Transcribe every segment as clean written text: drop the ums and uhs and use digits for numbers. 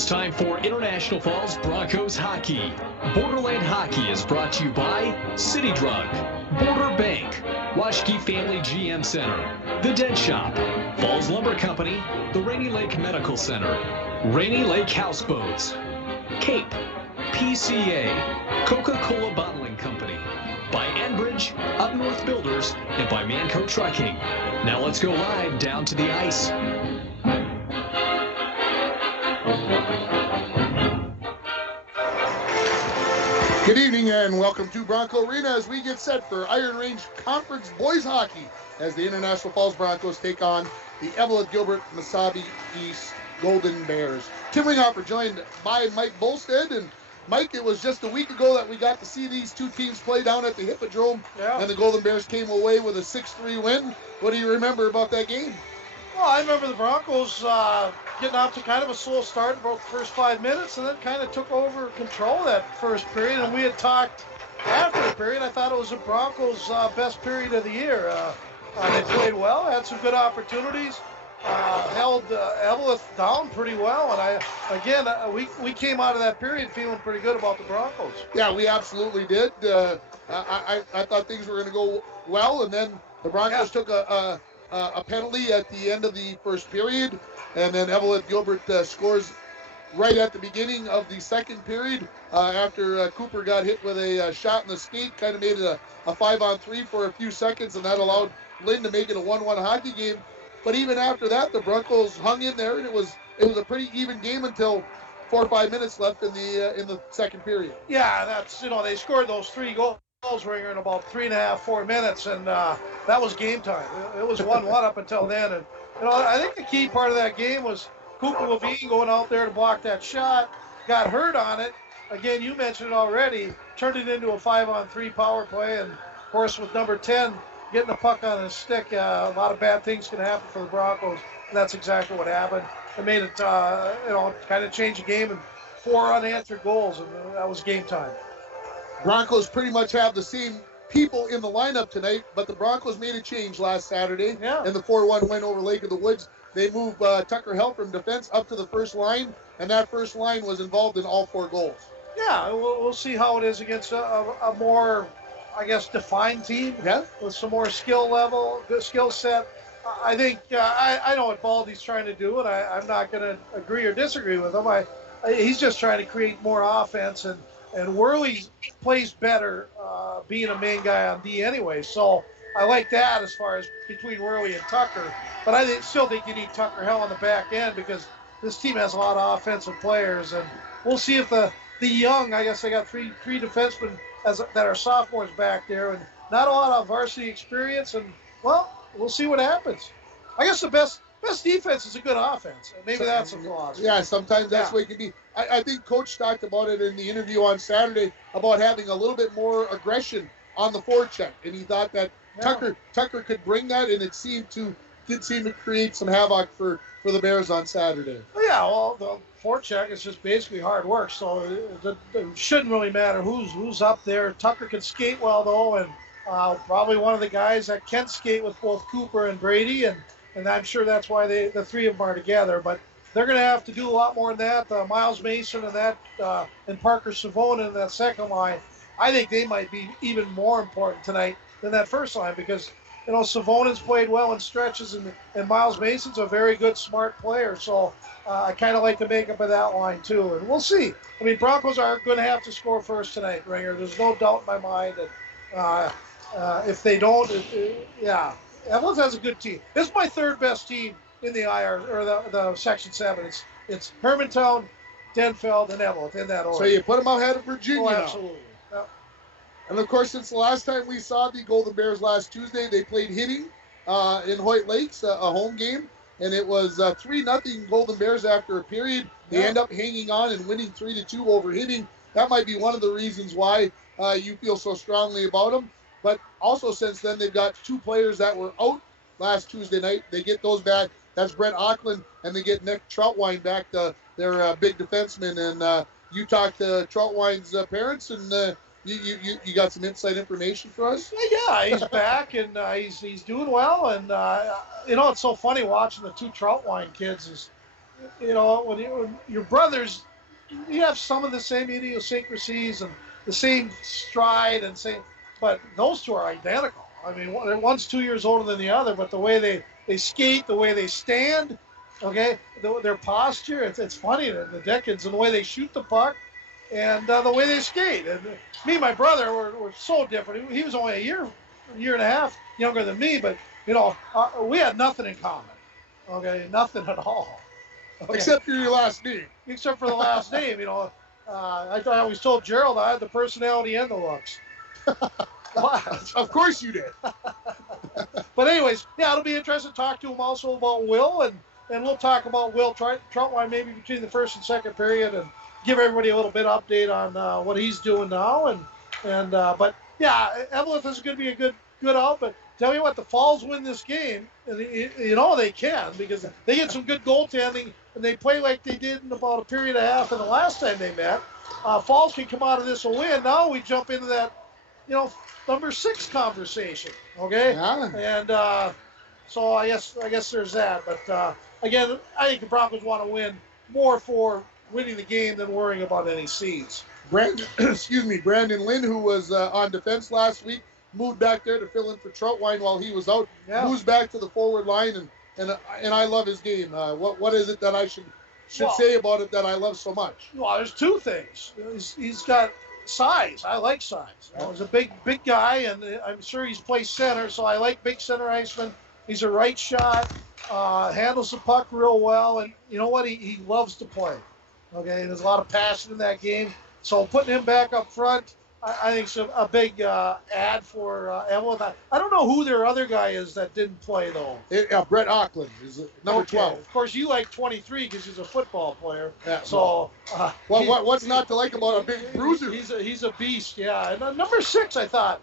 It's time for International Falls Broncos Hockey. Borderland Hockey is brought to you by City Drug, Border Bank, Washke Family GM Center, The Dead Shop, Falls Lumber Company, the Rainy Lake Medical Center, Rainy Lake Houseboats, Cape, PCA, Coca-Cola Bottling Company, by Enbridge, Up North Builders, and by Manco Trucking. Now let's go live down to the ice. Good evening and welcome to Bronco Arena as we get set for Iron Range Conference Boys Hockey as the International Falls Broncos take on the Eveleth Gilbert Mesabi East Golden Bears. Tim Ringhoffer joined by Mike Bolstead. And Mike, it was just a week ago that we got to see these two teams play down at the Hippodrome, and the Golden Bears came away with a 6-3 win. What do you remember about that game? Well, I remember the Broncos getting off to kind of a slow start about the first 5 minutes and then kind of took over control that first period. And we had talked after the period. I thought it was the Broncos' best period of the year. They played well, had some good opportunities, held Eveleth down pretty well. And we came out of that period feeling pretty good about the Broncos. Yeah, we absolutely did. I thought things were going to go well, and then the Broncos took a penalty at the end of the first period, and then Eveleth Gilbert scores right at the beginning of the second period after Cooper got hit with a shot in the skate, kind of made it a 5-on-3 for a few seconds, and that allowed Lynn to make it a 1-1 hockey game. But even after that, the Broncos hung in there, and it was a pretty even game until 4 or 5 minutes left in the second period. Yeah, that's they scored those 3 goals. Ringer in about 3.5, 4 minutes, and that was game time. It was 1-1 up until then, and I think the key part of that game was Cooper Levine going out there to block that shot, got hurt on it. Again, you mentioned it already, turned it into a 5-on-3 power play, and of course with number 10 getting the puck on his stick, a lot of bad things can happen for the Broncos, and that's exactly what happened. It made it, kind of change the game, and 4 unanswered goals, and that was game time. Broncos pretty much have the same people in the lineup tonight, but the Broncos made a change last Saturday in the 4-1 win over Lake of the Woods. They moved Tucker Hell from defense up to the first line, and that first line was involved in all 4 goals. Yeah, we'll see how it is against a more, I guess, defined team with some more skill set. I think I know what Baldy's trying to do, and I'm not going to agree or disagree with him. He's just trying to create more offense, and Worley plays better being a main guy on D anyway. So I like that as far as between Worley and Tucker. But I still think you need Tucker Hell on the back end because this team has a lot of offensive players. And we'll see if the young, I guess they got three defensemen that are sophomores back there and not a lot of varsity experience. And, well, we'll see what happens. I guess the best defense is a good offense. Maybe that's a philosophy. Yeah, sometimes that's what it can be. I think Coach talked about it in the interview on Saturday about having a little bit more aggression on the forecheck, and he thought that Tucker could bring that, and it did seem to create some havoc for the Bears on Saturday. Well, the forecheck is just basically hard work, so it shouldn't really matter who's up there. Tucker can skate well, though, and probably one of the guys that can skate with both Cooper and Brady, and I'm sure that's why the 3 of them are together. But they're going to have to do a lot more than that. Miles Mason and Parker Savonin in that second line, I think they might be even more important tonight than that first line because, Savonin's played well in stretches, and Miles Mason's a very good, smart player. So I kind of like the makeup of that line, too. And we'll see. I mean, Broncos are going to have to score first tonight, Ringer. There's no doubt in my mind that if they don't, Eveleth has a good team. This is my 3rd best team in the IR or the Section 7. It's Hermantown, Denfeld, and Eveleth in that order. So you put them ahead of Virginia. Oh, absolutely. Yeah. And of course, since the last time we saw the Golden Bears last Tuesday, they played Hitting in Hoyt Lakes, a home game, and it was 3-0 Golden Bears after a period. They end up hanging on and winning 3-2 over Hitting. That might be one of the reasons why you feel so strongly about them. But also since then, they've got 2 players that were out last Tuesday night. They get those back. That's Brett Auckland, and they get Nick Troutwine back, their big defenseman. And you talked to Troutwine's parents, and you got some inside information for us? Yeah, he's back, and he's doing well. And, it's so funny watching the 2 Troutwine kids. you know, when your brothers, you have some of the same idiosyncrasies and the same stride and same, but those two are identical. I mean, one's 2 years older than the other, but the way they skate, the way they stand, okay, their posture, it's funny, the decades, and the way they shoot the puck, and the way they skate. And me and my brother were so different. He was only a year and a half younger than me, but, you know, we had nothing in common, okay, nothing at all. Okay. Except for your last name. Except for the last name, you know. I always told Gerald I had the personality and the looks. Of course you did. But anyways, yeah, it'll be interesting to talk to him also about Will, and we'll talk about Will Troutwine maybe between the first and second period, and give everybody a little bit of update on what he's doing now. But yeah, Eveleth is going to be a good out. But tell you what, the Falls win this game, and you know they can, because they get some good goaltending, and they play like they did in about a period and a half in the last time they met. Falls can come out of this a win. Now we jump into that, you know, number 6 conversation. Okay. Yeah. And so I guess there's that. But again, I think the Broncos want to win more for winning the game than worrying about any seeds. Brandon Lynn, who was on defense last week, moved back there to fill in for Troutwine while he was out. Yeah. Moves back to the forward line, and I love his game. What is it that I should say about it that I love so much? Well, there's 2 things. He's got size. I like size. You know, he's a big guy, and I'm sure he's played center, so I like big center iceman. He's a right shot, handles the puck real well, and you know what? He loves to play. Okay, there's a lot of passion in that game. So putting him back up front, I think it's a big ad for Eveleth. I don't know who their other guy is that didn't play, though. Brett Auckland is number 12. Of course, you like 23 because he's a football player. Yeah, so what's not to like about a big bruiser? He's a beast, yeah. And number 6, I thought.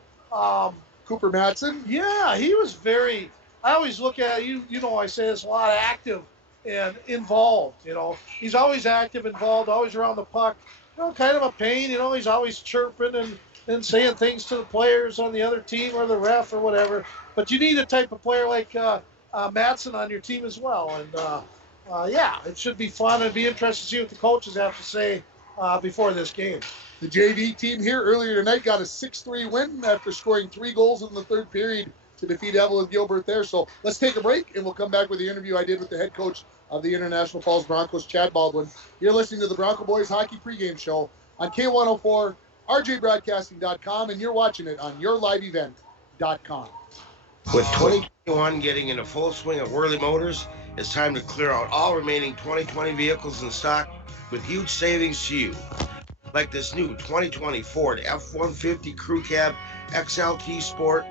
Cooper Madsen? Yeah, he was very, I always look at, you know, I say this a lot, active and involved, you know. He's always active, involved, always around the puck. You know, kind of a pain, you know, he's always chirping and saying things to the players on the other team or the ref or whatever. But you need a type of player like Madsen on your team as well. And, yeah, it should be fun. It'd be interesting to see what the coaches have to say before this game. The JV team here earlier tonight got a 6-3 win after scoring 3 goals in the third period to defeat Eveleth Gilbert there. So let's take a break, and we'll come back with the interview I did with the head coach of the International Falls Broncos, Chad Baldwin. You're listening to the Bronco Boys Hockey Pregame Show on K104, RJBroadcasting.com, and you're watching it on YourLiveEvent.com. With 2021 getting into full swing at Worley Motors, it's time to clear out all remaining 2020 vehicles in stock with huge savings to you. Like this new 2020 Ford F-150 Crew Cab XLT Sport,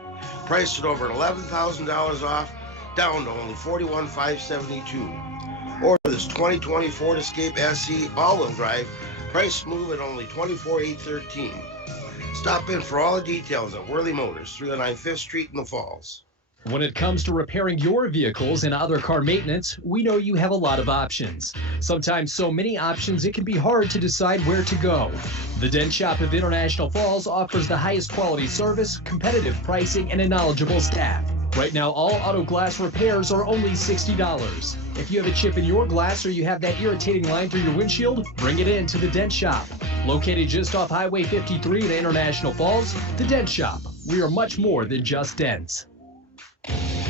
priced at over $11,000 off, down to only $41,572. Or this 2020 Ford Escape SE all-wheel drive, price smooth at only $24,813. Stop in for all the details at Worley Motors, 309 5th Street in the Falls. When it comes to repairing your vehicles and other car maintenance, we know you have a lot of options. Sometimes so many options it can be hard to decide where to go. The Dent Shop of International Falls offers the highest quality service, competitive pricing, and a knowledgeable staff. Right now, all auto glass repairs are only $60. If you have a chip in your glass or you have that irritating line through your windshield, bring it in to the Dent Shop. Located just off Highway 53 in International Falls, the Dent Shop. We are much more than just dents.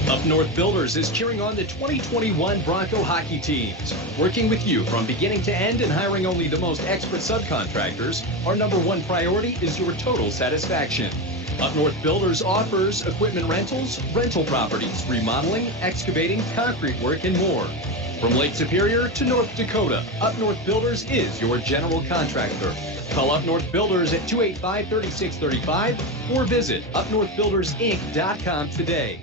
Up North Builders is cheering on the 2021 Bronco hockey teams. Working with you from beginning to end and hiring only the most expert subcontractors, our number 1 priority is your total satisfaction. Up North Builders offers equipment rentals, rental properties, remodeling, excavating, concrete work, and more. From Lake Superior to North Dakota, Up North Builders is your general contractor. Call Up North Builders at 285-3635 or visit upnorthbuildersinc.com today.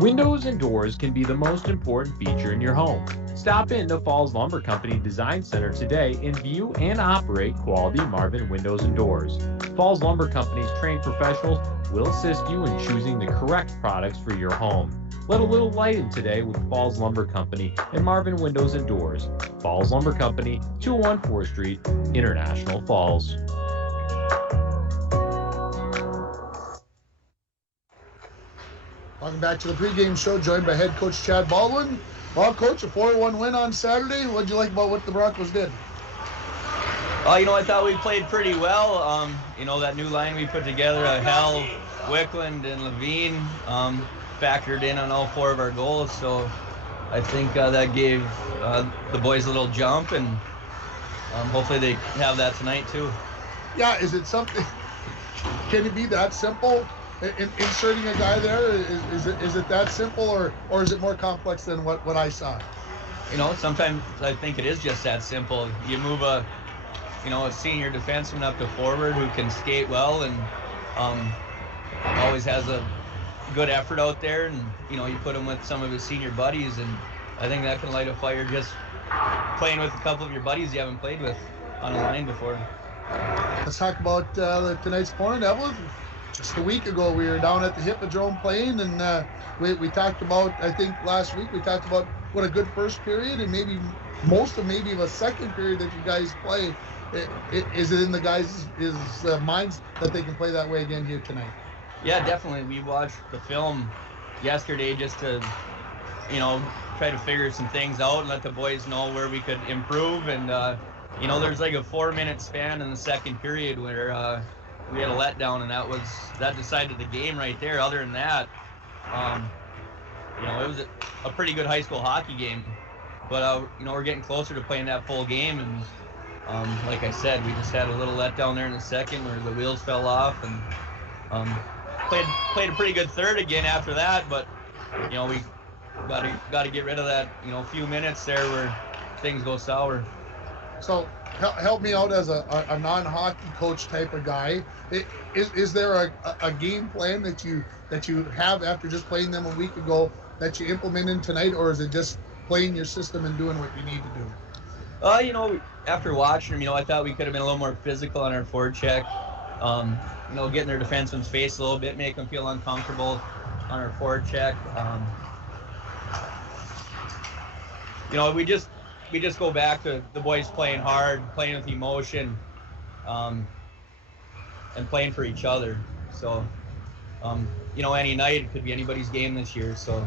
Windows and doors can be the most important feature in your home. Stop in to Falls Lumber Company Design Center today and view and operate quality Marvin windows and doors. Falls Lumber Company's trained professionals will assist you in choosing the correct products for your home. Let a little light in today with Falls Lumber Company and Marvin Windows and Doors. Falls Lumber Company, 214 4th Street, International Falls. Welcome back to the pregame show, joined by head coach Chad Baldwin. Well, Coach, a 4-1 win on Saturday. What did you like about what the Broncos did? I thought we played pretty well. That new line we put together, Hell, Wickland, and Levine, factored in on all 4 of our goals. So I think that gave the boys a little jump, and hopefully they have that tonight too. Yeah, is it something? Can it be that simple? Inserting a guy there, is it that simple, or is it more complex than what I saw? Sometimes I think it is just that simple. You move a senior defenseman up to forward who can skate well and always has a good effort out there, and you put him with some of his senior buddies, and I think that can light a fire just playing with a couple of your buddies you haven't played with on a line before. Let's talk about tonight's opponent, Eveleth. Just a week ago, we were down at the Hippodrome playing, and we talked about, I think last week, we talked about what a good first period and maybe most of a second period that you guys play. Is it in the guys' minds that they can play that way again here tonight? Yeah, definitely. We watched the film yesterday just to, try to figure some things out and let the boys know where we could improve. And, there's like a 4-minute span in the second period where we had a letdown, and that decided the game right there. Other than that, it was a pretty good high school hockey game. But, we're getting closer to playing that full game, and like I said, we just had a little letdown there in the second where the wheels fell off, and played a pretty good third again after that. But we got to get rid of that few minutes there where things go sour. So help me out as a non-hockey coach type of guy. Is there a game plan that you have after just playing them a week ago that you implement in tonight, or is it just playing your system and doing what you need to do? After watching them, I thought we could have been a little more physical on our forecheck. Getting their defenseman's face a little bit, make them feel uncomfortable on our forecheck. We just go back to the boys playing hard, playing with emotion, and playing for each other. So, any night it could be anybody's game this year. So,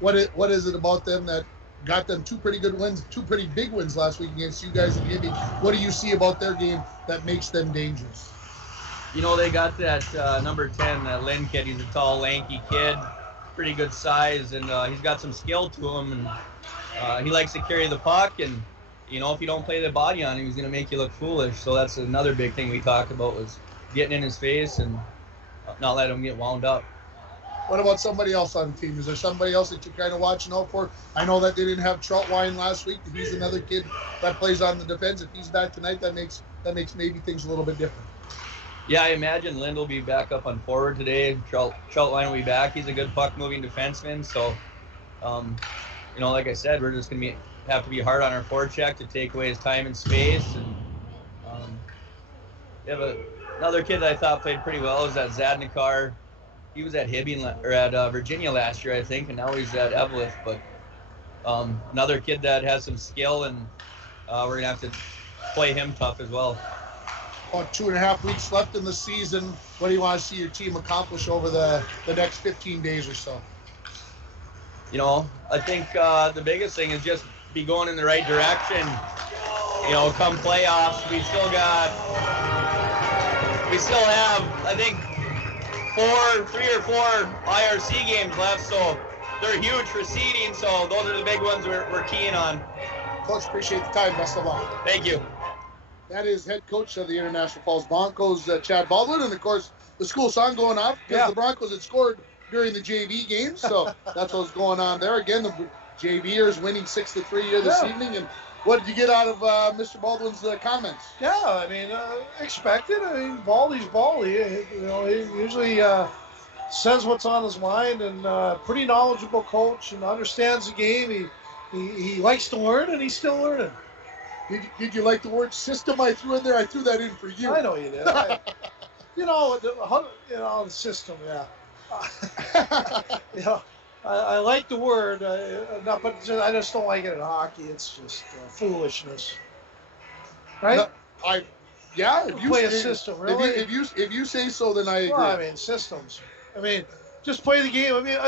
what is it about them that got them 2 pretty good wins, 2 pretty big wins last week against you guys in Indy? What do you see about their game that makes them dangerous? They got that number 10, that Lynn kid. He's a tall, lanky kid, pretty good size, and he's got some skill to him, and he likes to carry the puck, and if you don't play the body on him, he's going to make you look foolish. So that's another big thing we talked about, was getting in his face and not let him get wound up. What about somebody else on the team? Is there somebody else that you're kind of watching out for? I know that they didn't have Troutwine last week. He's another kid that plays on the defense. If he's back tonight, that makes maybe things a little bit different. Yeah, I imagine Lind will be back up on forward today. Troutwine will be back. He's a good puck-moving defenseman. So, like I said, we're just going to have to be hard on our forecheck to take away his time and space. And we have another kid that I thought played pretty well is that Zadnikar. He was at Virginia last year, I think, and now he's at Eveleth. But another kid that has some skill, and we're going to have to play him tough as well. About 2.5 weeks left in the season. What do you want to see your team accomplish over the next 15 days or so? I think the biggest thing is just be going in the right direction. Come playoffs, we still have, I think, 3 or 4 IRC games left, so they're huge for seeding, so those are the big ones we're keying on. Coach, appreciate the time. Best of luck. Thank you. That is head coach of the International Falls Broncos, Chad Baldwin, and of course the school song going off because the Broncos had scored during the JV games, so that's what's going on there. Again, the JVers winning 6-3 here this evening. And what did you get out of Mr. Baldwin's comments? Yeah, I mean, expected. I mean, Baldy's Baldy. He usually says what's on his mind, and pretty knowledgeable coach, and understands the game. He likes to learn, and he's still learning. Did you like the word system I threw in there? I threw that in for you. I know you did. The system, yeah. I like the word, but I just don't like it in hockey. It's just foolishness, right? No, if you play a system, really. If you say so, then I agree. Well, I mean, systems. I mean, just play the game. I mean,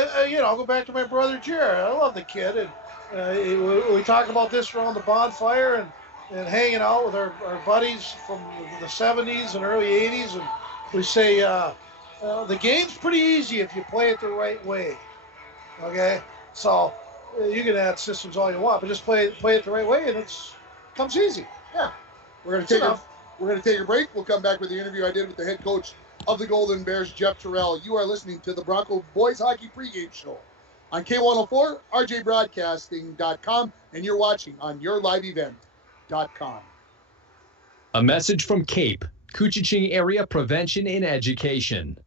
I'll go back to my brother Jared. I love the kid, and we talk about this around the bonfire and hanging out with our buddies from the 70s and early 80s, and we say the game's pretty easy if you play it the right way. Okay, so you can add systems all you want, but just play it the right way, and it comes easy. Yeah, we're gonna take a break. We'll come back with the interview I did with the head coach of the Golden Bears, Jeff Terrell. You are listening to the Bronco Boys Hockey Pregame Show on K104, RJBroadcasting.com, and you're watching on YourLiveEvent.com. A message from CAPE, Kuchiching Area Prevention and Education.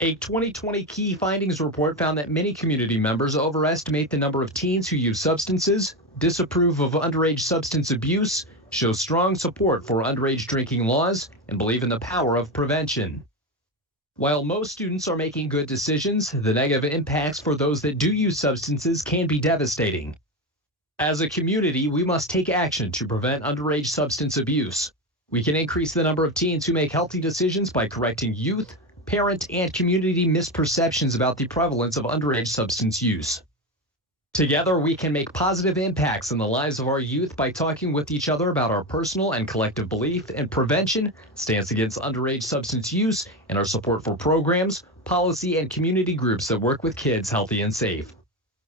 A 2020 key findings report found that many community members overestimate the number of teens who use substances, disapprove of underage substance abuse, show strong support for underage drinking laws, and believe in the power of prevention. While most students are making good decisions, the negative impacts for those that do use substances can be devastating. As a community, we must take action to prevent underage substance abuse. We can increase the number of teens who make healthy decisions by correcting youth, parent, and community misperceptions about the prevalence of underage substance use. Together, we can make positive impacts in the lives of our youth by talking with each other about our personal and collective belief in prevention, stance against underage substance use, and our support for programs, policy, and community groups that work with kids healthy and safe.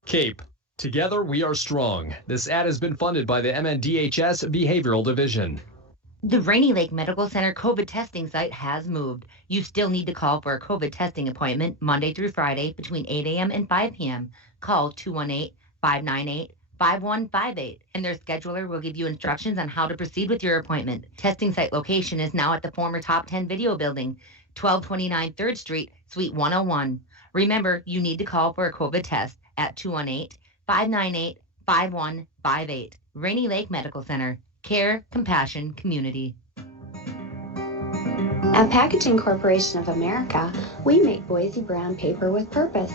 CAPE, together we are strong. This ad has been funded by the MNDHS Behavioral Division. The Rainy Lake Medical Center COVID testing site has moved. You still need to call for a COVID testing appointment Monday through Friday between 8 a.m. and 5 p.m. Call 218-598-5158, and their scheduler will give you instructions on how to proceed with your appointment. Testing site location is now at the former Top 10 Video Building, 1229 3rd Street, Suite 101. Remember, you need to call for a COVID test at 218-598-5158. Rainy Lake Medical Center. Care, compassion, community. At Packaging Corporation of America, we make Boise brown paper with purpose.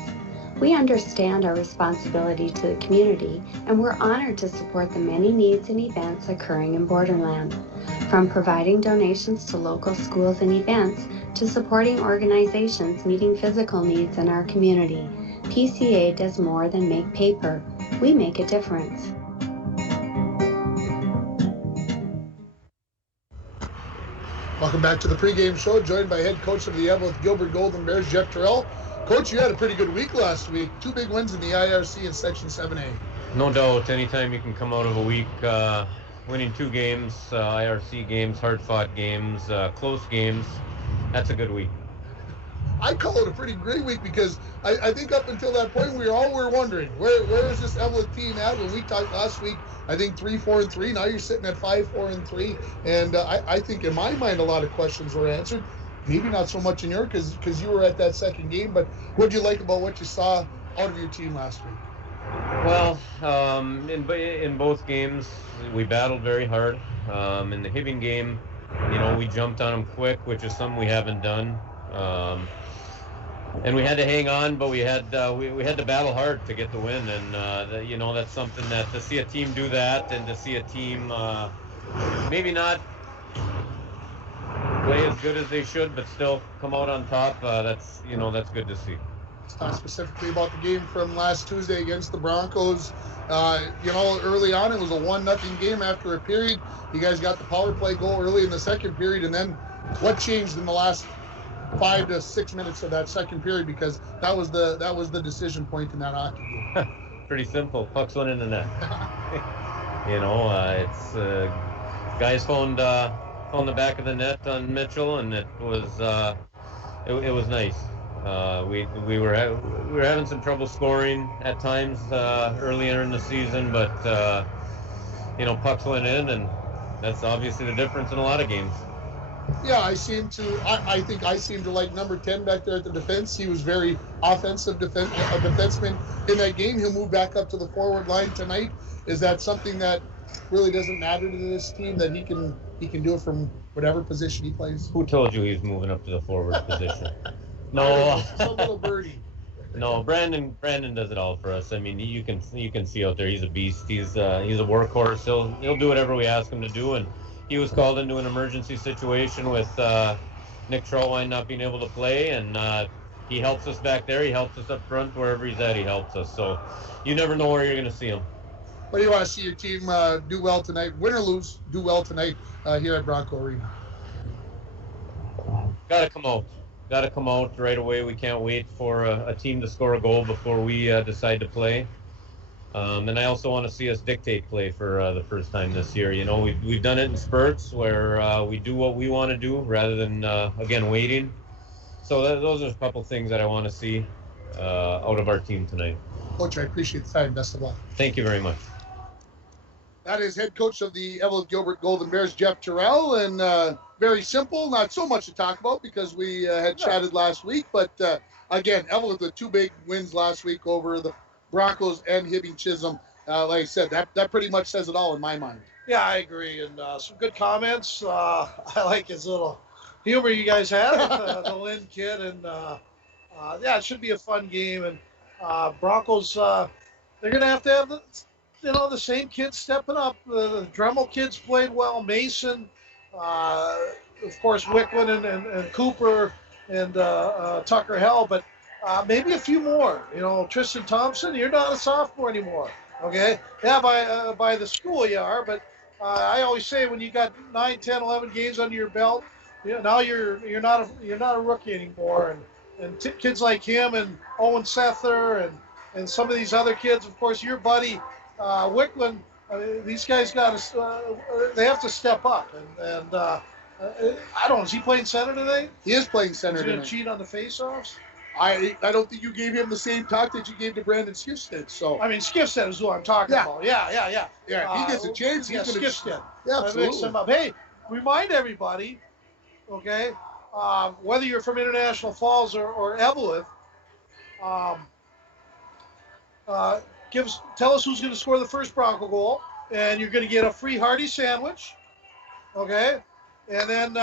We understand our responsibility to the community, and we're honored to support the many needs and events occurring in Borderland. From providing donations to local schools and events, to supporting organizations meeting physical needs in our community, PCA does more than make paper. We make a difference. Welcome back to the pregame show, joined by head coach of the Eveleth Gilbert Golden Bears, Jeff Terrell. Coach, you had a pretty good week last week. 2 big wins in the IRC and Section 7A. No doubt. Anytime you can come out of a week winning 2 games, IRC games, hard-fought games, close games, that's a good week. I call it a pretty great week because I think up until that point we were wondering where is this Eveleth team at? When we talked last week, I think 3-4-3. Now you're sitting at 5-4-3, and I think in my mind a lot of questions were answered. Maybe not so much in your because you were at that second game. But what did you like about what you saw out of your team last week? Well, in both games we battled very hard. In the Hibbing game, we jumped on them quick, which is something we haven't done. And we had to hang on, but we had to battle hard to get the win, and that's something that to see a team do that, and to see a team maybe not play as good as they should, but still come out on top. That's good to see. Let's talk specifically about the game from last Tuesday against the Broncos. Early on it was a 1-0 game after a period. You guys got the power play goal early in the second period, and then what changed in the last 5 to 6 minutes of that second period, because that was the decision point in that hockey game? Pretty simple. Pucks went in the net. It's guys found the back of the net on Mitchell, and it was nice. We were having some trouble scoring at times earlier in the season, but pucks went in, and that's obviously the difference in a lot of games. Yeah, I think I seem to like number 10 back there at the defense. He was very offensive defenseman in that game. He'll move back up to the forward line tonight. Is that something that really doesn't matter to this team, that he can do it from whatever position he plays? Who told you he's moving up to the forward position? No. It's a little birdie. No, Brandon does it all for us. I mean, you can see out there he's a beast. He's a workhorse. He'll do whatever we ask him to do, and he was called into an emergency situation with Nick Trollwine not being able to play, and He helps us back there. He helps us up front. Wherever he's at, he helps us. So you never know where you're going to see him. What do you want to see your team do well tonight? Win or lose, do well tonight here at Bronco Arena. Got to come out. Got to come out right away. We can't wait for a team to score a goal before we decide to play. And I also want to see us dictate play for the first time this year. You know, we've done it in spurts where we do what we want to do rather than, again, waiting. So those are a couple things that I want to see out of our team tonight. Coach, I appreciate the time. Best of luck. Thank you very much. That is head coach of the Eveleth Gilbert Golden Bears, Jeff Terrell, and very simple, not so much to talk about because we had chatted last week, but again, Eveleth with 2 big wins last week over the Broncos and Hibbing Chisholm. Like I said, that pretty much says it all in my mind. Yeah, I agree, and some good comments. I like his little humor you guys had with the Lynn kid, and yeah, it should be a fun game, and Broncos, they're going to have the same kids stepping up. The Dremel kids played well. Mason, of course, Wicklund and Cooper and Tucker Hell, but maybe a few more. You know, Tristan Thompson, you're not a sophomore anymore. Okay, yeah, by the school you are, but I always say when you got 9, 10, 11 games under your belt, you know, now you're not a rookie anymore, and kids like him and Owen Sether and some of these other kids, of course, your buddy. Wicklund, these guys they have to step up, and I don't know, is he playing center today? He is playing center today. Is he going to cheat on the face-offs? I don't think you gave him the same talk that you gave to Brandon Skifstead. So I mean, Skifstead is who I'm talking about. Yeah. Yeah, he gets a chance. He's going to Skifstead. Yeah, absolutely. Mix him up. Hey, remind everybody, okay, whether you're from International Falls or Eveleth, tell us who's going to score the first Bronco goal, and you're going to get a free hearty sandwich, okay? And then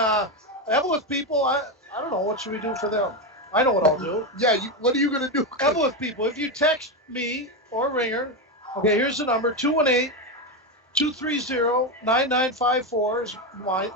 Eveleth people, I don't know, what should we do for them? I know what I'll do. Yeah, what are you going to do? Eveleth people, if you text me or Ringer, okay, here's the number, 218-230-9954 is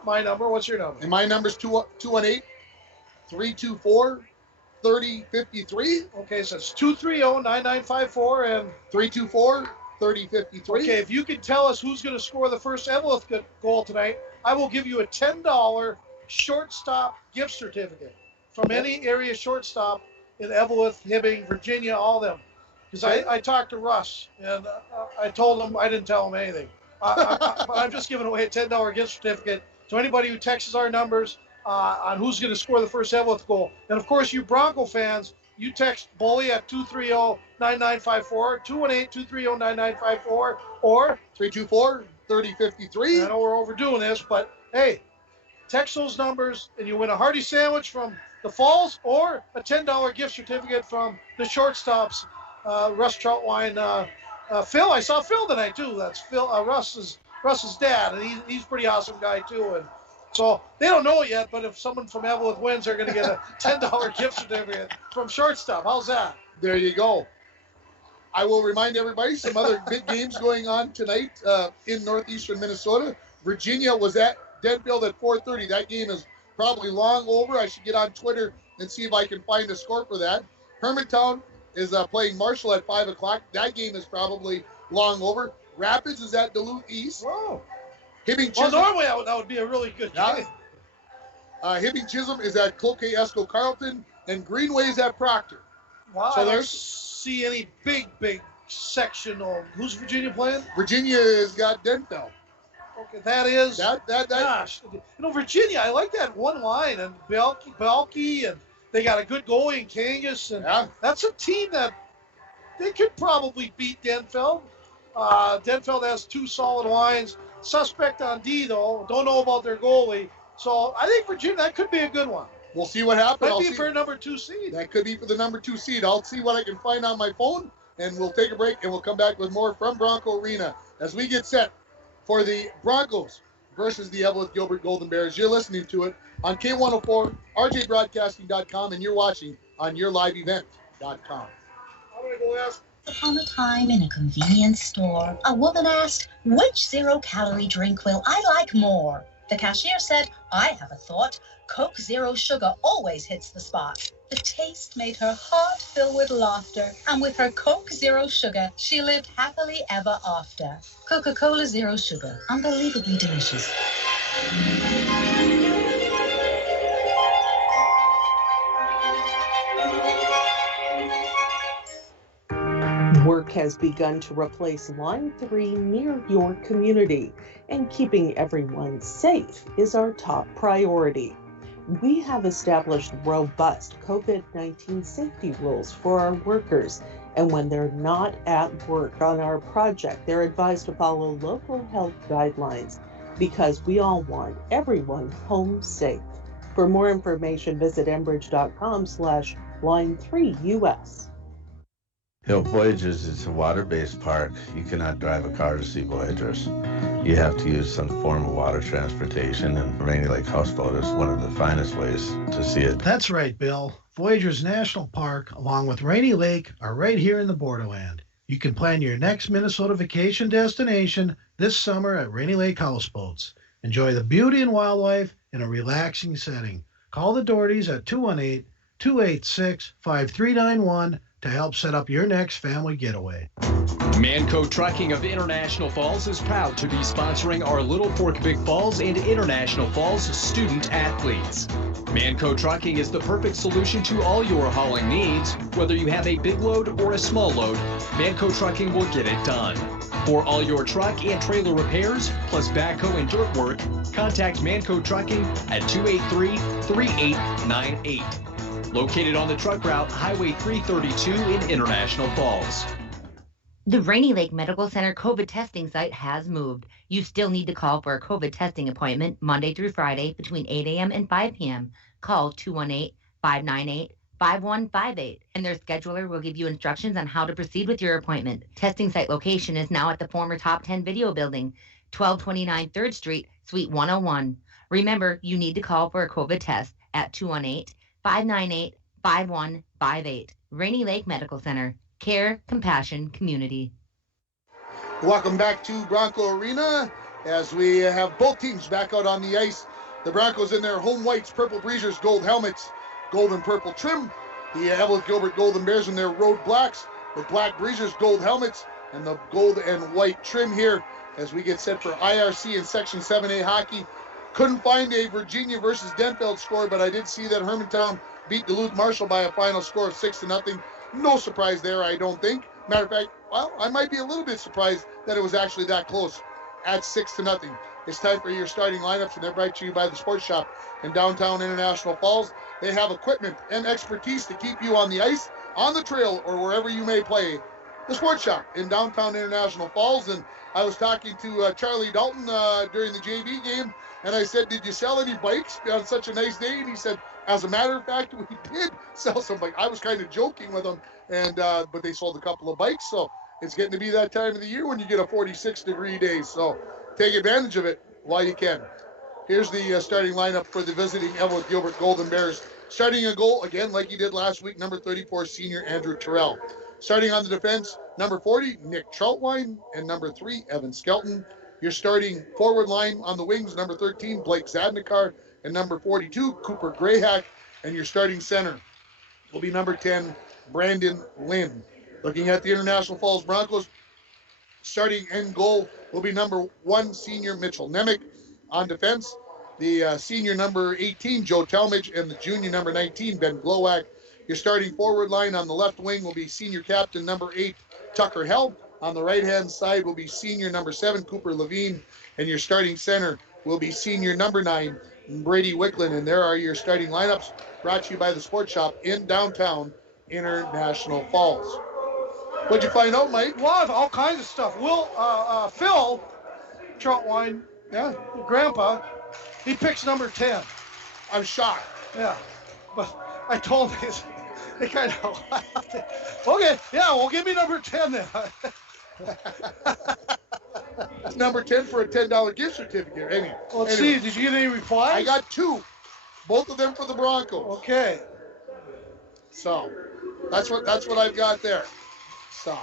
my number. What's your number? And my number's 218-324-3053. Okay, so it's 230-9954 and 324-3053. Okay, if you can tell us who's going to score the first Eveleth goal tonight, I will give you a $10 shortstop gift certificate from any area shortstop in Eveleth, Hibbing, Virginia, all them. Because I talked to Russ, and I told him, I didn't tell him anything. I'm just giving away a $10 gift certificate to anybody who texts our numbers on who's going to score the first Eveleth goal. And, of course, you Bronco fans, you text Bully at 230-9954, 218-230-9954, or 324-3053. I know we're overdoing this, but, hey, text those numbers, and you win a hearty sandwich from the Falls or a $10 gift certificate from the shortstops, Russ Troutwine. Phil, I saw Phil tonight, too. That's Phil, Russ's dad, and he's a pretty awesome guy, too. And so they don't know it yet, but if someone from Eveleth wins, they're going to get a $10 gift certificate from shortstop. How's that? There you go. I will remind everybody some other big games going on tonight in northeastern Minnesota. Virginia was at Denfield at 4:30. That game is probably long over. I should get on Twitter and see if I can find a score for that. Hermantown is playing Marshall at 5 o'clock. That game is probably long over. Rapids is at Duluth East. Whoa. Hibbing Chisholm. Well, normally that would be a really good game. Hibbing Chisholm is at Cloquet Esco Carleton, and Greenway is at Proctor. Wow, so I don't see any big sectional. Who's Virginia playing? Virginia has got Denfeld. Okay, that is. That. Gosh, Virginia, I like that one line, and Belky, and they got a good goalie in Kangas, and that's a team that they could probably beat Denfeld. Denfeld has 2 solid lines. Suspect on D, though. Don't know about their goalie. So I think Virginia, that could be a good one. We'll see what happens. Might be for a number 2 seed. That could be for the number 2 seed. I'll see what I can find on my phone, and we'll take a break, and we'll come back with more from Bronco Arena as we get set for the Broncos versus the Eveleth Gilbert Golden Bears. You're listening to it on K104, rjbroadcasting.com, and you're watching on yourliveevent.com. I'm going to go ask. Upon a time in a convenience store, a woman asked, "Which zero-calorie drink will I like more?" The cashier said, "I have a thought. Coke Zero Sugar always hits the spot." The taste made her heart fill with laughter, and with her Coke Zero Sugar, she lived happily ever after. Coca-Cola Zero Sugar, unbelievably delicious. Work has begun to replace Line 3 near your community, and keeping everyone safe is our top priority. We have established robust COVID-19 safety rules for our workers, and when they're not at work on our project, they're advised to follow local health guidelines because we all want everyone home safe. For more information, visit enbridge.com/line3us. Voyagers is a water-based park. You cannot drive a car to see Voyagers. You have to use some form of water transportation, and Rainy Lake Houseboat is one of the finest ways to see it. That's right, Bill. Voyagers National Park, along with Rainy Lake, are right here in the borderland. You can plan your next Minnesota vacation destination this summer at Rainy Lake Houseboats. Enjoy the beauty and wildlife in a relaxing setting. Call the Dohertys at 218-286-5391 to help set up your next family getaway. Manco Trucking of International Falls is proud to be sponsoring our Little Fork Big Falls and International Falls student athletes. Manco Trucking is the perfect solution to all your hauling needs. Whether you have a big load or a small load, Manco Trucking will get it done. For all your truck and trailer repairs, plus backhoe and dirt work, contact Manco Trucking at 283-3898. Located on the truck route Highway 332 in International Falls. The Rainy Lake Medical Center COVID testing site has moved. You still need to call for a COVID testing appointment Monday through Friday between 8 a.m. and 5 p.m. Call 218-598-5158, and their scheduler will give you instructions on how to proceed with your appointment. Testing site location is now at the former Top 10 Video Building, 1229 3rd Street, Suite 101. Remember, you need to call for a COVID test at 218-598-5158. Rainy Lake Medical Center. Care, compassion, community. Welcome back to Bronco Arena as we have both teams back out on the ice. The Broncos in their home whites, purple breezers, gold helmets, gold and purple trim. The Eveleth Gilbert Golden Bears in their road blacks with black breezers, gold helmets, and the gold and white trim here as we get set for IRC and Section 7A hockey. Couldn't find a Virginia versus Denfeld score, but I did see that Hermantown beat Duluth Marshall by a final score of 6-0. No surprise there, I don't think. Matter of fact, well, I might be a little bit surprised that it was actually that close at 6-0. It's time for your starting lineups, and they're brought to you by the Sports Shop in downtown International Falls. They have equipment and expertise to keep you on the ice, on the trail, or wherever you may play. The Sports Shop in downtown International Falls, and I was talking to Charlie Dalton during the JV game, and I said, did you sell any bikes on such a nice day? And he said, as a matter of fact, we did sell some bikes. I was kind of joking with them, and but they sold a couple of bikes, so it's getting to be that time of the year when you get a 46-degree day, so take advantage of it while you can. Here's the starting lineup for the visiting Eveleth Gilbert Golden Bears. Starting a goal, again, like he did last week, number 34, senior Andrew Terrell. Starting on the defense, number 40, Nick Troutwine, and number 3, Evan Skelton. Your starting forward line on the wings, number 13, Blake Zadnikar, and number 42, Cooper Grayhack. And your starting center will be number 10, Brandon Lynn. Looking at the International Falls Broncos, starting end goal will be number 1, senior Mitchell Nemec. On defense, the senior number 18, Joe Talmadge, and the junior number 19, Ben Glowak. Your starting forward line on the left wing will be senior captain number 8, Tucker Held. On the right-hand side will be senior number 7, Cooper Levine. And your starting center will be senior number 9, Brady Wicklund. And there are your starting lineups, brought to you by the Sports Shop in downtown International Falls. What'd you find out, Mike? Well, all kinds of stuff. Phil Troutwine, Grandpa, he picks number 10. I'm shocked. Yeah, but I told him, they kind of laughed. Okay, yeah, well, give me number 10 then. Number 10 for a $10 gift certificate. Anyway, Let's see, did you get any replies? I got 2. Both of them for the Broncos. Okay. So, that's what I've got there. So.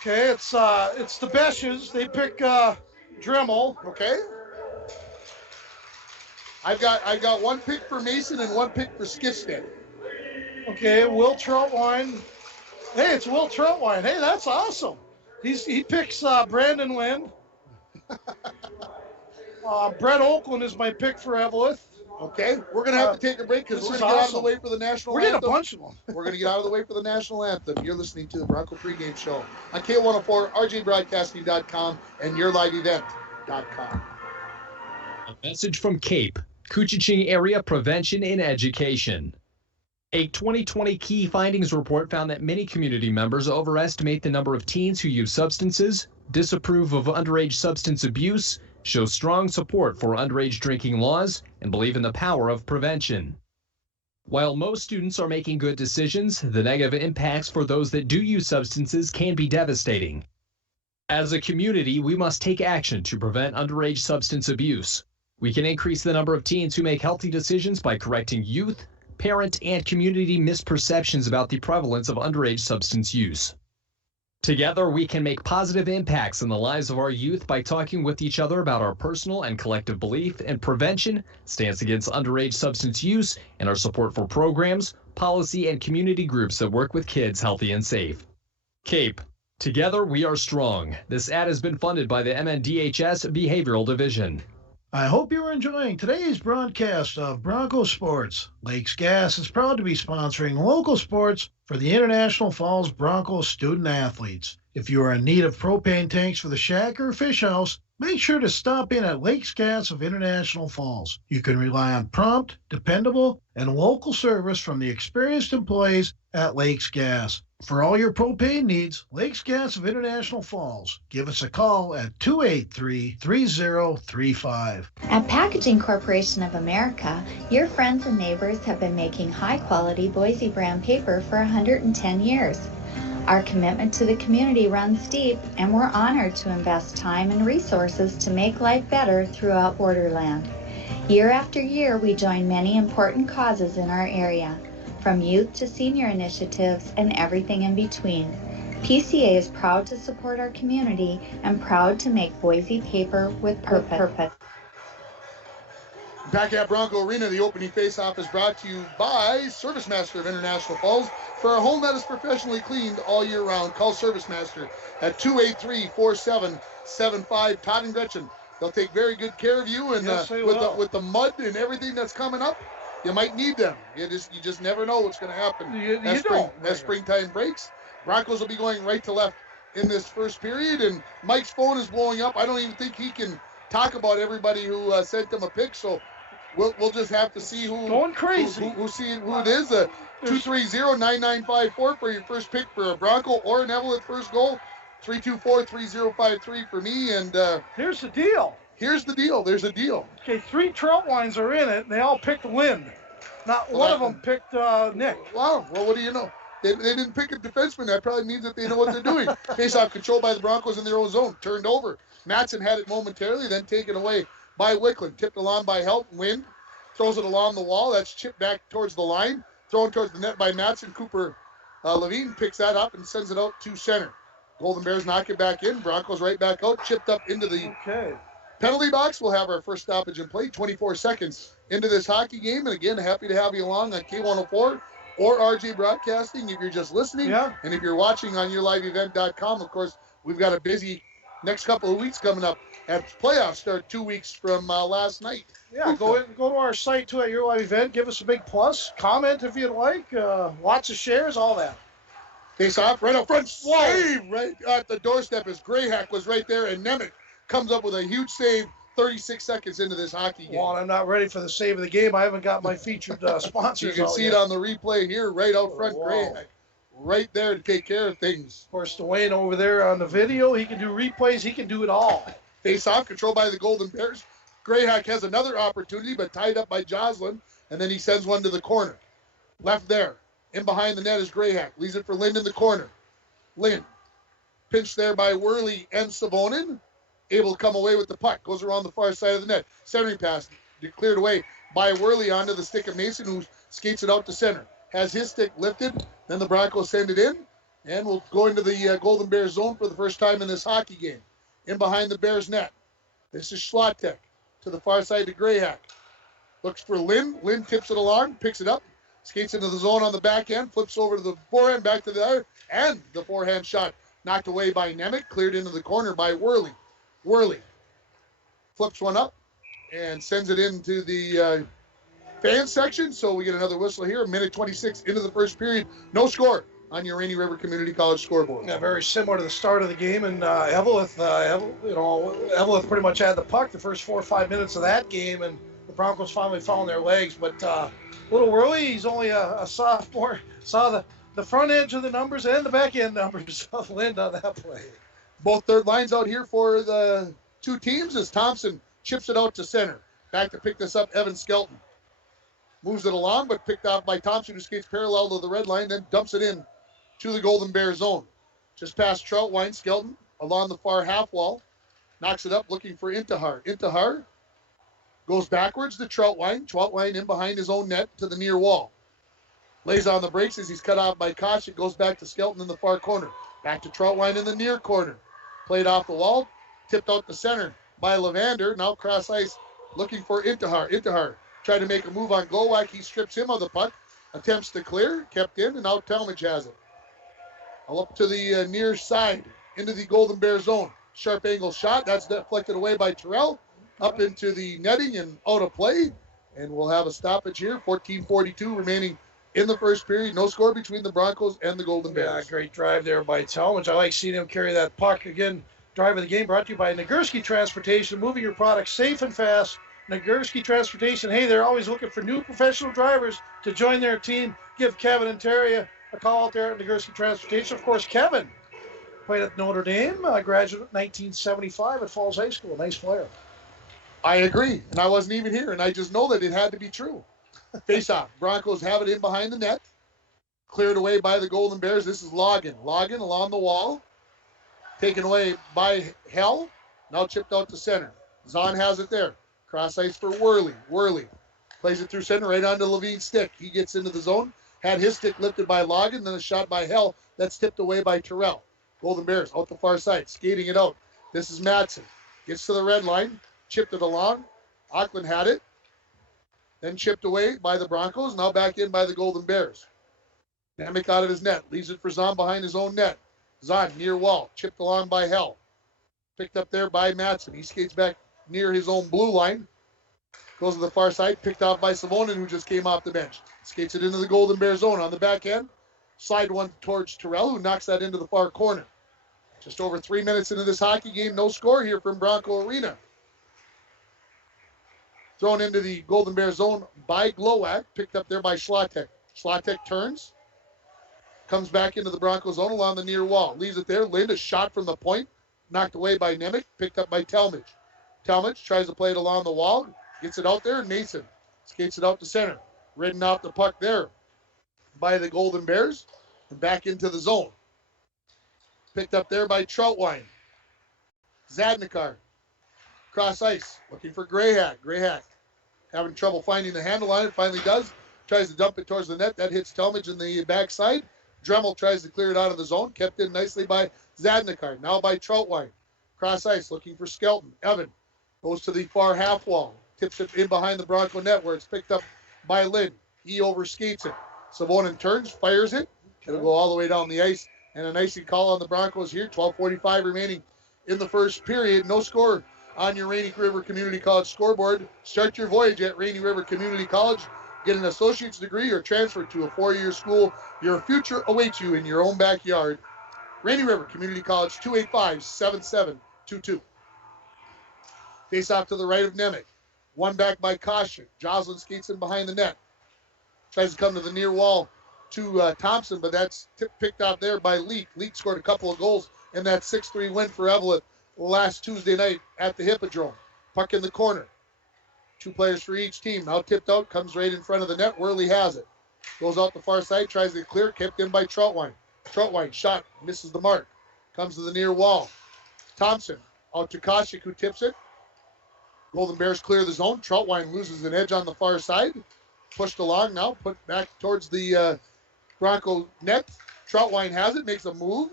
Okay, it's the Beshes. They pick Dremel. Okay. I've got 1 pick for Mason and 1 pick for Skifstead. Okay, Will Troutwine. Hey, it's Will Troutwine. Hey, that's awesome. He picks Brandon Lynn. Brett Oakland is my pick for Eveleth. Okay, we're going to have to take a break because we're going to get out of the way for the national anthem. We're getting a bunch of them. We're going to get out of the way for the national anthem. You're listening to the Bronco Pregame Show on K104, rjbroadcasting.com, and yourlivevent.com. A message from CAPE, Couchiching Area Prevention and Education. A 2020 key findings report found that many community members overestimate the number of teens who use substances, disapprove of underage substance abuse, show strong support for underage drinking laws, and believe in the power of prevention. While most students are making good decisions, the negative impacts for those that do use substances can be devastating. As a community, we must take action to prevent underage substance abuse. We can increase the number of teens who make healthy decisions by correcting youth, parent, and community misperceptions about the prevalence of underage substance use. Together, we can make positive impacts in the lives of our youth by talking with each other about our personal and collective belief in prevention, stance against underage substance use, and our support for programs, policy, and community groups that work with kids healthy and safe. CAPE. Together, we are strong. This ad has been funded by the MNDHS Behavioral Division. I hope you're enjoying today's broadcast of Bronco Sports. Lakes Gas is proud to be sponsoring local sports for the International Falls Bronco student athletes. If you are in need of propane tanks for the shack or fish house, make sure to stop in at Lakes Gas of International Falls. You can rely on prompt, dependable, and local service from the experienced employees at Lakes Gas. For all your propane needs, Lakes Gas of International Falls. Give us a call at 283-3035. At Packaging Corporation of America, your friends and neighbors have been making high-quality Boise brand paper for 110 years. Our commitment to the community runs deep, and we're honored to invest time and resources to make life better throughout Borderland. Year after year, we join many important causes in our area, from youth to senior initiatives and everything in between. PCA is proud to support our community and proud to make Boise paper with purpose. Back at Bronco Arena, the opening face-off is brought to you by Service Master of International Falls. For a home that is professionally cleaned all year round, call Service Master at 283-4775. Todd and Gretchen, they'll take very good care of you, and yes, with the mud and everything that's coming up, you might need them. You just never know what's going to happen as springtime breaks. Broncos will be going right to left in this first period, and Mike's phone is blowing up. I don't even think he can talk about everybody who sent him a pic, so we'll just have to see who going crazy. Who it is. 230-9954 for your first pick for a Bronco or an Eveleth first goal. 324-3053 for me. And here's the deal. There's a deal. Okay, 3 Troutwines are in it, and they all picked Lynn. Not one of them picked Nick. Wow. Well, what do you know? They didn't pick a defenseman. That probably means that they know what they're doing. Face-off controlled by the Broncos in their own zone. Turned over. Matson had it momentarily, then taken away by Wickland. Tipped along by Help. Wynn throws it along the wall. That's chipped back towards the line. Thrown towards the net by Matson. Cooper Levine picks that up and sends it out to center. Golden Bears knock it back in. Broncos right back out. Chipped up into the penalty box. We'll have our first stoppage in play. 24 seconds into this hockey game. And again, happy to have you along on K104 or RJ Broadcasting if you're just listening. Yeah. And if you're watching on yourlivevent.com, of course, we've got a busy next couple of weeks coming up as playoffs start 2 weeks from last night. Yeah, go to our site too at Your Live Event. Give us a big plus. Comment if you'd like. Lots of shares, all that. Face off right up front. Save right at the doorstep as Grayhack was right there, and Nemec comes up with a huge save 36 seconds into this hockey game. Well, I'm not ready for the save of the game. I haven't got my featured sponsors. You can see it on the replay here, right out front. Grayhack right there to take care of things. Of course, Dwayne over there on the video, he can do replays. He can do it all. Face off controlled by the Golden Bears. Grayhack has another opportunity, but tied up by Joslin, and then he sends one to the corner. Left there. In behind the net is Grayhack. Leaves it for Lind in the corner. Lind. Pinched there by Worley and Savonin. Able to come away with the puck. Goes around the far side of the net. Centering pass. Cleared away by Worley onto the stick of Mason, who skates it out to center. Has his stick lifted. Then the Broncos send it in. And we'll go into the Golden Bears zone for the first time in this hockey game. In behind the Bears net. This is Schlottek to the far side to Grayhack. Looks for Lind. Lind tips it along. Picks it up. Skates into the zone on the back end, flips over to the forehand, back to the other, and the forehand shot knocked away by Nemec, cleared into the corner by Worley. Worley flips one up and sends it into the fan section, so we get another whistle here. 1:26 into the first period. No score on your Rainy River Community College scoreboard. Yeah, very similar to the start of the game, and Eveleth pretty much had the puck the first 4 or 5 minutes of that game, and the Broncos finally found their legs. But little Worley, he's only a sophomore, saw the front edge of the numbers and the back end numbers of Lind on that play. Both third lines out here for the two teams as Thompson chips it out to center. Back to pick this up, Evan Skelton. Moves it along, but picked off by Thompson, who skates parallel to the red line, then dumps it in to the Golden Bear zone. Just past Troutwine, Skelton along the far half wall. Knocks it up, looking for Intihar. Intihar goes backwards to Troutwine. Troutwine in behind his own net to the near wall. Lays on the brakes as he's cut off by Koch. It goes back to Skelton in the far corner. Back to Troutwine in the near corner. Played off the wall. Tipped out the center by Levander. Now cross ice looking for Intihar. Intihar tried to make a move on Glowak. He strips him of the puck. Attempts to clear. Kept in, and now Talmadge has it. All up to the near side into the Golden Bear zone. Sharp angle shot. That's deflected away by Terrell. Up into the netting and out of play. And we'll have a stoppage here. 14:42 remaining in the first period. No score between the Broncos and the Golden Bears. Yeah, great drive there by Talmadge. I like seeing him carry that puck. Again, drive of the game brought to you by Nagurski Transportation. Moving your product safe and fast. Nagurski Transportation. Hey, they're always looking for new professional drivers to join their team. Give Kevin and Terry a call out there at Nagurski Transportation. Of course, Kevin played at Notre Dame, graduate 1975 at Falls High School. Nice player. I agree, and I wasn't even here, and I just know that it had to be true. Face-off. Broncos have it in behind the net. Cleared away by the Golden Bears. This is Logan. Logan along the wall. Taken away by Hell. Now chipped out to center. Zahn has it there. Cross ice for Worley. Worley plays it through center right onto Levine's stick. He gets into the zone. Had his stick lifted by Logan, then a shot by Hell. That's tipped away by Terrell. Golden Bears out the far side, skating it out. This is Madsen. Gets to the red line. Chipped it along. Auckland had it. Then chipped away by the Broncos. Now back in by the Golden Bears. Nemec out of his net. Leaves it for Zahn behind his own net. Zahn near wall. Chipped along by Hell. Picked up there by Madsen. He skates back near his own blue line. Goes to the far side. Picked off by Savonin, who just came off the bench. Skates it into the Golden Bear zone on the back end. Slide one towards Terrell, who knocks that into the far corner. Just over 3 minutes into this hockey game. No score here from Bronco Arena. Thrown into the Golden Bear zone by Glowak. Picked up there by Schlatek. Schlatek turns. Comes back into the Bronco zone along the near wall. Leaves it there. Lind, a shot from the point. Knocked away by Nemec. Picked up by Talmadge. Talmadge tries to play it along the wall. Gets it out there. Nason skates it out to center. Ridden off the puck there by the Golden Bears. And back into the zone. Picked up there by Troutwine. Zadnikar. Cross ice. Looking for Grayhack. Grayhack having trouble finding the handle on it. Finally does. Tries to dump it towards the net. That hits Talmadge in the backside. Dremel tries to clear it out of the zone. Kept in nicely by Zadnikar. Now by Troutwine. Cross ice. Looking for Skelton. Evan goes to the far half wall. Tips it in behind the Bronco net where it's picked up by Lind. He overskates it. Savonin turns. Fires it. It'll go all the way down the ice. And an icing call on the Broncos here. 12:45 remaining in the first period. No score on your Rainy River Community College scoreboard. Start your voyage at Rainy River Community College. Get an associate's degree or transfer to a 4-year school. Your future awaits you in your own backyard. Rainy River Community College, 285-7722. Face off to the right of Nemec. One back by Koshik. Jocelyn skates in behind the net. Tries to come to the near wall to Thompson, but that's picked out there by Leek. Leek scored a couple of goals in that 6-3 win for Eveleth last Tuesday night at the Hippodrome. Puck in the corner. 2 players for each team. Now tipped out, comes right in front of the net. Worley has it. Goes out the far side, tries to clear, kept in by Troutwine. Troutwine shot, misses the mark. Comes to the near wall. Thompson out to Koshik, who tips it. Golden Bears clear the zone. Troutwine loses an edge on the far side. Pushed along now, put back towards the Bronco net. Troutwine has it, makes a move.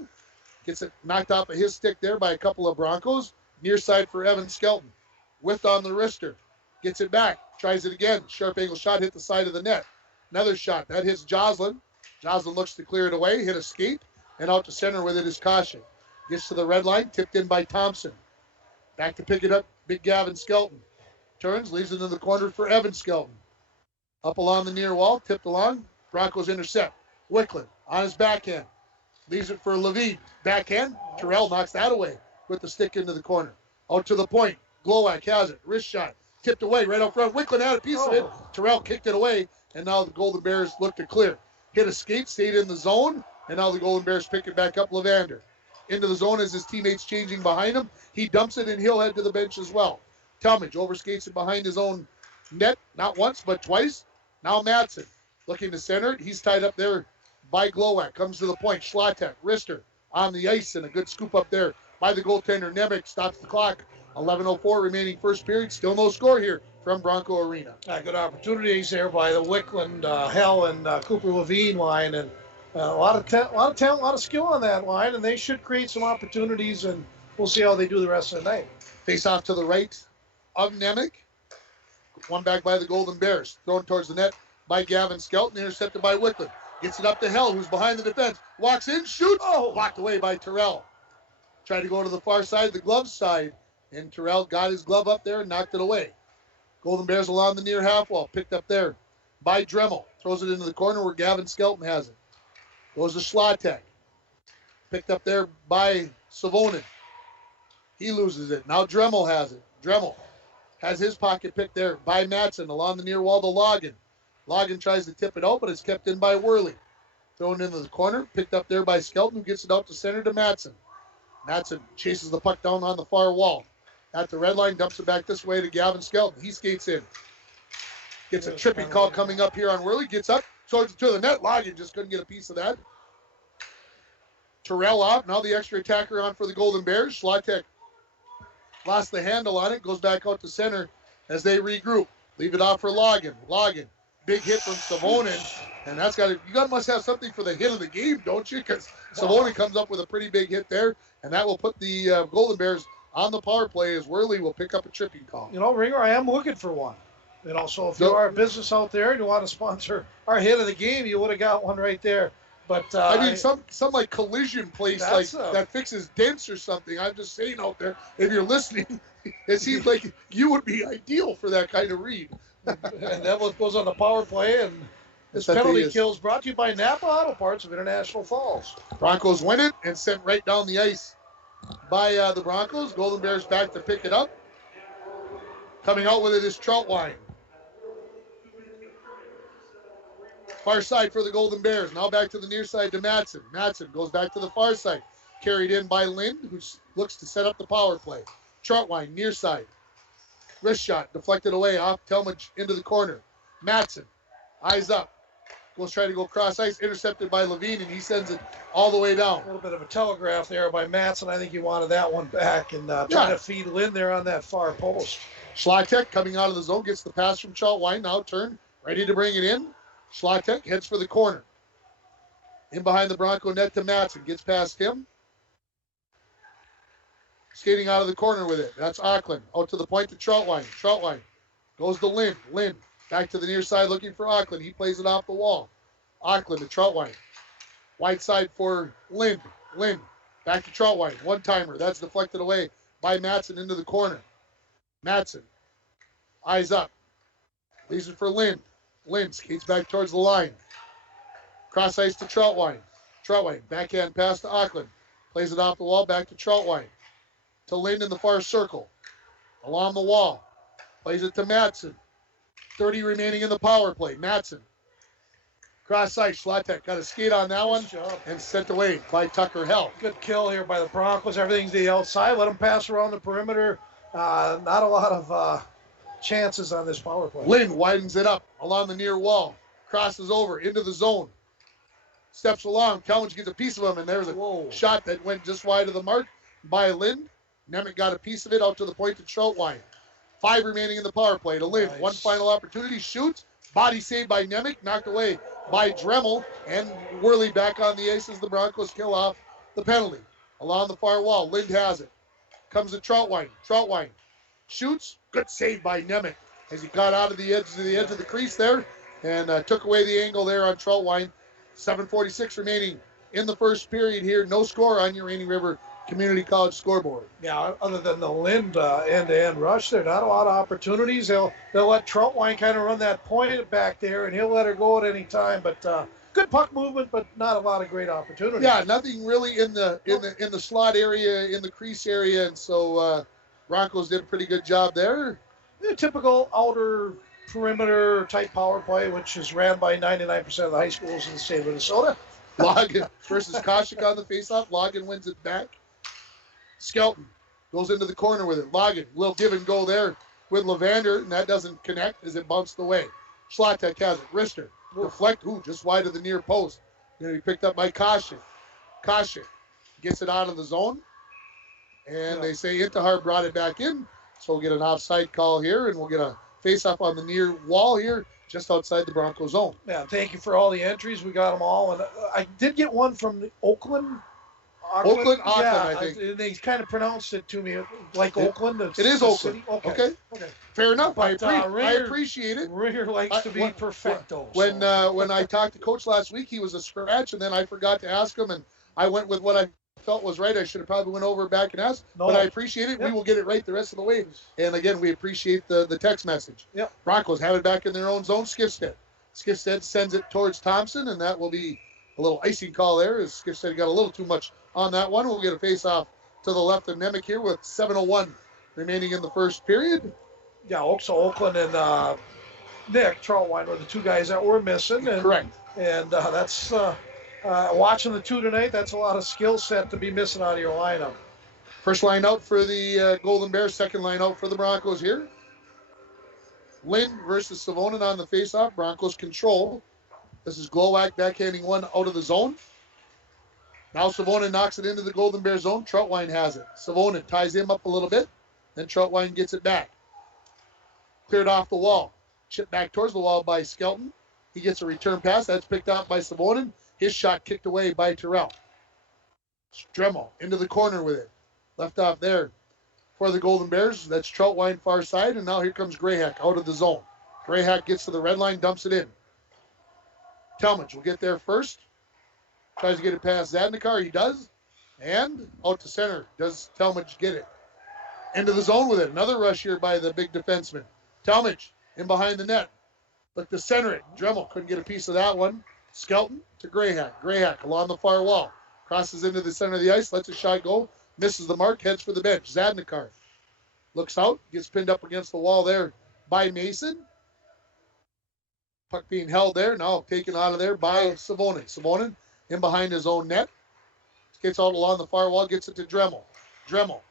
Gets it knocked off of his stick there by a couple of Broncos. Near side for Evan Skelton. Whiffed on the wrister. Gets it back. Tries it again. Sharp angle shot hit the side of the net. Another shot. That hits Joslin. Joslin looks to clear it away, hit a skate, and out to center with it is Caution. Gets to the red line, tipped in by Thompson. Back to pick it up, big Gavin Skelton. Turns, leaves it in the corner for Evan Skelton. Up along the near wall, tipped along. Broncos intercept. Wicklund on his backhand. Leaves it for Levine. Backhand. Terrell knocks that away with the stick into the corner. Out to the point. Glowacz has it. Wrist shot. Tipped away right out front. Wicklund had a piece of it. Terrell kicked it away, and now the Golden Bears look to clear. Hit a skate, stayed in the zone, and now the Golden Bears pick it back up. Levander into the zone as his teammates changing behind him. He dumps it, and he'll head to the bench as well. Talmadge overskates it behind his own net, not once, but twice. Now Madsen looking to center it. He's tied up there by Glowacz. Comes to the point. Schlatek, wrister on the ice, and a good scoop up there by the goaltender. Nemec stops the clock. 11:04 remaining first period. Still no score here from Bronco Arena. Good opportunities there by the Wicklund, Hell, and Cooper Levine line, and a lot of talent, a lot of skill on that line, and they should create some opportunities, and we'll see how they do the rest of the night. Face off to the right of Nemec. One back by the Golden Bears. Thrown towards the net by Gavin Skelton. Intercepted by Wicklund. Gets it up to Hell, who's behind the defense. Walks in, shoots. Blocked away by Terrell. Tried to go to the far side, the glove side, and Terrell got his glove up there and knocked it away. Golden Bears along the near half wall. Picked up there by Dremel. Throws it into the corner where Gavin Skelton has it. Goes to Schlatek. Picked up there by Savonin. He loses it. Now Dremel has it. Dremel has his pocket picked there by Madsen along the near wall to Logan. Logan tries to tip it out, but it's kept in by Worley. Thrown into the corner. Picked up there by Skelton, who gets it out to center to Madsen. Madsen chases the puck down on the far wall. At the red line, dumps it back this way to Gavin Skelton. He skates in. Gets a tripping call coming up here on Worley. Gets up, towards to the net. Logan just couldn't get a piece of that. Terrell off. Now the extra attacker on for the Golden Bears. Schlatek lost the handle on it. Goes back out to center as they regroup. Leave it off for Logan. Logan. Big hit from Savonin. And that's got to, must have something for the hit of the game, don't you? Because Savonin comes up with a pretty big hit there. And that will put the Golden Bears on the power play as Worley will pick up a tripping call. You know, Ringer, I am looking for one. You know, so if you are a business out there and you want to sponsor our hit of the game, you would have got one right there. But I mean, some like collision place like that fixes dents or something. I'm just saying out there, if you're listening, it seems like you would be ideal for that kind of read. And Eveleth goes on the power play, and this penalty kill is brought to you by Napa Auto Parts of International Falls. Broncos win it and sent right down the ice by the Broncos. Golden Bears back to pick it up. Coming out with it is Troutwine. Far side for the Golden Bears. Now back to the near side to Madsen. Madsen goes back to the far side. Carried in by Lind, who looks to set up the power play. Troutwine, near side. Wrist shot, deflected away off Talmadge into the corner. Madsen, eyes up. Goes try to go cross ice, intercepted by Levine, and he sends it all the way down. A little bit of a telegraph there by Madsen. I think he wanted that one back and trying to feed Lind there on that far post. Schlatek coming out of the zone, gets the pass from Troutwine. Now turn, ready to bring it in. Schlatek heads for the corner. In behind the Bronco net to Madsen. Gets past him. Skating out of the corner with it. That's Auckland. Out to the point to Troutwine. Troutwine goes to Lind. Lind back to the near side looking for Auckland. He plays it off the wall. Auckland to Troutwine. Wide side for Lind. Lind back to Troutwine. One-timer. That's deflected away by Madsen into the corner. Madsen. Eyes up. Leaves it for Lind. Lind skates back towards the line. Cross ice to Troutwine. Troutwine, backhand pass to Auckland. Plays it off the wall, back to Troutwine. To Lind in the far circle. Along the wall. Plays it to Madsen. 30 remaining in the power play. Madsen. Cross ice, Schlatek got a skate on that one and sent away by Tucker Hell. Good kill here by the Broncos. Everything's to the outside. Let them pass around the perimeter. Not a lot of chances on this power play. Lind widens it up along the near wall. Crosses over into the zone. Steps along. Talmadge gets a piece of him, and there's a shot that went just wide of the mark by Lind. Nemec got a piece of it out to the point to Troutwine. 5 remaining in the power play to Lind. Nice. One final opportunity. Shoots. Body saved by Nemec. Knocked away by Dremel. And Worley back on the ice as the Broncos kill off the penalty. Along the far wall. Lind has it. Comes to Troutwine. Troutwine shoots. Good save by Nemec as he got out of the edge of the crease there and took away the angle there on Troutwine. 7:46 remaining in the first period here. No score on your Rainy River Community College scoreboard. Yeah, other than the Lind end-to-end rush, there not a lot of opportunities. They'll let Troutwine kind of run that point back there, and he'll let her go at any time. But good puck movement, but not a lot of great opportunities. Yeah, nothing really in the slot area, in the crease area, and so Broncos did a pretty good job there. The typical outer perimeter type power play, which is ran by 99% of the high schools in the state of Minnesota. Logan versus Koshik on the faceoff. Logan wins it back. Skelton goes into the corner with it. Logan will give and go there with Levander, and that doesn't connect as it bounced away. Schlatek has it. Rister deflect, just wide of the near post. Going to be picked up by Koshik. Koshik gets it out of the zone, and they say Intihar brought it back in, so we'll get an offside call here, and we'll get a face-off on the near wall here, just outside the Bronco zone. Yeah, thank you for all the entries. We got them all, and I did get one from Oakland. Auckland, I think. They kind of pronounced it to me like Oakland. It is Oakland. Okay. Fair enough. But, I appreciate it. Ringer likes to be perfecto. When I talked to Coach last week, he was a scratch, and then I forgot to ask him, and I went with what I felt was right. I should have probably went over back and asked, but I appreciate it. Yep. We will get it right the rest of the way. And again, we appreciate the text message. Yep. Broncos have it back in their own zone. Skifstead sends it towards Thompson, and that will be a little icing call there as Skifstead got a little too much on that one. We'll get a face-off to the left of Nemec here with 7:01 remaining in the first period. Yeah, so Oakland and Nick Troutwine were the two guys that were missing. And, correct. And that's watching the two tonight, that's a lot of skill set to be missing out of your lineup. First line out for the Golden Bears, second line out for the Broncos here. Lind versus Savonin on the face-off. Broncos control. This is Glowak backhanding one out of the zone. Now Savonin knocks it into the Golden Bear zone. Troutwine has it. Savonin ties him up a little bit. Then Troutwine gets it back. Cleared off the wall. Chipped back towards the wall by Skelton. He gets a return pass. That's picked out by Savonin. His shot kicked away by Terrell. Dremel into the corner with it. Left off there for the Golden Bears. That's Troutwine far side. And now here comes Grayhack out of the zone. Grayhack gets to the red line, dumps it in. Talmadge will get there first. Tries to get it past Zadnikar. He does. And out to center. Does Talmadge get it? Into the zone with it. Another rush here by the big defenseman. Talmadge in behind the net. Look to center it. Dremel couldn't get a piece of that one. Skelton to Grayhack. Grayhack along the far wall. Crosses into the center of the ice. Lets a shot go. Misses the mark. Heads for the bench. Zadnikar looks out. Gets pinned up against the wall there by Mason. Puck being held there. Now taken out of there by Savonin. Savonin in behind his own net. Gets out along the far wall. Gets it to Dremel. Dremel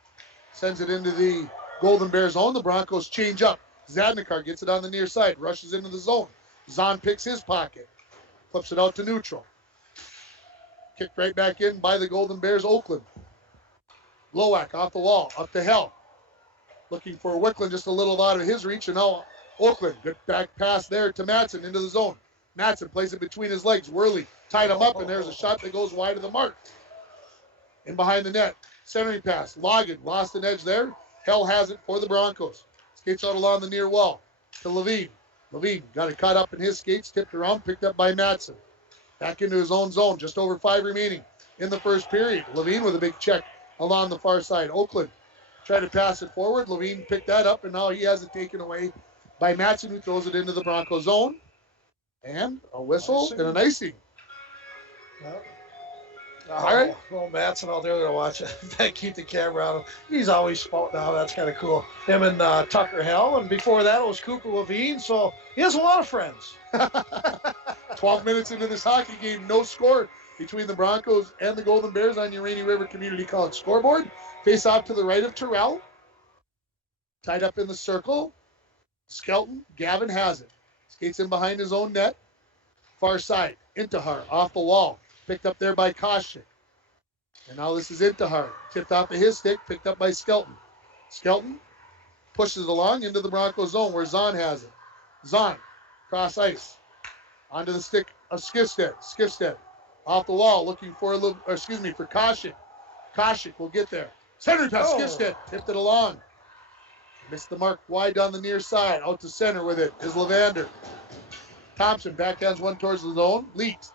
sends it into the Golden Bear zone. The Broncos change up. Zadnikar gets it on the near side. Rushes into the zone. Zahn picks his pocket. Flips it out to neutral. Kicked right back in by the Golden Bears. Oakland. Glowak off the wall. Up to Hell. Looking for Wicklund just a little out of his reach. And now Oakland, good back pass there to Madsen into the zone. Madsen plays it between his legs. Worley tied him up, and there's a shot that goes wide of the mark. In behind the net, centering pass. Logan lost an edge there. Hell has it for the Broncos. Skates out along the near wall to Levine. Levine got it caught up in his skates, tipped around, picked up by Madsen. Back into his own zone, just over 5 remaining in the first period. Levine with a big check along the far side. Oakland tried to pass it forward. Levine picked that up, and now he has it taken away by Madsen, who throws it into the Bronco zone. And a whistle and an icing. Yep. All right. Well, Madsen out there to watch it. Keep the camera on him. He's always spouting out. That's kind of cool. Him and Tucker Hell. And before that, it was Cooper Levine. So he has a lot of friends. 12 minutes into this hockey game, no score between the Broncos and the Golden Bears on your Rainy River Community College scoreboard. Face off to the right of Terrell. Tied up in the circle. Skelton. Gavin has it. Skates in behind his own net. Far side. Intihar off the wall. Picked up there by Koshik. And now this is Intihar. Tipped off of his stick. Picked up by Skelton. Skelton pushes it along into the Bronco zone where Zahn has it. Zahn. Cross ice. Onto the stick of Skifstead. Skifstead off the wall looking for Koshik. Koshik will get there. Center pass. Skifstead tipped it along. Missed the mark wide down the near side. Out to center with it is Levander. Thompson backhands one towards the zone. Leaks.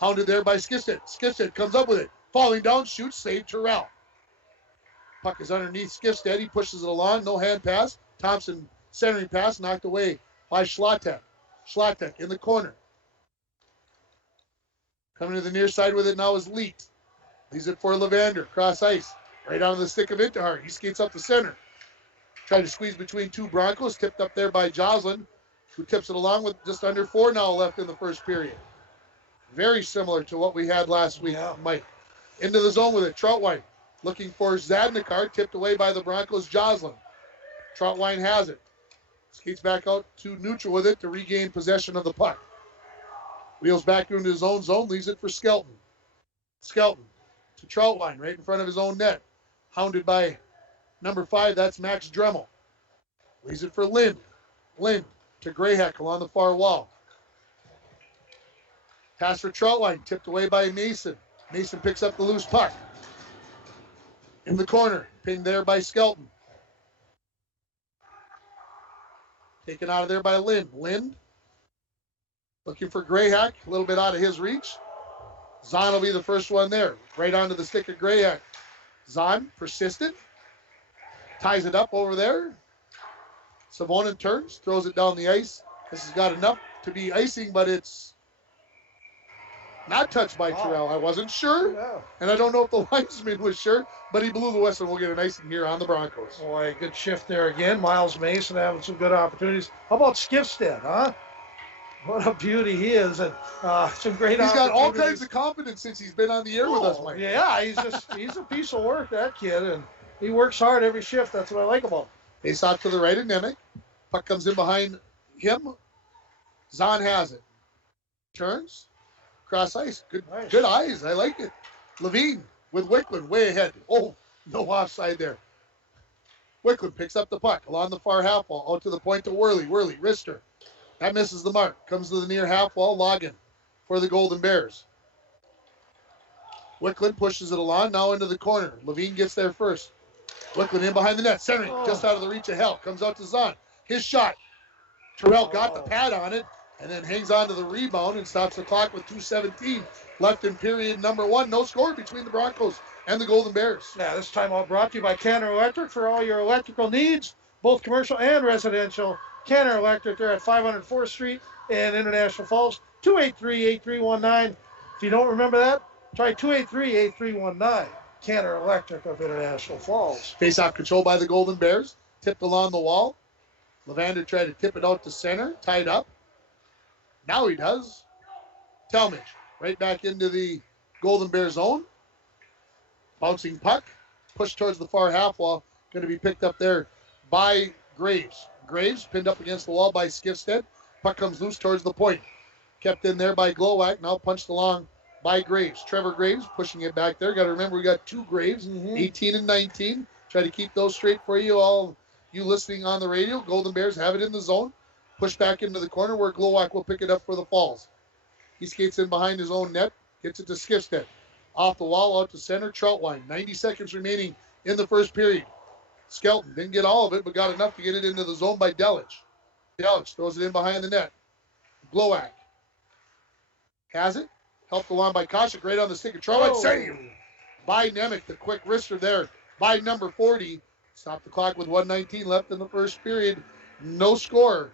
Hounded there by Skifstead. Skifstead comes up with it. Falling down, shoots, save Terrell. Puck is underneath Skifstead. He pushes it along. No hand pass. Thompson centering pass knocked away by Schlatek. Schlatek in the corner. Coming to the near side with it now is Leet. Leaves it for Levander. Cross ice. Right onto the stick of Intihar. He skates up the center. Trying to squeeze between two Broncos. Tipped up there by Joslin, who tips it along with just under 4 now left in the first period. Very similar to what we had last week, Mike. Into the zone with it. Troutwine looking for Zadnikar. Tipped away by the Broncos. Joslin. Troutwine has it. Skates back out to neutral with it to regain possession of the puck. Wheels back into his own zone. Leaves it for Skelton. Skelton to Troutwine right in front of his own net. Hounded by number 5. That's Max Dremel. Leaves it for Lind. Lind to Grayheck along the far wall. Pass for Troutwine. Tipped away by Mason. Mason picks up the loose puck. In the corner. Pinged there by Skelton. Taken out of there by Lind. Lind looking for Grayhack. A little bit out of his reach. Zahn will be the first one there. Right onto the stick of Grayhack. Zahn persistent. Ties it up over there. Savonin turns. Throws it down the ice. This has got enough to be icing, but it's not touched by Terrell. I wasn't sure. And I don't know if the linesman was sure, but he blew the whistle. We'll get an icing here on the Broncos. Boy, good shift there again. Miles Mason having some good opportunities. How about Skifstead, huh? What a beauty he is, and some great opportunities. He's got all kinds of confidence since he's been on the air with us, Mike. Yeah, he's a piece of work, that kid, and he works hard every shift. That's what I like about him. Face off to the right of Nemec. Puck comes in behind him. Zahn has it. Turns. Cross ice. Good eyes. I like it. Levine with Wicklund way ahead. Oh, no offside there. Wicklund picks up the puck along the far half wall. Out to the point to Worley. Worley, wrister. That misses the mark. Comes to the near half wall. Logan for the Golden Bears. Wicklund pushes it along. Now into the corner. Levine gets there first. Wicklund in behind the net. Centering just out of the reach of help. Comes out to Zahn. His shot. Terrell got the pad on it and then hangs on to the rebound and stops the clock with 2:17 left in period number 1. No score between the Broncos and the Golden Bears. Yeah, this time all brought to you by Canner Electric for all your electrical needs, both commercial and residential. Canner Electric, they're at 500 4th Street in International Falls, 283-8319. If you don't remember that, try 283-8319. Canner Electric of International Falls. Face-off control by the Golden Bears. Tipped along the wall. Levander tried to tip it out to center. Tied up. Now he does. Talmadge right back into the Golden Bear zone. Bouncing puck. Pushed towards the far half wall. Going to be picked up there by Graves. Graves pinned up against the wall by Skifstead. Puck comes loose towards the point. Kept in there by Glowak. Now punched along by Graves. Trevor Graves pushing it back there. Got to remember we got 2 Graves, 18 and 19. Try to keep those straight for you, all you listening on the radio. Golden Bears have it in the zone. Push back into the corner where Glowak will pick it up for the Falls. He skates in behind his own net. Gets it to Skifstead. Off the wall, out to center. Troutwine. 90 seconds remaining in the first period. Skelton didn't get all of it, but got enough to get it into the zone by Delich. Delich throws it in behind the net. Glowak has it. Helped along by Koshik, right on the stick of Troutwine. Save by Nemec. The quick wrister there by number 40. Stop the clock with 1:19 left in the first period. No score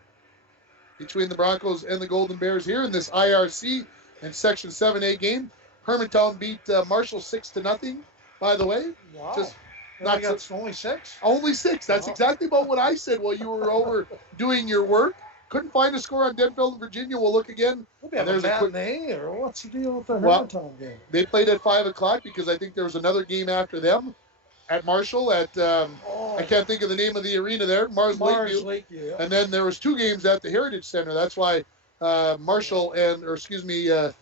between the Broncos and the Golden Bears here in this IRC and Section 7A game. Hermantown beat Marshall 6-0, by the way. Wow. Just not only 6? Only 6. That's exactly about what I said while you were over doing your work. Couldn't find a score on Denfeld, Virginia. We'll look again. There's a matinee, or what's the deal with the Hermantown game? They played at 5 o'clock because I think there was another game after them at Marshall at I can't think of the name of the arena there, Mars Lakeview. Yeah. And then there was 2 games at the Heritage Center. That's why Denfeld and Virginia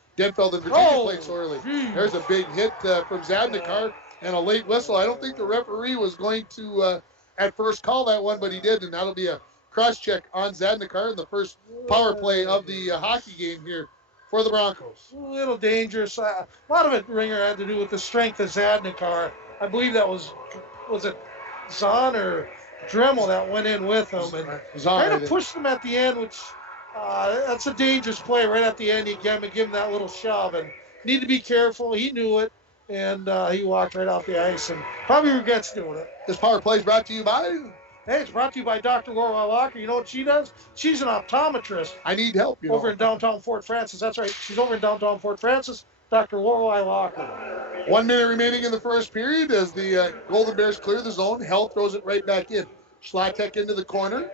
played so early. There's a big hit from Zadnikar and a late whistle. I don't think the referee was going to at first call that one, but he did, and that'll be a cross-check on Zadnikar in the first power play of the hockey game here for the Broncos. A little dangerous. A lot of it, Ringer, had to do with the strength of Zadnikar. I believe that was it Zahn or Dremel that went in with him and kind of pushed them at the end, which That's a dangerous play right at the end. You give him that little shove, and need to be careful. He knew it, and he walked right off the ice, and probably regrets doing it. This power play is brought to you by... Hey, it's brought to you by Dr. Laura Locker. You know what she does? She's an optometrist. I need help, Over in downtown Fort Francis. That's right. She's over in downtown Fort Francis. Dr. Laura Locker. 1 minute remaining in the first period as the Golden Bears clear the zone. Hell throws it right back in. Schlatek into the corner.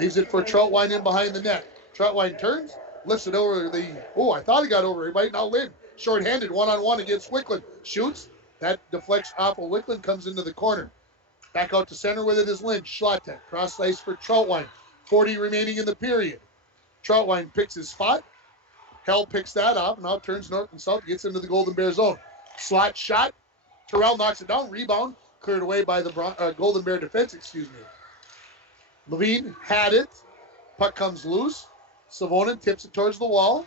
Leaves it for Troutwine in behind the net. Troutwine turns, lifts it over the... Oh, I thought he got over. He might not win. Short-handed, one-on-one against Wickland. Shoots. That deflects off of Wickland, comes into the corner. Back out to center with it is Lynch. Schlatek, cross ice for Troutwine. 40 remaining in the period. Troutwine picks his spot. Hell picks that up, now turns north and south, gets into the Golden Bear zone. Slot shot. Terrell knocks it down. Rebound cleared away by the Golden Bear defense, Levine had it. Puck comes loose. Savonin tips it towards the wall.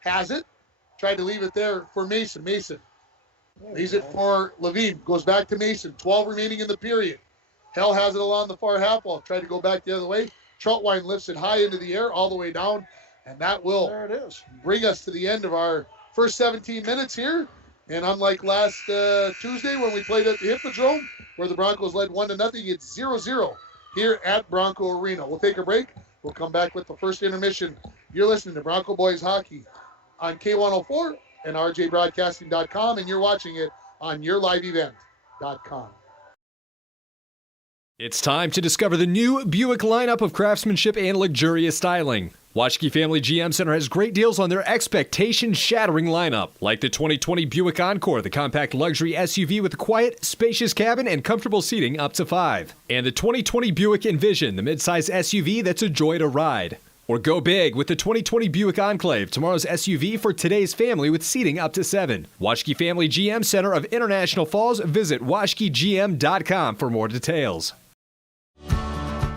Has it. Tried to leave it there for Mason. Mason leaves it for Levine. Goes back to Mason. 12 remaining in the period. Hell has it along the far half wall. Tried to go back the other way. Troutwine lifts it high into the air, all the way down. And that will bring us to the end of our first 17 minutes here. And unlike last Tuesday when we played at the Hippodrome, where the Broncos led 1-0, it's 0-0 here at Bronco Arena. We'll take a break. We'll come back with the first intermission. You're listening to Bronco Boys Hockey on K104 and rjbroadcasting.com, and you're watching it on yourliveevent.com. It's time to discover the new Buick lineup of craftsmanship and luxurious styling. Washke Family GM Center has great deals on their expectation-shattering lineup, like the 2020 Buick Encore, the compact luxury SUV with a quiet, spacious cabin and comfortable seating up to 5. And the 2020 Buick Envision, the midsize SUV that's a joy to ride. Or go big with the 2020 Buick Enclave, tomorrow's SUV for today's family with seating up to 7. Washke Family GM Center of International Falls. Visit washkegm.com for more details.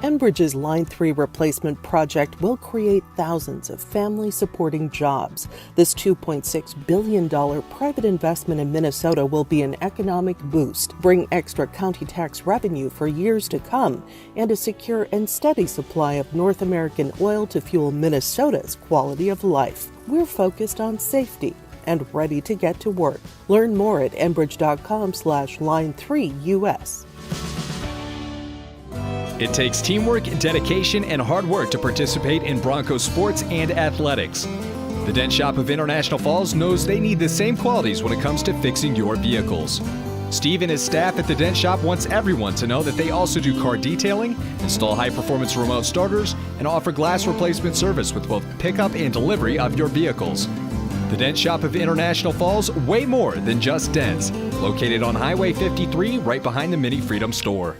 Enbridge's Line 3 replacement project will create thousands of family-supporting jobs. This $2.6 billion private investment in Minnesota will be an economic boost, bring extra county tax revenue for years to come, and a secure and steady supply of North American oil to fuel Minnesota's quality of life. We're focused on safety and ready to get to work. Learn more at enbridge.com/line3US. It takes teamwork, dedication, and hard work to participate in Broncos sports and athletics. The Dent Shop of International Falls knows they need the same qualities when it comes to fixing your vehicles. Steve and his staff at the Dent Shop wants everyone to know that they also do car detailing, install high-performance remote starters, and offer glass replacement service with both pickup and delivery of your vehicles. The Dent Shop of International Falls, way more than just dents. Located on Highway 53, right behind the Mini Freedom store.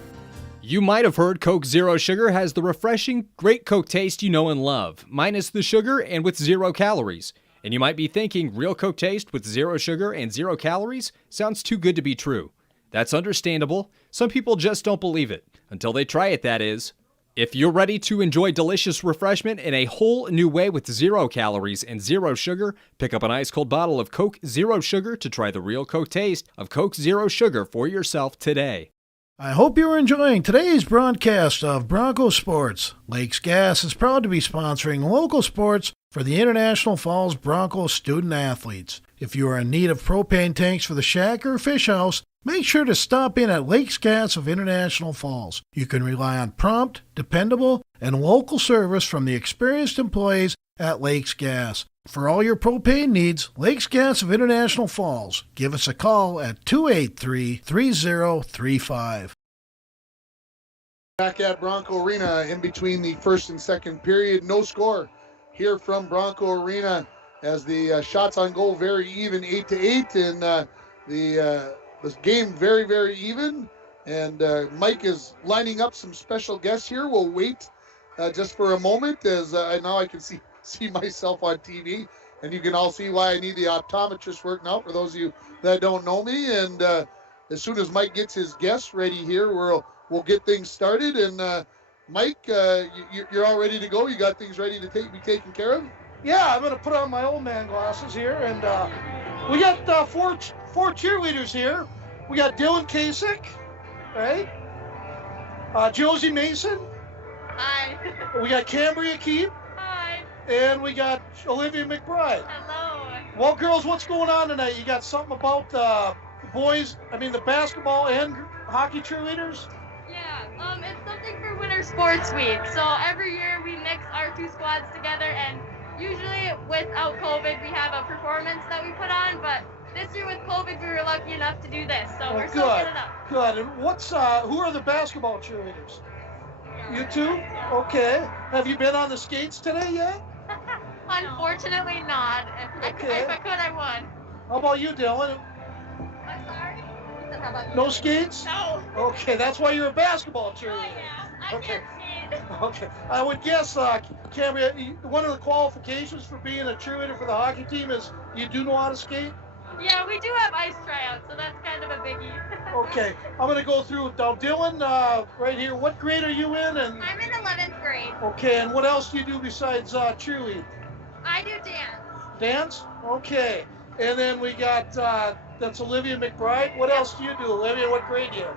You might have heard Coke Zero Sugar has the refreshing, great Coke taste you know and love, minus the sugar and with 0 calories. And you might be thinking, real Coke taste with 0 sugar and 0 calories? Sounds too good to be true. That's understandable. Some people just don't believe it. Until they try it, that is. If you're ready to enjoy delicious refreshment in a whole new way with 0 calories and 0 sugar, pick up an ice-cold bottle of Coke Zero Sugar to try the real Coke taste of Coke Zero Sugar for yourself today. I hope you're enjoying today's broadcast of Bronco Sports. Lakes Gas is proud to be sponsoring local sports for the International Falls Bronco student athletes. If you are in need of propane tanks for the shack or fish house, make sure to stop in at Lakes Gas of International Falls. You can rely on prompt, dependable, and local service from the experienced employees at Lakes Gas. For all your propane needs, Lakes Gas of International Falls. Give us a call at 283-3035. Back at Bronco Arena in between the first and second period. No score here from Bronco Arena as the shots on goal very even, 8-8, and the game very, very even. And Mike is lining up some special guests here. We'll wait just for a moment as now I can see myself on TV, and you can all see why I need the optometrist working out for those of you that don't know me. And as soon as Mike gets his guests ready here, we'll get things started. And Mike, you're all ready to go? You got things ready to be taken care of? Yeah, I'm going to put on my old man glasses here, and we got four cheerleaders here. We got Dylan Kasich, right? Josie Mason, Hi. We got Cambria Keep. Hi. And we got Olivia McBride. Hello. Well, girls, what's going on tonight? You got something about the basketball and hockey cheerleaders? Yeah, it's something for Winter Sports Week. So every year we mix our two squads together, and usually without COVID we have a performance that we put on, but this year with COVID we were lucky enough to do this, so we're still good. it up. Good. And who are the basketball cheerleaders? You two? Okay. Have you been on the skates today yet? Unfortunately not. If I could, I would. How about you, Dylan? I'm sorry? How about you? No skates? No. Okay, that's why you're a basketball cheerleader. Oh, yeah. I can't skate. Okay. I would guess, Cambria, one of the qualifications for being a cheerleader for the hockey team is you do know how to skate? Yeah, we do have ice tryouts, so that's kind of a biggie. Okay, I'm going to go through now. Dylan, right here, what grade are you in? And I'm in 11th grade. Okay, and what else do you do besides cheerlead? I do dance. Dance? Okay. And then we got, that's Olivia McBride. What else do you do? Olivia, what grade are you in?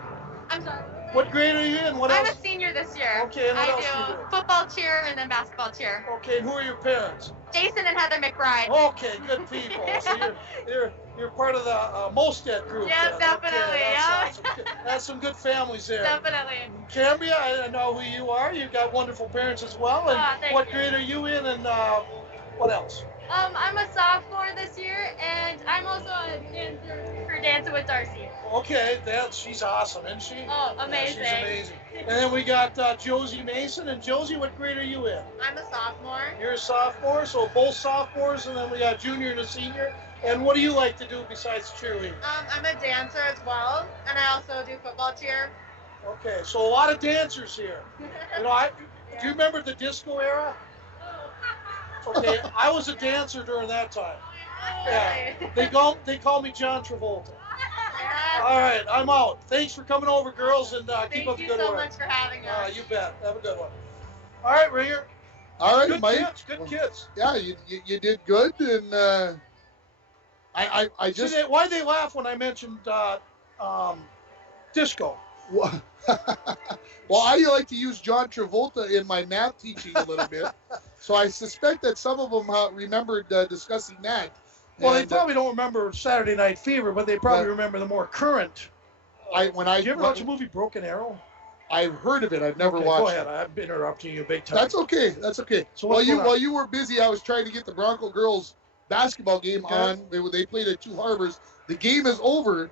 I'm sorry. What grade are you in? What I'm else? a senior this year. Okay, and what I else do you do do? football cheer and then basketball cheer. Okay, and who are your parents? Jason and Heather McBride. Okay, good people. So you're part of the Mostad group. Yeah, then. definitely. Okay, Yeah. that's some good families there. Definitely. Cambria, I know who you are. You've got wonderful parents as well. And thank what you. grade are you in? And what else? I'm a sophomore this year, and I'm also a dancer for Dancing with Darcy. Okay, she's awesome, isn't she? Oh, amazing. Yeah, she's amazing. And then we got Josie Mason. And Josie, what grade are you in? I'm a sophomore. You're a sophomore, so both sophomores, and then we got junior and a senior. And what do you like to do besides cheerleading? I'm a dancer as well, and I also do football cheer. Okay, so a lot of dancers here. You know, do you remember the disco era? Okay, I was a dancer during that time. Yeah, they call me John Travolta. All right, I'm out. Thanks for coming over, girls, and keep up the good work. Thank you so much for having us. You bet. Have a good one. All right, Ringer. All right, good Mike. Kids, good kids. Yeah, you did good, and I just. Why'd they laugh when I mentioned disco? Well, I like to use John Travolta in my math teaching a little bit, so I suspect that some of them remembered discussing that. Well, they probably don't remember Saturday Night Fever, but they probably remember the more current. Did you ever watch the movie Broken Arrow? I've heard of it. I've never watched it. Go ahead. I've been interrupting you big time. That's okay. That's okay. So while you were busy, I was trying to get the Bronco girls basketball game on. They played at Two Harbors. The game is over,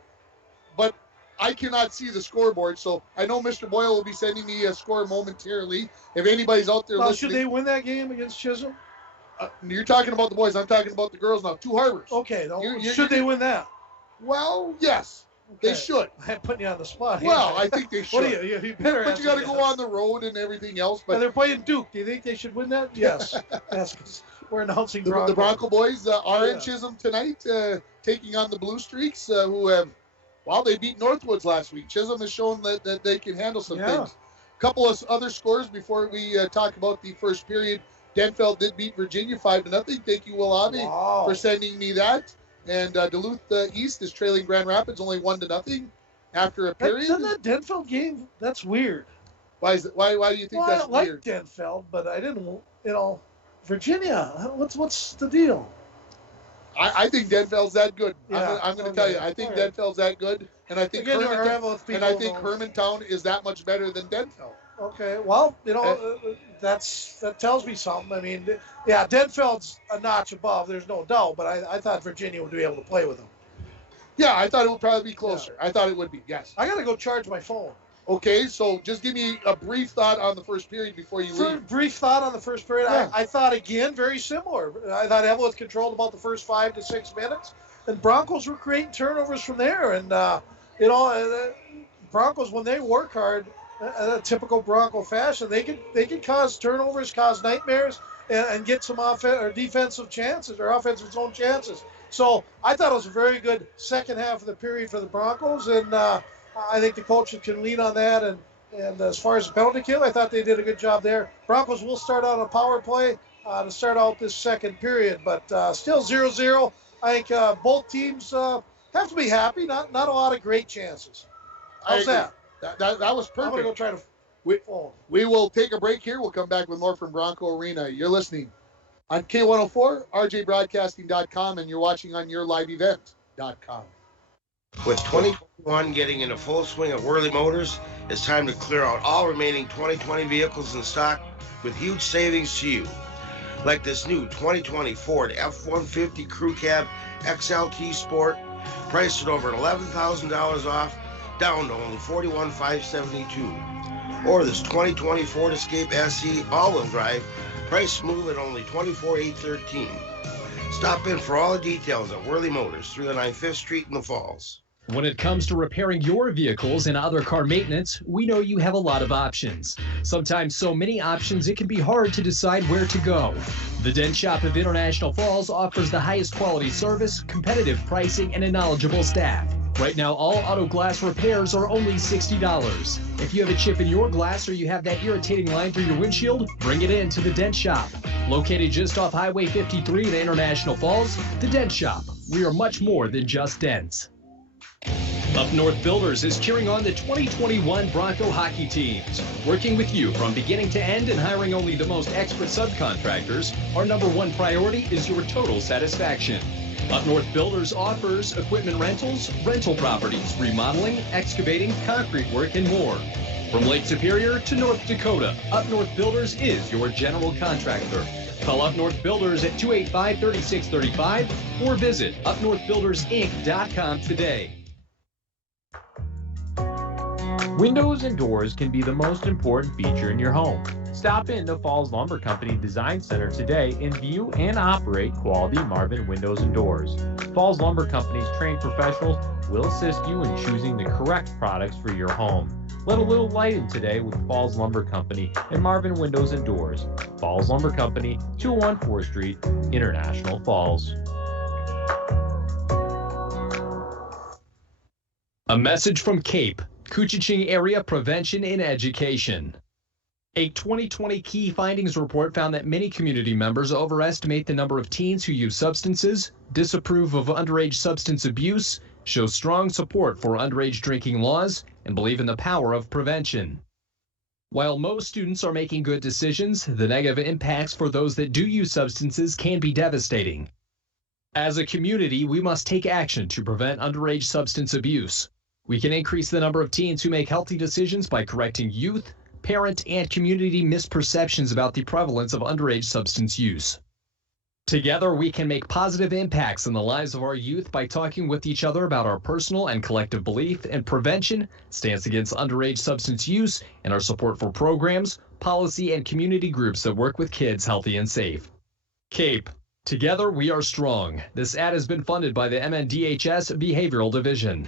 but I cannot see the scoreboard, so I know Mr. Boyle will be sending me a score momentarily. If anybody's out there listening. Should they win that game against Chisholm? You're talking about the boys. I'm talking about the girls now. Two Harbors. Okay. Should they win that? Well, yes. Okay. They should. I'm putting you on the spot. Well, I think they should. What are you better but you got to go on the road and everything else. But they're playing Duke. Do you think they should win that? Yes. Yes, because we're announcing the Bronco boys are in Chisholm tonight, taking on the Blue Streaks, who have. Well, they beat Northwoods last week. Chisholm has shown that they can handle some things. A couple of other scores before we talk about the first period. Denfeld did beat Virginia 5-0. Thank you, Will Avi, for sending me that. And Duluth East is trailing Grand Rapids only 1-0 after a period. That Denfeld game, that's weird. Why do you think that's weird? I like Denfeld, but I didn't, Virginia, what's the deal? I think Denfeld's that good. Yeah, I'm going to tell you. I think Denfeld's that good, and I think Hermantown is that much better than Denfeld. Okay, well, that tells me something. I mean, Denfeld's a notch above. There's no doubt, but I thought Virginia would be able to play with them. Yeah, I thought it would probably be closer. Yeah. I thought it would be. Yes. I got to go charge my phone. Okay, so just give me a brief thought on the first period before you leave. Brief thought on the first period. Yeah. I thought, again, very similar. I thought Eveleth controlled about the first 5 to 6 minutes, and Broncos were creating turnovers from there. And, Broncos, when they work hard, in a typical Bronco fashion, they can cause turnovers, cause nightmares, and get some defensive chances or offensive zone chances. So I thought it was a very good second half of the period for the Broncos, and I think the coaches can lean on that. And as far as the penalty kill, I thought they did a good job there. Broncos will start out a power play to start out this second period, but still 0-0. I think both teams have to be happy. Not a lot of great chances. How's that? That was perfect. I'm going to go try to We will take a break here. We'll come back with more from Bronco Arena. You're listening on K104, rjbroadcasting.com, and you're watching on yourliveevent.com. With 2021 getting in a full swing at Worley Motors, it's time to clear out all remaining 2020 vehicles in stock with huge savings to you. Like this new 2020 Ford F-150 Crew Cab XLT Sport, priced at over $11,000 off, down to only $41,572. Or this 2020 Ford Escape SE all-wheel drive, priced smooth at only $24,813. Stop in for all the details at Worley Motors, 309 5th Street in the Falls. When it comes to repairing your vehicles and other car maintenance, we know you have a lot of options. Sometimes so many options it can be hard to decide where to go. The Dent Shop of International Falls offers the highest quality service, competitive pricing, and a knowledgeable staff. Right now, all auto glass repairs are only $60. If you have a chip in your glass or you have that irritating line through your windshield, bring it in to the Dent Shop. Located just off Highway 53 in International Falls, the Dent Shop. We are much more than just dents. Up North Builders is cheering on the 2021 Bronco hockey teams. Working with you from beginning to end and hiring only the most expert subcontractors, our #1 priority is your total satisfaction. Up North Builders offers equipment rentals, rental properties, remodeling, excavating, concrete work, and more. From Lake Superior to North Dakota, Up North Builders is your general contractor. Call Up North Builders at 285-3635 or visit upnorthbuildersinc.com today. Windows and doors can be the most important feature in your home. Stop in to Falls Lumber Company Design Center today and view and operate quality Marvin windows and doors. Falls Lumber Company's trained professionals will assist you in choosing the correct products for your home. Let a little light in today with Falls Lumber Company and Marvin Windows and Doors. Falls Lumber Company, 201 4th Street, International Falls. A message from CAPE, Couchiching Area Prevention and Education. A 2020 key findings report found that many community members overestimate the number of teens who use substances, disapprove of underage substance abuse, show strong support for underage drinking laws, and believe in the power of prevention. While most students are making good decisions, the negative impacts for those that do use substances can be devastating. As a community, we must take action to prevent underage substance abuse. We can increase the number of teens who make healthy decisions by correcting youth, parent, and community misperceptions about the prevalence of underage substance use. Together, we can make positive impacts in the lives of our youth by talking with each other about our personal and collective belief and prevention, stance against underage substance use, and our support for programs, policy, and community groups that work with kids healthy and safe. CAPE. Together, we are strong. This ad has been funded by the MNDHS Behavioral Division.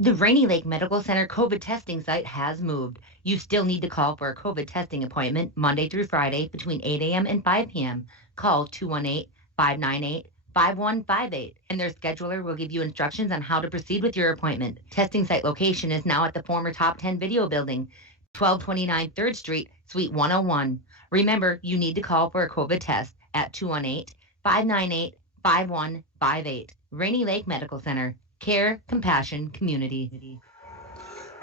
The Rainy Lake Medical Center COVID testing site has moved. You still need to call for a COVID testing appointment Monday through Friday between 8 a.m. and 5 p.m. Call 218-598-5158, and their scheduler will give you instructions on how to proceed with your appointment. Testing site location is now at the former Top 10 Video Building, 1229 3rd Street, Suite 101. Remember, you need to call for a COVID test at 218-598-5158. Rainy Lake Medical Center. Care, compassion, community.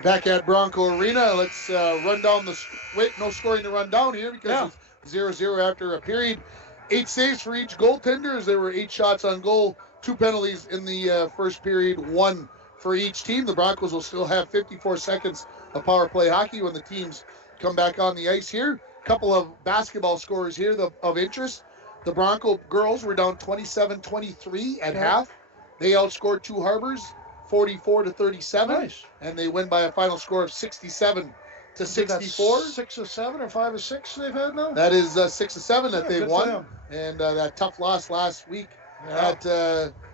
Back at Bronco Arena, let's run down the... Wait, no scoring to run down here because it's 0-0 after a period. 8 saves for each goaltender as there were 8 shots on goal, 2 penalties in the first period, 1 for each team. The Broncos will still have 54 seconds of power play hockey when the teams come back on the ice here. A couple of basketball scores here of interest. The Bronco girls were down 27-23 at half. They outscored Two Harbors 44-37, Nice. and they win by a final score of 67-64. 6 of 7 or 5 of 6 they've had now? That is 6 of 7 that they've good for won, them. and that tough loss last week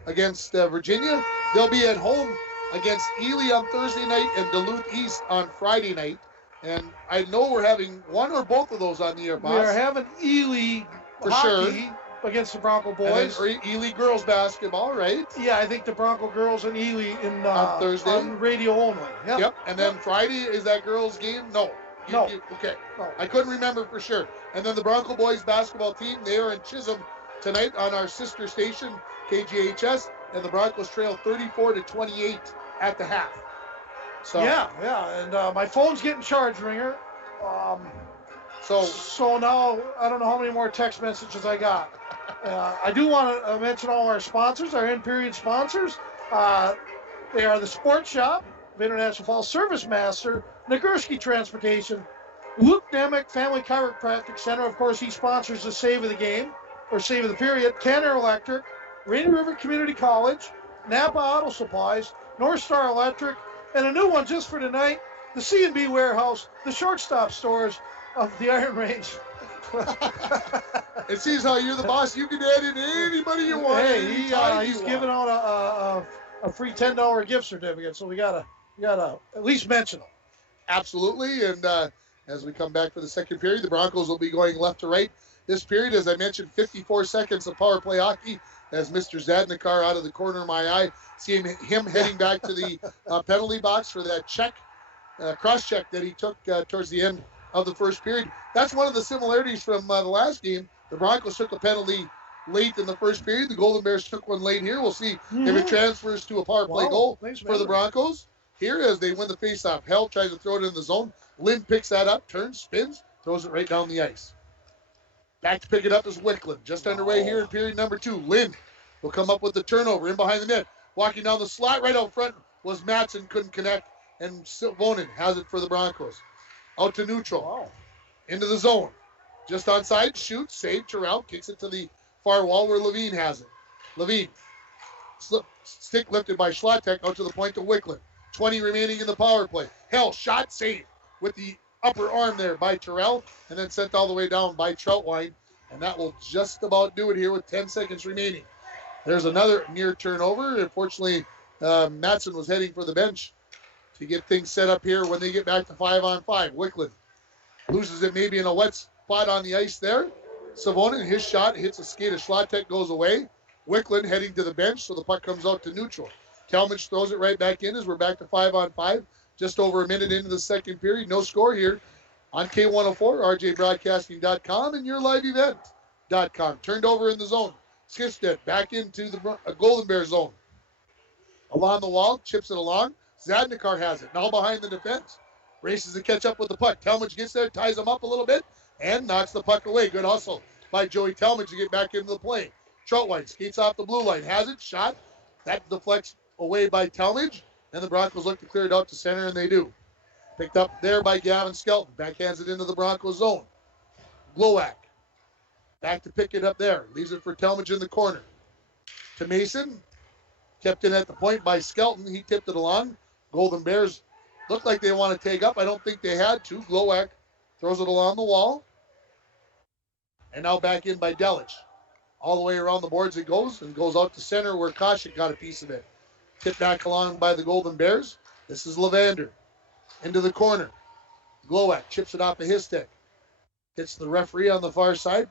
against Virginia. They'll be at home against Ely on Thursday night and Duluth East on Friday night. And I know we're having one or both of those on the air, boss. We are having Ely for hockey sure against the Bronco boys. And then Ely girls basketball, right? Yeah, I think the Bronco girls and Ely on Thursday on radio only. Yep. And then Friday is that girls game? No. Okay. No. I couldn't remember for sure. And then the Bronco boys basketball team, they are in Chisholm tonight on our sister station, KGHS, and the Broncos trail 34-28 at the half. So yeah, and my phone's getting charged, Ringer. So now I don't know how many more text messages I got. I do want to mention all our sponsors, our in-period sponsors. They are the Sports Shop of International Falls, Service Master, Nagurski Transportation, Luke Nemec Family Chiropractic Center. Of course, he sponsors the Save of the Game, or Save of the Period. Kenner Electric, Rainy River Community College, Napa Auto Supplies, North Star Electric, and a new one just for tonight, the C&B Warehouse, the shortstop stores of the Iron Range. It seems how you're the boss. You can add in anybody you want. Hey, he's giving out a free $10 gift certificate, so we gotta at least mention them. Absolutely, and as we come back for the second period, the Broncos will be going left to right. This period, as I mentioned, 54 seconds of power play hockey as Mr. Zadnikar out of the corner of my eye, seeing him heading back to the penalty box for that cross check that he took towards the end of the first period. That's one of the similarities from the last game. The Broncos took a penalty late in the first period. The Golden Bears took one late here. We'll see if it transfers to a power play goal for the Broncos. Here, as they win the faceoff, Hell tries to throw it in the zone. Lynn picks that up, turns, spins, throws it right down the ice. Back to pick it up is Wickland. Just underway here in period number 2. Lynn will come up with the turnover in behind the net. Walking down the slot right out front was Matson, couldn't connect, and Silvonen has it for the Broncos. Out to neutral. Into the zone. Just onside, shoots, save, Terrell, kicks it to the far wall where Levine has it. Levine, stick lifted by Schlatek, out to the point to Wickland. 20 remaining in the power play. Hell, shot, save with the upper arm there by Terrell, and then sent all the way down by Troutwine, and that will just about do it here with 10 seconds remaining. There's another near turnover. Unfortunately, Matson was heading for the bench to get things set up here when they get back to 5-on-5. Wickland loses it maybe in a wet spot on the ice there. Savonin, his shot hits a skate of Schlatek, goes away. Wickland heading to the bench, so the puck comes out to neutral. Talmadge throws it right back in as we're back to 5-on-5. Just over a minute into the second period. No score here on K104, rjbroadcasting.com, and yourliveevent.com. Turned over in the zone. Skipstead back into the Golden Bear zone. Along the wall, chips it along. Zadnikar has it. Now behind the defense. Races to catch up with the puck. Talmadge gets there, ties him up a little bit, and knocks the puck away. Good hustle by Joey Talmadge to get back into the play. Troutwine skates off the blue line. Has it. Shot. That deflects away by Talmadge. And the Broncos look to clear it out to center, and they do. Picked up there by Gavin Skelton. Backhands it into the Broncos zone. Glowak. Back to pick it up there. Leaves it for Talmadge in the corner. To Mason. Kept in at the point by Skelton. He tipped it along. Golden Bears looked like they want to take up. I don't think they had to. Glowak throws it along the wall. And now back in by Delich. All the way around the boards it goes, and goes out to center where Koshik got a piece of it. Tipped back along by the Golden Bears. This is Levander. Into the corner. Glowak chips it off of his stick. Hits the referee on the far side.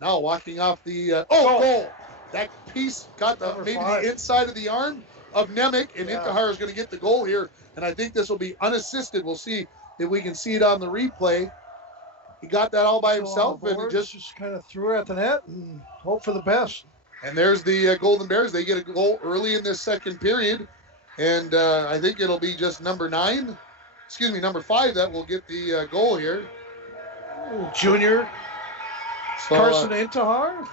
Now walking off the... goal! That piece got maybe the inside of the arm of Nemec, and Intihar is going to get the goal here. And I think this will be unassisted. We'll see if we can see it on the replay. He got that all by himself, and just kind of threw it at the net and hope for the best. And there's the Golden Bears. They get a goal early in this second period. And I think it'll be just number 5 that will get the goal here. Junior Carson Intihar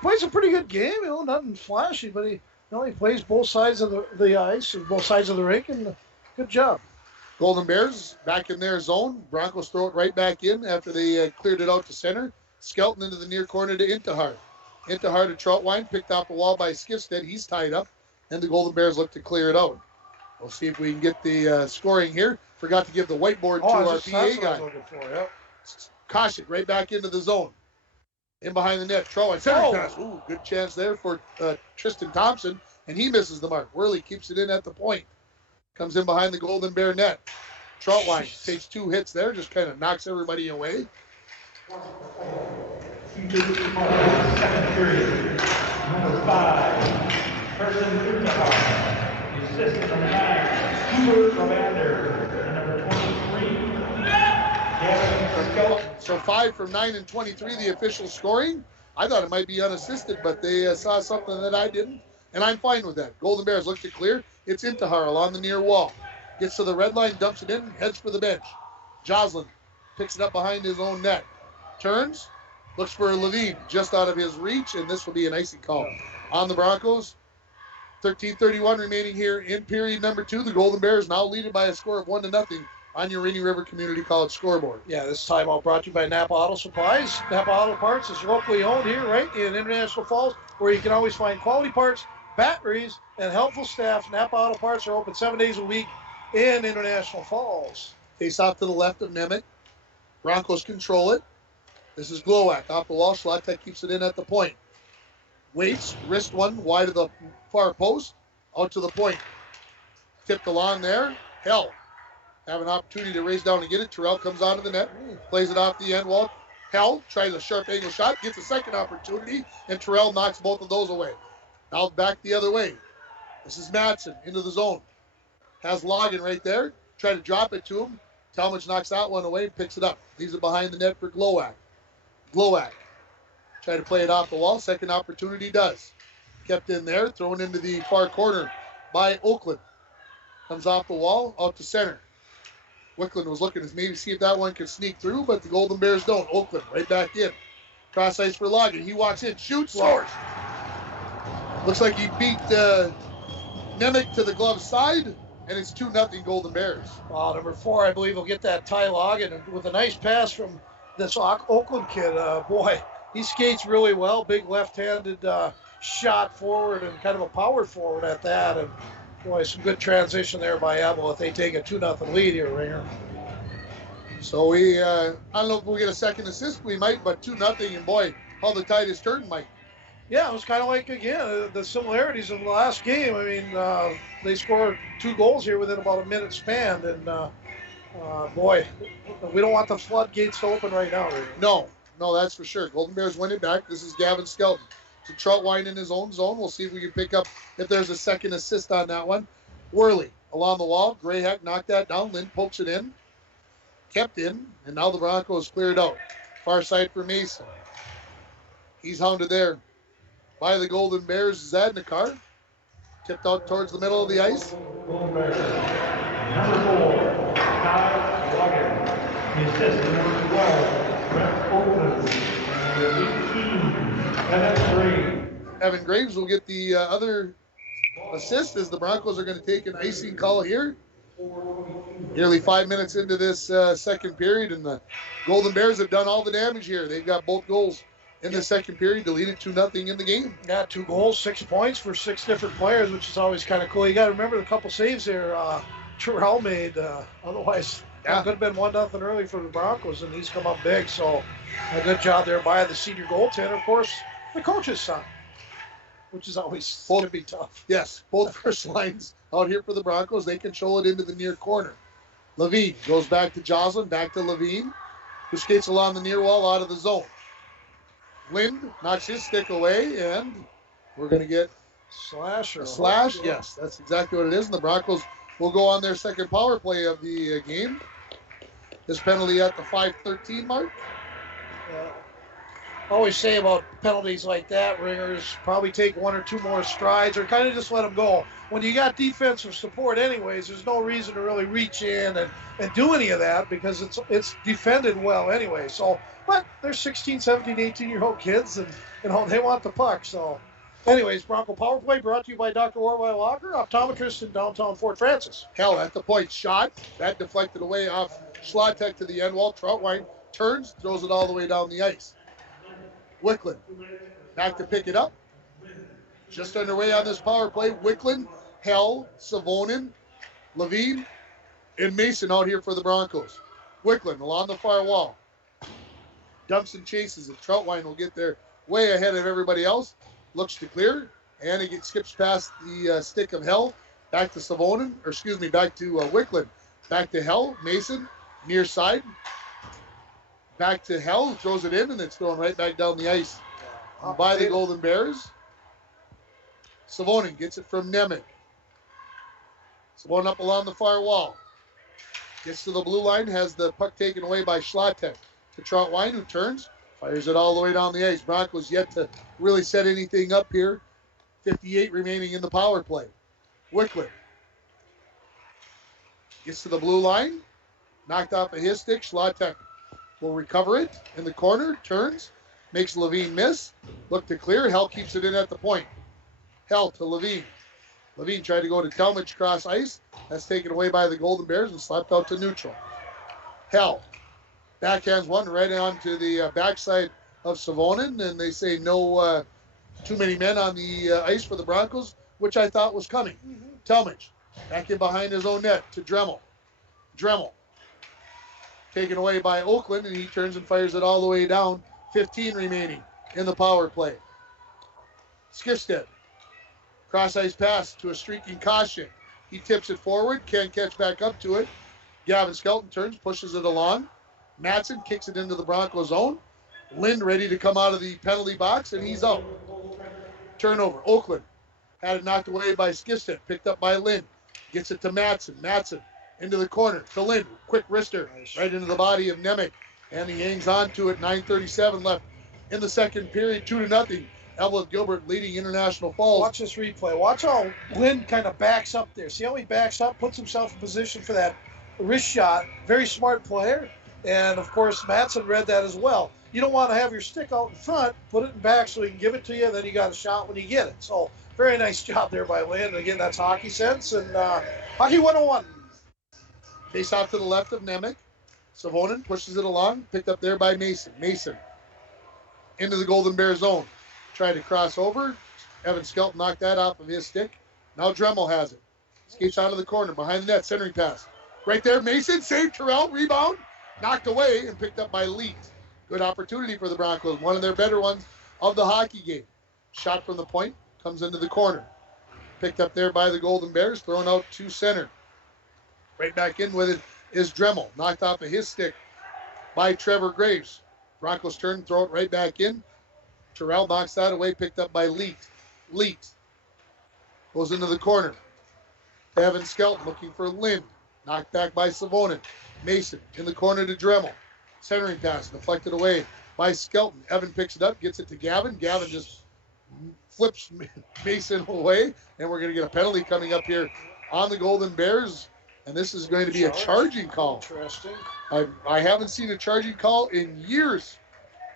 plays a pretty good game. Nothing flashy, but he plays both sides of the ice and both sides of the rink, and good job. Golden Bears back in their zone. Broncos throw it right back in after they cleared it out to center. Skelton into the near corner to Intihar. Intihar to Troutwine, picked off the wall by Skifstead. He's tied up, and the Golden Bears look to clear it out. We'll see if we can get the scoring here. Forgot to give the whiteboard to our PA guy. Koshik right back into the zone. In behind the net, Troutwine. Center pass. Ooh, good chance there for Tristan Thompson, and he misses the mark. Worley keeps it in at the point. Comes in behind the Golden Bear net. Troutwine takes 2 hits there, just kind of knocks everybody away. Second period. Number 5, Carson Intihar. Assist number 9, Hubert Levander. And number 23, Gavin Skelton. So 5 from 9 and 23, the official scoring. I thought it might be unassisted, but they saw something that I didn't, and I'm fine with that. Golden Bears look to clear. It's Intihar along the near wall. Gets to the red line, dumps it in, heads for the bench. Joslin picks it up behind his own net. Turns, looks for Levine, just out of his reach, and this will be an icing call on the Broncos. 13:31 remaining here in period number 2. The Golden Bears now leading by a score of 1-0 on your Rainy River Community College scoreboard. Yeah, this timeout brought to you by Napa Auto Supplies. Napa Auto Parts is locally owned here, right, in International Falls, where you can always find quality parts, batteries, and helpful staff. Napa Auto Parts are open 7 days a week in International Falls. Face off to the left of Nemec. Broncos control it. This is Glowak off the wall. Schlottek keeps it in at the point. Waits, wrist one wide of the far post, out to the point. Tipped along there. Hell have an opportunity to raise down and get it. Terrell comes onto the net, plays it off the end wall. Hell tries a sharp angle shot, gets a second opportunity, and Terrell knocks both of those away. Now back the other way. This is Madsen into the zone. Has Logan right there. Try to drop it to him. Talmadge knocks that one away and picks it up. Leaves it behind the net for Glowak. Glowak. Try to play it off the wall. Second opportunity does. Kept in there. Thrown into the far corner by Oakland. Comes off the wall. Out to center. Wickland was looking to maybe see if that one could sneak through, but the Golden Bears don't. Oakland right back in. Cross ice for Logan. He walks in. Shoots. Scores. Looks like he beat Nemec to the glove side, and it's 2-0 Golden Bears. Number 4, I believe, will get that Ty Logan with a nice pass from this Oakland kid. Boy, he skates really well. Big left-handed shot forward and kind of a power forward at that. And boy, some good transition there by Eveleth. They take a 2-0 lead here, Ringer. So we, I don't know if we'll get a second assist. We might, but 2-0, and boy, how the tide is turned, Mike. Yeah, it was kind of like, again, the similarities of the last game. I mean, they scored 2 goals here within about a minute span, and boy, we don't want the floodgates to open right now. Ringer. No, that's for sure. Golden Bears win it back. This is Gavin Skelton. To Troutwine in his own zone. We'll see if we can pick up if there's a second assist on that one. Worley along the wall. Grayhack knocked that down. Lind pokes it in. Kept in. And now the Broncos cleared out. Far side for Mason. He's hounded there by the Golden Bears. Zadnikar. Tipped out towards the middle of the ice. Golden Bears. Number 4, Ty Logan. The assistant, number 12, Brett Oakland. Number 18, Evan Graves will get the other assist as the Broncos are going to take an icing call here. Nearly 5 minutes into this second period, and the Golden Bears have done all the damage here. They've got both goals in the second period to lead it 2-0 in the game. Yeah, 2 goals, 6 points for 6 different players, which is always kind of cool. You got to remember the couple saves there Terrell made. Otherwise, it could have been 1-0 early for the Broncos, and he's come up big. So a good job there by the senior goaltender. Of course, the coach's son, which is always going to be tough. Yes, both first lines out here for the Broncos. They control it into the near corner. Levine goes back to Jocelyn, back to Levine, who skates along the near wall out of the zone. Lind knocks his stick away, and we're going to get a slash. Yes, that's exactly what it is. And the Broncos will go on their second power play of the game. This penalty at the 5:13 mark. I always say about penalties like that, Ringers, probably take 1 or 2 more strides or kind of just let them go. When you got defensive support anyways, there's no reason to really reach in and do any of that because it's defended well anyway. So, but they're 16, 17, 18-year-old kids and, they want the puck. So, anyways, Bronco Power Play brought to you by Dr. Orwell Walker, optometrist in downtown Fort Francis. Hell, at the point, shot. That deflected away off Schlottek to the end wall. Troutwine turns, throws it all the way down the ice. Wickland back to pick it up. Just underway on this power play. Wickland, Hell, Savonin, Levine, and Mason out here for the Broncos. Wickland along the far wall. Dumps and chases it. Troutwine will get there way ahead of everybody else. Looks to clear. And it skips past the stick of Hell. Back to Savonin, back to Wickland. Back to Hell. Mason, near side. Back to Hell, throws it in, and it's thrown right back down the ice by the Golden Bears. Savonin gets it from Nemec. Savonin up along the far wall. Gets to the blue line, has the puck taken away by Schlottek. To Troutwine, who turns, fires it all the way down the ice. Broncos yet to really set anything up here. 58 remaining in the power play. Wickler gets to the blue line. Knocked off of his stick. Schlottek will recover it in the corner, turns, makes Levine miss. Look to clear. Hell keeps it in at the point. Hell to Levine. Levine tried to go to Talmadge cross ice. That's taken away by the Golden Bears and slapped out to neutral. Hell backhands one right onto the backside of Savonin, and they say no too many men on the ice for the Broncos, which I thought was coming. Talmadge back in behind his own net to Dremel. Dremel taken away by Oakland, and he turns and fires it all the way down. 15 remaining in the power play. Skifstead. Cross ice pass to a streaking Caution. He tips it forward, can't catch back up to it. Gavin Skelton turns, pushes it along. Matson kicks it into the Broncos zone. Lind ready to come out of the penalty box, and he's out. Turnover. Oakland had it knocked away by Skifstead, picked up by Lind. Gets it to Matson. Matson into the corner to Lind. Quick wrister right into the body of Nemec, and he hangs on to it. 9:37 left in the second period. 2-0. Eveleth Gilbert leading International Falls. Watch this replay. Watch how Lind kind of backs up there. See how he backs up, puts himself in position for that wrist shot. Very smart player. And, of course, Matson read that as well. You don't want to have your stick out in front, put it in back so he can give it to you, and then you got a shot when you get it. So, very nice job there by Lind. Again, that's hockey sense and hockey 101. Face off to the left of Nemec. Savonin pushes it along, picked up there by Mason. Mason into the Golden Bear zone. Tried to cross over. Evan Skelton knocked that off of his stick. Now Dremel has it. Skates out of the corner, behind the net, centering pass. Right there, Mason, saved Terrell, rebound, knocked away and picked up by Leet. Good opportunity for the Broncos, one of their better ones of the hockey game. Shot from the point, comes into the corner. Picked up there by the Golden Bears, thrown out to center. Right back in with it is Dremel, knocked off of his stick by Trevor Graves. Broncos turn, throw it right back in. Terrell knocks that away, picked up by Leet. Leet goes into the corner. Evan Skelton looking for Lind. Knocked back by Savonin. Mason in the corner to Dremel. Centering pass deflected away by Skelton. Evan picks it up, gets it to Gavin. Gavin just flips Mason away, and we're going to get a penalty coming up here on the Golden Bears, and this is going to be a charging call. Interesting. I haven't seen a charging call in years,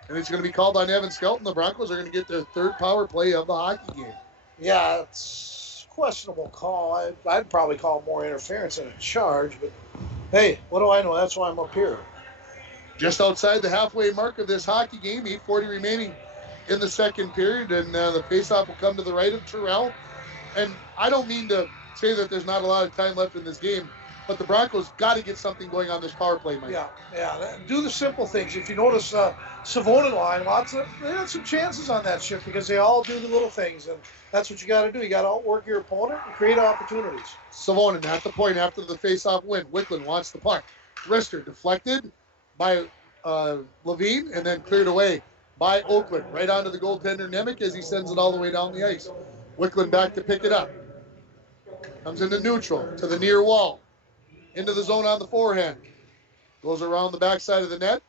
and it's going to be called on Evan Skelton. The Broncos are going to get their third power play of the hockey game. Yeah, it's a questionable call. I'd probably call it more interference than a charge, but hey, what do I know? That's why I'm up here. Just outside the halfway mark of this hockey game, 8:40 remaining in the second period, and the faceoff will come to the right of Terrell. And I don't mean to say that there's not a lot of time left in this game, but the Broncos got to get something going on this power play, Mike. Yeah. Do the simple things. If you notice, Savonin line, they had some chances on that shift because they all do the little things, and that's what you got to do. You got to outwork your opponent and create opportunities. Savonin at the point after the faceoff win. Wickland wants the puck. Wrister deflected by Levine and then cleared away by Oakland. Right onto the goaltender Nemec as he sends it all the way down the ice. Wickland back to pick it up. Comes into neutral to the near wall. Into the zone on the forehand. Goes around the backside of the net.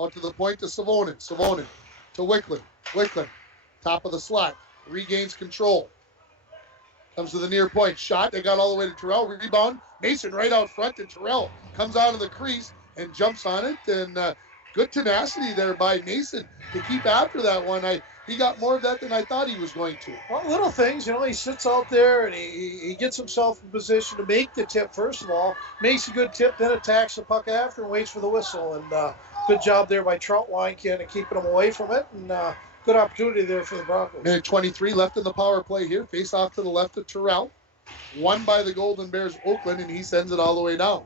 Out to the point to Savonin. Savonin to Wickland. Wickland, top of the slot. Regains control. Comes to the near point. Shot. They got all the way to Terrell. Rebound. Mason right out front. And Terrell comes out of the crease and jumps on it. And good tenacity there by Mason to keep after that one. He got more of that than I thought he was going to. Well, little things, he sits out there and he gets himself in position to make the tip, first of all. Makes a good tip, then attacks the puck after and waits for the whistle. And good job there by Troutwine, kind of keeping him away from it. And good opportunity there for the Broncos. Minute 23 left in the power play here. Face off to the left of Terrell. Won by the Golden Bears, Oakland, and he sends it all the way down.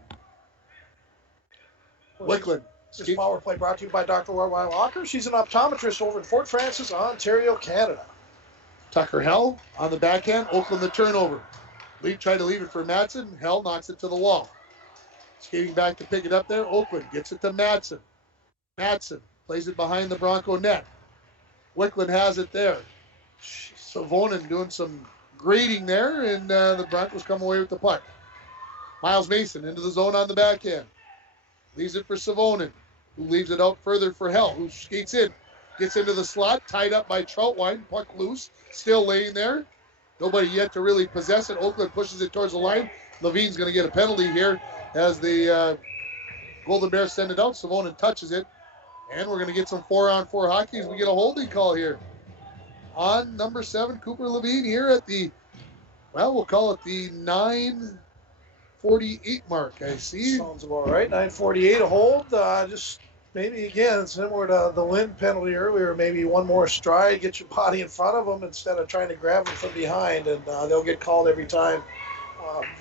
Wickland. This power play brought to you by Dr. Worldwide Walker. She's an optometrist over in Fort Francis, Ontario, Canada. Tucker Hell on the backhand. Oakland the turnover. Lee tried to leave it for Matson. Hell knocks it to the wall. Skating back to pick it up there. Oakland gets it to Matson. Matson plays it behind the Bronco net. Wickland has it there. Savonin doing some grading there, and the Broncos come away with the puck. Miles Mason into the zone on the backhand. Leaves it for Savonin, who leaves it out further for Hell, who skates in. Gets into the slot, tied up by Troutwine. Puck loose, still laying there. Nobody yet to really possess it. Oakland pushes it towards the line. Levine's going to get a penalty here as the Golden Bears send it out. Savonin touches it, And we're going to get some 4-on-4 hockey as we get a holding call here on number 7, Cooper Levine, here at the, well, we'll call it the 9:48 mark. I see. Sounds about right. 9:48 a hold. Just maybe, again, similar to the Lind penalty earlier, maybe one more stride, get your body in front of them instead of trying to grab them from behind, and they'll get called every time.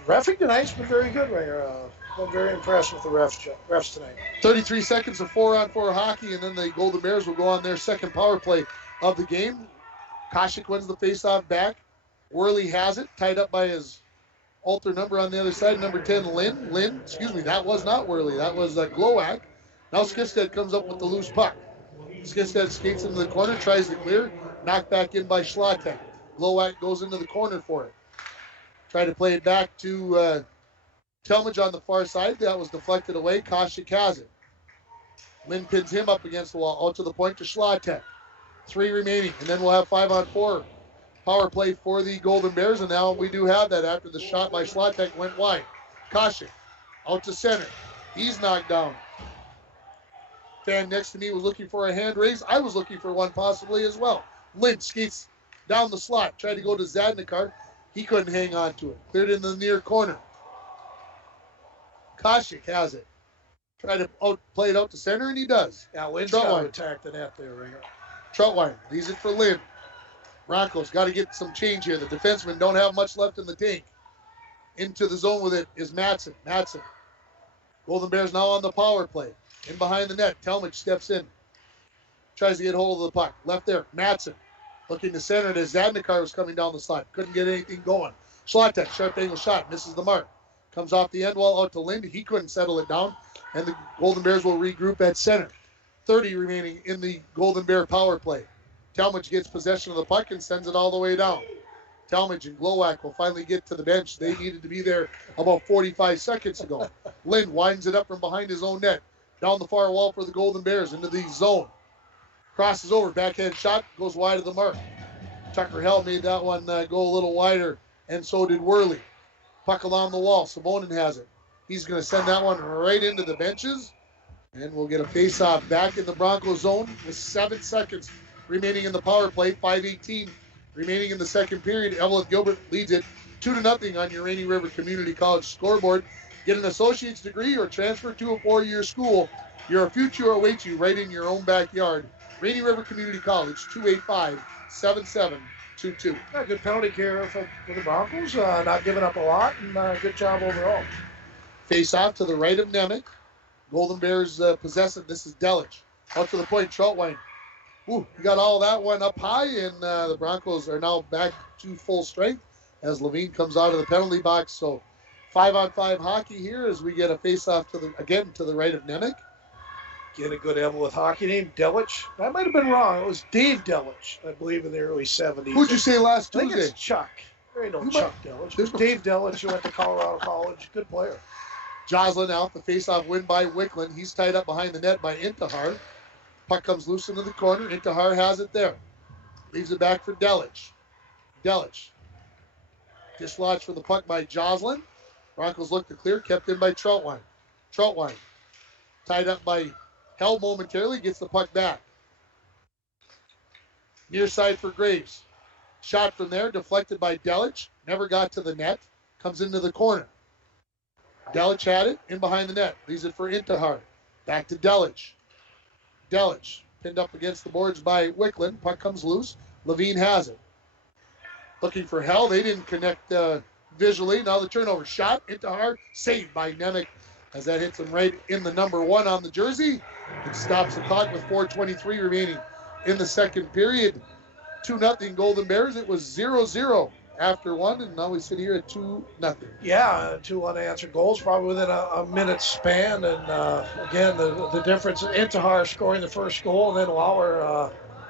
Reffing tonight's been very good, Ringer. I'm very impressed with the refs tonight. 33 seconds of 4-on-4 hockey, and then the Golden Bears will go on their second power play of the game. Koshik wins the faceoff back. Worley has it, tied up by his alter number on the other side, number 10, Lynn. Excuse me, that was not Worley. That was Glowak. Now Skifstead comes up with the loose puck. Skifstead skates into the corner, tries to clear, knocked back in by Schlatek. Glowak goes into the corner for it. Try to play it back to Talmadge on the far side. That was deflected away. Koshik has it. Lynn pins him up against the wall. Out to the point to Schlatek. 3 remaining, and then we'll have 5-on-4 power play for the Golden Bears, and now we do have that after the shot by Schlatek went wide. Koshik out to center. He's knocked down. Fan next to me was looking for a hand raise. I was looking for one possibly as well. Lynn skates down the slot. Tried to go to Zadnikar. He couldn't hang on to it. Cleared in the near corner. Koshik has it. Try to play it out to center, and he does. Yeah, Lynn's got to attack the net there, Ringer. Troutwine leaves it for Lynn. Broncos got to get some change here. The defensemen don't have much left in the tank. Into the zone with it is Matson. Golden Bears now on the power play. In behind the net. Talmadge steps in. Tries to get hold of the puck. Left there. Matson looking to center it as Zadnikar was coming down the slot. Couldn't get anything going. Schlatek, sharp angle shot. Misses the mark. Comes off the end wall out to Lind. He couldn't settle it down. And the Golden Bears will regroup at center. 30 remaining in the Golden Bear power play. Talmadge gets possession of the puck and sends it all the way down. Talmadge and Glowak will finally get to the bench. They needed to be there about 45 seconds ago. Lind winds it up from behind his own net. Down the far wall for the Golden Bears into the zone. Crosses over, backhand shot, goes wide of the mark. Tucker Hell made that one go a little wider, and so did Worley. Puck along the wall, Simonin has it. He's going to send that one right into the benches, and we'll get a face-off back in the Broncos zone with 7 seconds remaining in the power play, 5:18 remaining in the second period. Eveleth Gilbert leads it 2-0 on your Rainy River Community College scoreboard. Get an associate's degree or transfer to a 4-year school. Your future awaits you right in your own backyard. Rainy River Community College, 285-7722. Yeah, good penalty care for the Broncos. Not giving up a lot, and good job overall. Face off to the right of Nemec. Golden Bears possess it. This is Delich. Out to the point, Troutwine. Ooh, he got all that one up high, and the Broncos are now back to full strength as Levine comes out of the penalty box. So 5-on-5 hockey here as we get a face-off to the right of Nemec. Get a good Eveleth hockey name, Delich. That might have been wrong. It was Dave Delich, I believe, in the early 70s. Who'd you say last Tuesday? I think it's Chuck. There ain't no Chuck Delich. There's Dave Delich, who went to Colorado College. Good player. Joslin out, the face-off win by Wickland. He's tied up behind the net by Intihar. Puck comes loose into the corner. Intihar has it there. Leaves it back for Delich. Dislodged for the puck by Joslin. Broncos look to clear, kept in by Troutwine. Tied up by Held momentarily, gets the puck back. Near side for Graves. Shot from there, deflected by Delich. Never got to the net. Comes into the corner. Delich had it, in behind the net. Leaves it for Intihar. Back to Delich. Pinned up against the boards by Wickland. Puck comes loose. Levine has it. Looking for Hell. They didn't connect visually. Now the turnover. Shot, Intihar, saved by Nemec as that hits him right in the number 1 on the jersey. It stops the clock with 4:23 remaining in the second period. 2-0 Golden Bears. It was 0-0 after one, and now we sit here at 2-0. Yeah, 2 unanswered goals, probably within a minute span. And again, the difference, Intihar scoring the first goal, and then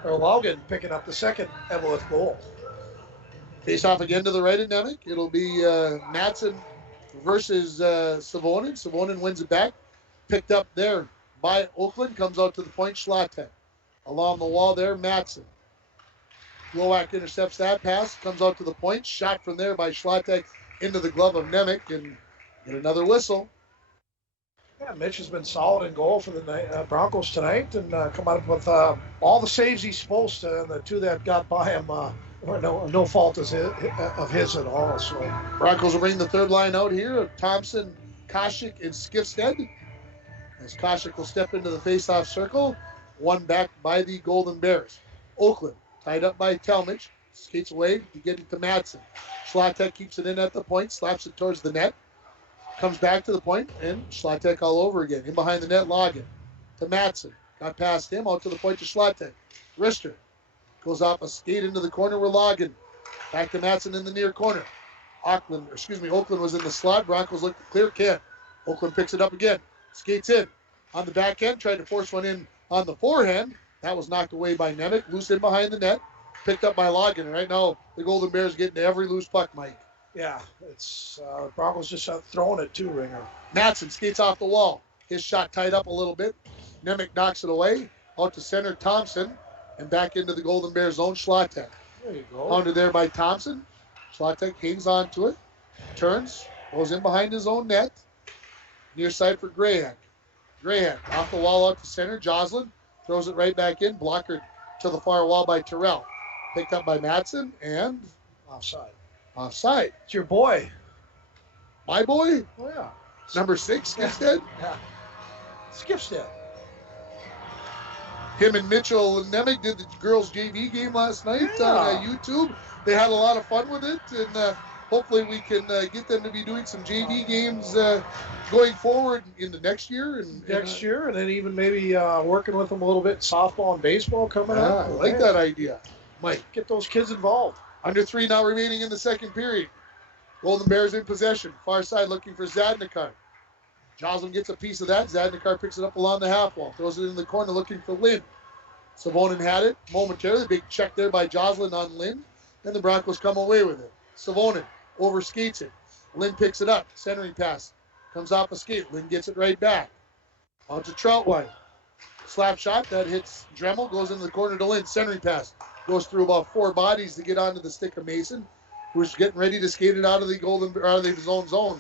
Logan picking up the second Eveleth goal. Face off again to the right of Nemec. It'll be Matson versus Savonin. Savonin wins it back. Picked up there by Oakland. Comes out to the point, Schlatek. Along the wall there, Matson. Glowak intercepts that pass. Comes out to the point. Shot from there by Schlatek into the glove of Nemec. And get another whistle. Yeah, Mitch has been solid in goal for the Broncos tonight and come up with all the saves he's supposed to, and the two that got by him were no fault of his at all. So Broncos will bring the third line out here of Thompson, Koshik, and Skifstead. As Koshik will step into the face-off circle, one back by the Golden Bears. Oakland, tied up by Talmadge, skates away to get it to Madsen. Schlatek keeps it in at the point, slaps it towards the net. Comes back to the point, and Schlatek all over again. In behind the net, Logan to Madsen. Got past him, out to the point to Schlatek. Rister goes off a skate into the corner with Logan. Back to Madsen in the near corner. Oakland was in the slot. Broncos look to clear. Can't. Oakland picks it up again. Skates in. On the back end, tried to force one in on the forehand. That was knocked away by Nemec. Loose in behind the net. Picked up by Logan. Right now, the Golden Bears getting to every loose puck, Mike. yeah, it's Broncos just throwing it too, Ringer. Madsen skates off the wall. His shot tied up a little bit. Nemec knocks it away. Out to center, Thompson. And back into the Golden Bears zone, Schlatek. There you go. Pounded there by Thompson. Schlatek hangs on to it. Turns. Goes in behind his own net. Near side for Graham. Graham off the wall out to center. Jocelyn throws it right back in. Blocker to the far wall by Terrell. Picked up by Madsen and Offside. offside. It's your boy. My boy, Oh, yeah. number 6, instead. Yeah. Skipstead. Him and Mitchell and Nemec did the girls' JV game last night on YouTube. They had a lot of fun with it, and hopefully we can get them to be doing some JV games going forward into next year. And then even maybe working with them a little bit, softball and baseball coming up. I like that idea. Mike. Get those kids involved. Under 3 now remaining in the second period. Golden Bears in possession. Far side looking for Zadnikar. Joslin gets a piece of that. Zadnikar picks it up along the half wall. Throws it in the corner looking for Lynn. Savonin had it momentarily. Big check there by Joslin on Lynn. And the Broncos come away with it. Savonin overskates it. Lynn picks it up. Centering pass. Comes off a skate. Lynn gets it right back. On to Troutwine. Slap shot. That hits Dremel. Goes into the corner to Lynn. Centering pass. Goes through about 4 bodies to get onto the stick of Mason, who's getting ready to skate it out of his own zone.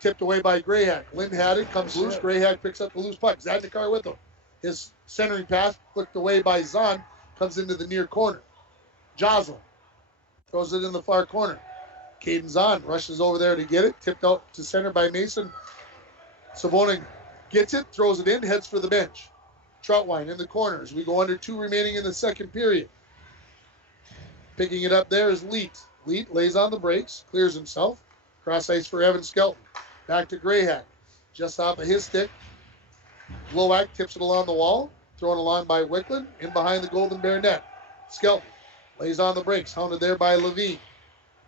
Tipped away by Grayhack. Lynn had it, comes loose. Grayhack picks up the loose puck. Zadnikar with him. His centering pass flicked away by Zahn, comes into the near corner. Joslin throws it in the far corner. Caden Zahn rushes over there to get it. Tipped out to center by Mason. Savonin gets it, throws it in, heads for the bench. Troutwine in the corners. We go under 2 remaining in the second period. Picking it up there is Leet. Leet lays on the brakes, clears himself. Cross ice for Evan Skelton. Back to Grayhack. Just off of his stick. Glowak tips it along the wall. Thrown along by Wickland. In behind the Golden Bear net. Skelton lays on the brakes. Hounded there by Levine.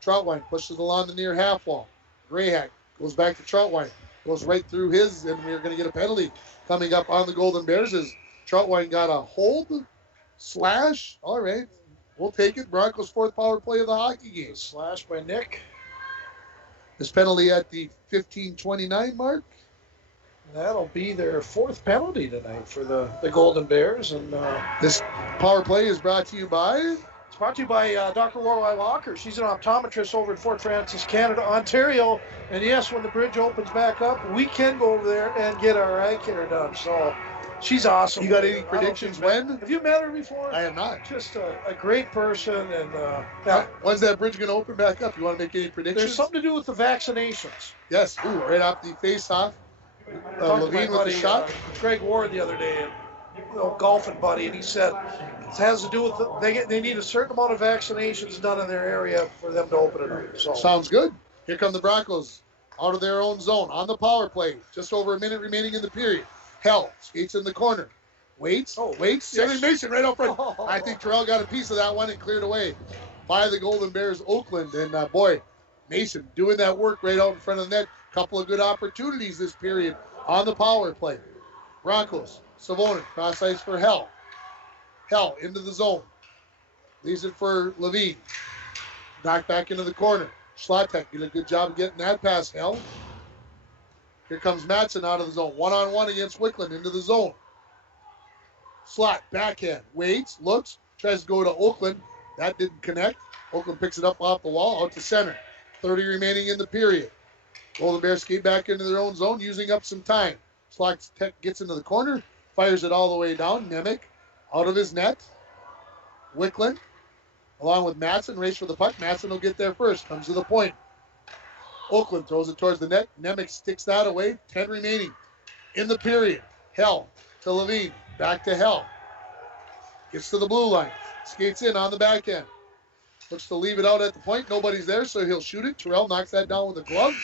Troutwine pushes along the near half wall. Grayhack goes back to Troutwine. Goes right through his, and we're going to get a penalty coming up on the Golden Bears as Troutwine got a hold, slash. All right, we'll take it. Broncos' 4th power play of the hockey game. Slash by Nick. This penalty at the 15:29 mark. That'll be their 4th penalty tonight for the Golden Bears. And this power play is brought to you by... It's brought to you by Dr. Lorelei Walker. She's an optometrist over in Fort Francis, Canada, Ontario. And yes, when the bridge opens back up, we can go over there and get our eye care done. So she's awesome. You got any predictions when? Have you met her before? I have not. Just a great person. And when's that bridge going to open back up? You want to make any predictions? There's something to do with the vaccinations. Yes. Ooh, right off the face-off. Levine with the shot. Greg Ward the other day, golfing buddy, and he said it has to do with they need a certain amount of vaccinations done in their area for them to open it up. So. Sounds good. Here come the Broncos out of their own zone on the power play. Just over a minute remaining in the period. Hell skates in the corner. Waits. Yes. Mason right out front. I think Terrell got a piece of that one and cleared away by the Golden Bears, Oakland. And boy, Mason doing that work right out in front of the net. Couple of good opportunities this period on the power play. Broncos, Savonin, cross ice for Hell. Hell into the zone. Leaves it for Levine. Knocked back into the corner. Schlatek did a good job of getting that past Hell. Here comes Madsen out of the zone. 1-on-1 against Wickland into the zone. Slot, backhand. Waits, looks, tries to go to Oakland. That didn't connect. Oakland picks it up off the wall, out to center. 30 remaining in the period. Golden Bears skate back into their own zone, using up some time. Slox Tech gets into the corner, fires it all the way down. Nemec out of his net. Wicklund, along with Matson, race for the puck. Matson will get there first. Comes to the point. Oakland throws it towards the net. Nemec sticks that away. 10 remaining in the period. Hell to Levine. Back to Hell. Gets to the blue line. Skates in on the back end. Looks to leave it out at the point. Nobody's there, so he'll shoot it. Terrell knocks that down with a glove.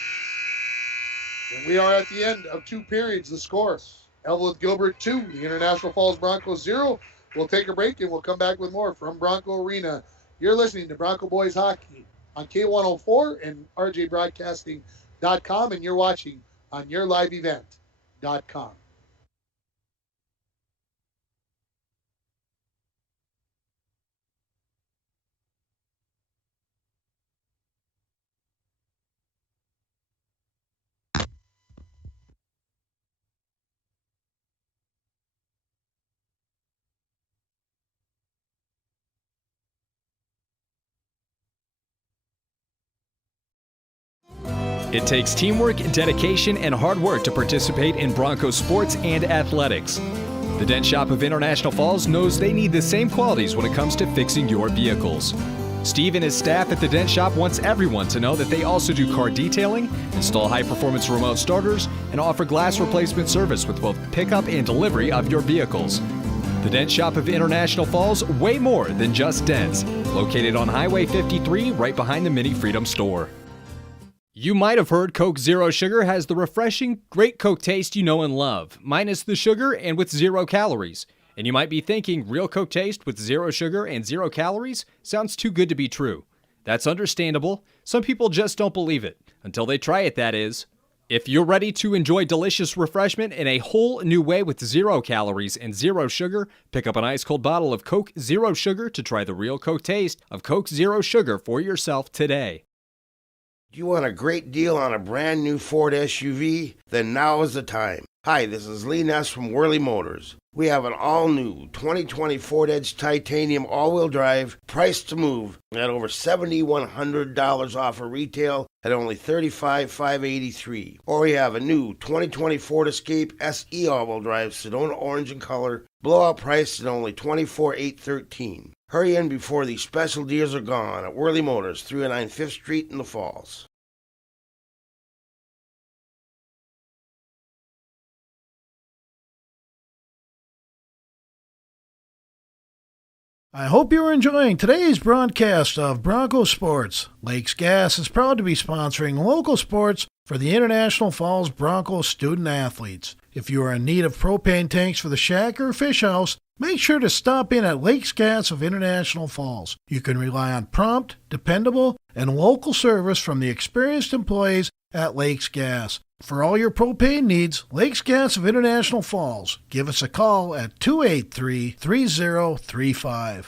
And we are at the end of 2 periods. The score, Eveleth Gilbert 2, the International Falls Broncos 0. We'll take a break and we'll come back with more from Bronco Arena. You're listening to Bronco Boys Hockey on K104 and rjbroadcasting.com, and you're watching on yourliveevent.com. It takes teamwork, dedication, and hard work to participate in Broncos sports and athletics. The Dent Shop of International Falls knows they need the same qualities when it comes to fixing your vehicles. Steve and his staff at the Dent Shop wants everyone to know that they also do car detailing, install high-performance remote starters, and offer glass replacement service with both pickup and delivery of your vehicles. The Dent Shop of International Falls, way more than just dents. Located on Highway 53, right behind the Mini Freedom store. You might have heard Coke Zero Sugar has the refreshing, great Coke taste you know and love, minus the sugar and with 0 calories. And you might be thinking, real Coke taste with 0 sugar and 0 calories? Sounds too good to be true. That's understandable. Some people just don't believe it. Until they try it, that is. If you're ready to enjoy delicious refreshment in a whole new way with 0 calories and 0 sugar, pick up an ice-cold bottle of Coke Zero Sugar to try the real Coke taste of Coke Zero Sugar for yourself today. Do you want a great deal on a brand new Ford SUV? Then now is the time. Hi, this is Lee Ness from Worley Motors. We have an all-new 2020 Ford Edge Titanium all-wheel drive, priced to move at over $7,100 off of retail at only $35,583. Or we have a new 2020 Ford Escape SE all-wheel drive, Sedona orange in color, blowout priced at only $24,813. Hurry in before these special deals are gone at Worley Motors, 309 5th Street in the Falls. I hope you're enjoying today's broadcast of Bronco Sports. Lakes Gas is proud to be sponsoring local sports for the International Falls Bronco student athletes. If you are in need of propane tanks for the shack or fish house, make sure to stop in at Lakes Gas of International Falls. You can rely on prompt, dependable, and local service from the experienced employees at Lakes Gas. For all your propane needs, Lakes Gas of International Falls. Give us a call at 283-3035.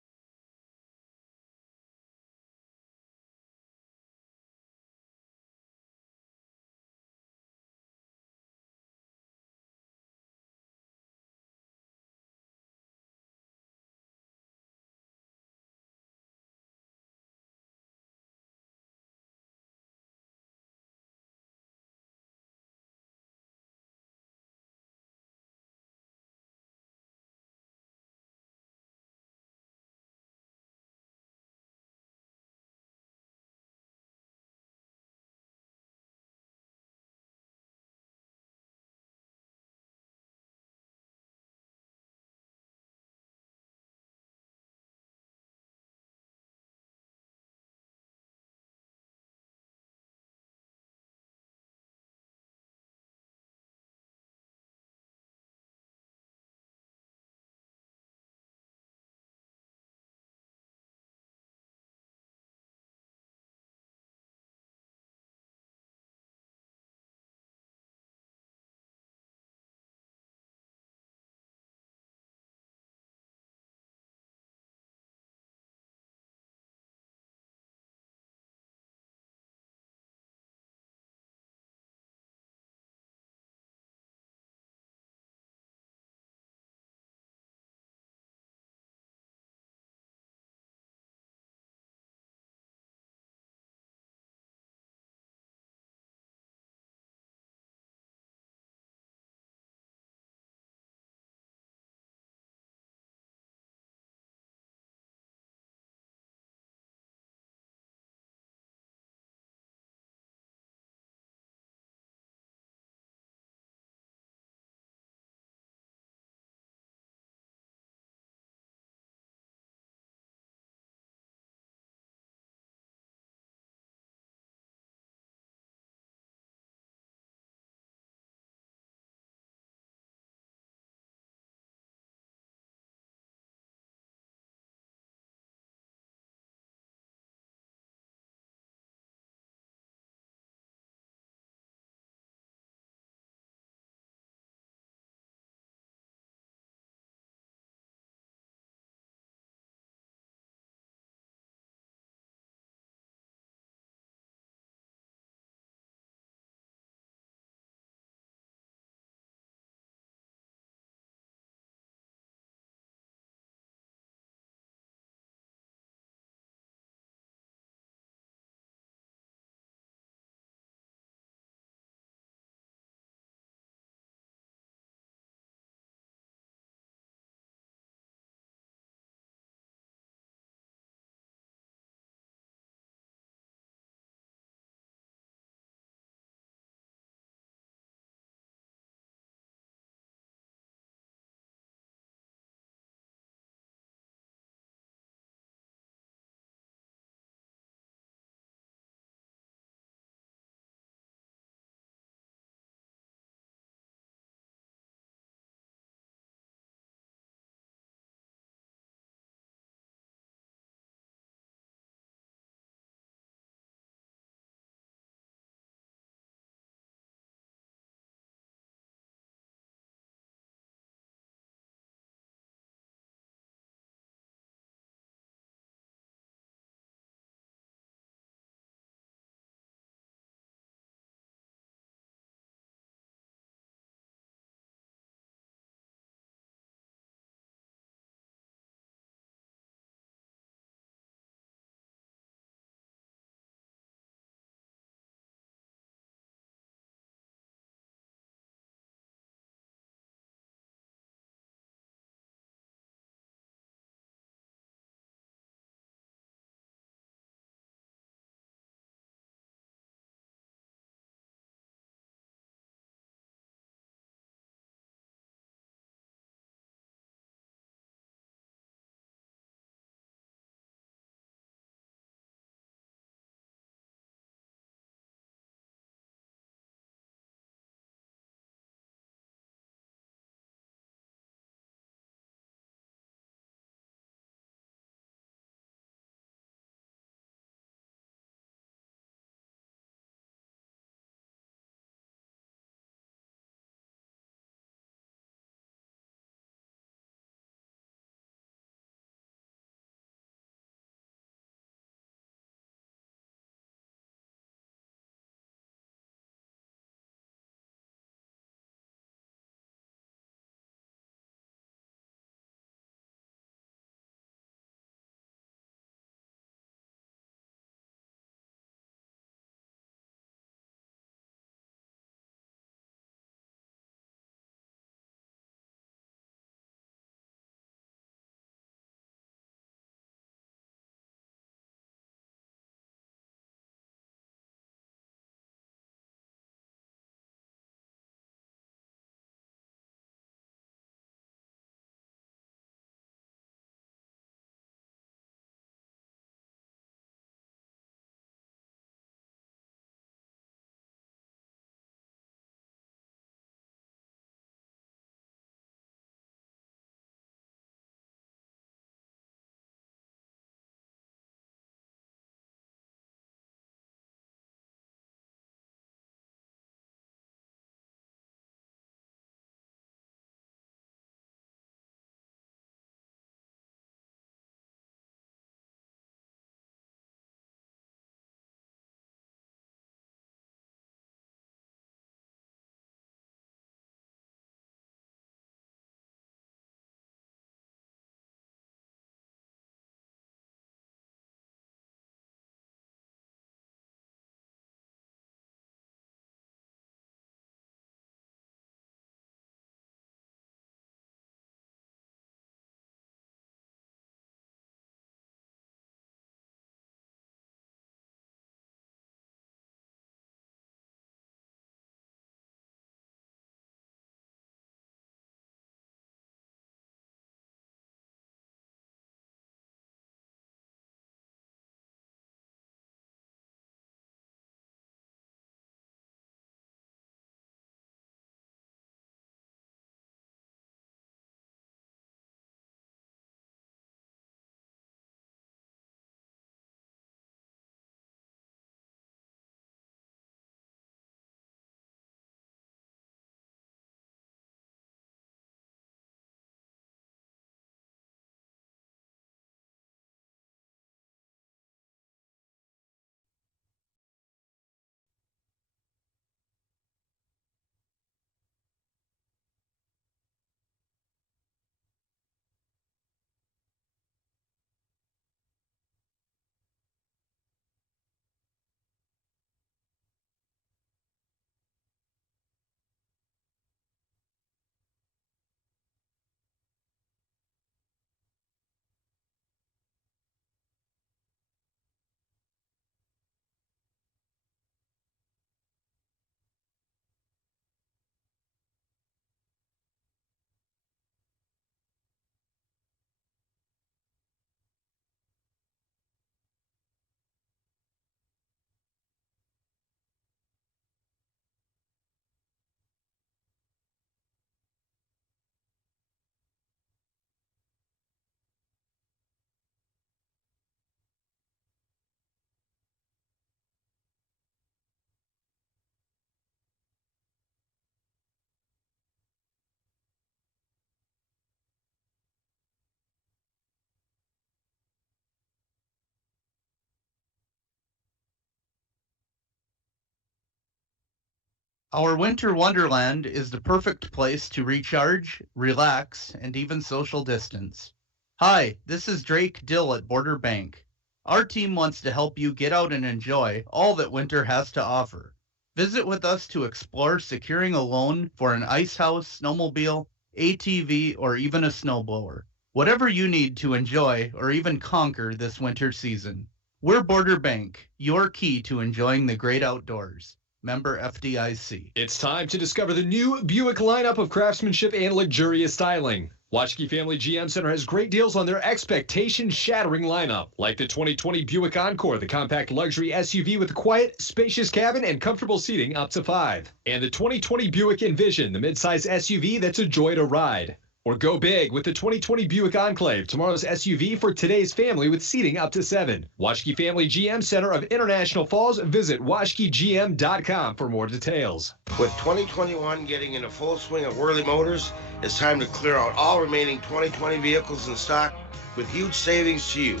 Our winter wonderland is the perfect place to recharge, relax, and even social distance. Hi, this is Drake Dill at Border Bank. Our team wants to help you get out and enjoy all that winter has to offer. Visit with us to explore securing a loan for an ice house, snowmobile, ATV, or even a snowblower. Whatever you need to enjoy or even conquer this winter season. We're Border Bank, your key to enjoying the great outdoors. Member FDIC. It's time to discover the new Buick lineup of craftsmanship and luxurious styling. Washke Family GM Center has great deals on their expectation-shattering lineup, like the 2020 Buick Encore, the compact luxury SUV with a quiet, spacious cabin and comfortable seating up to 5. And the 2020 Buick Envision, the midsize SUV that's a joy to ride. Or go big with the 2020 Buick Enclave, tomorrow's SUV for today's family with seating up to 7. Washke Family GM Center of International Falls. Visit washkegm.com for more details. With 2021 getting into full swing at Whirly Motors, it's time to clear out all remaining 2020 vehicles in stock with huge savings to you.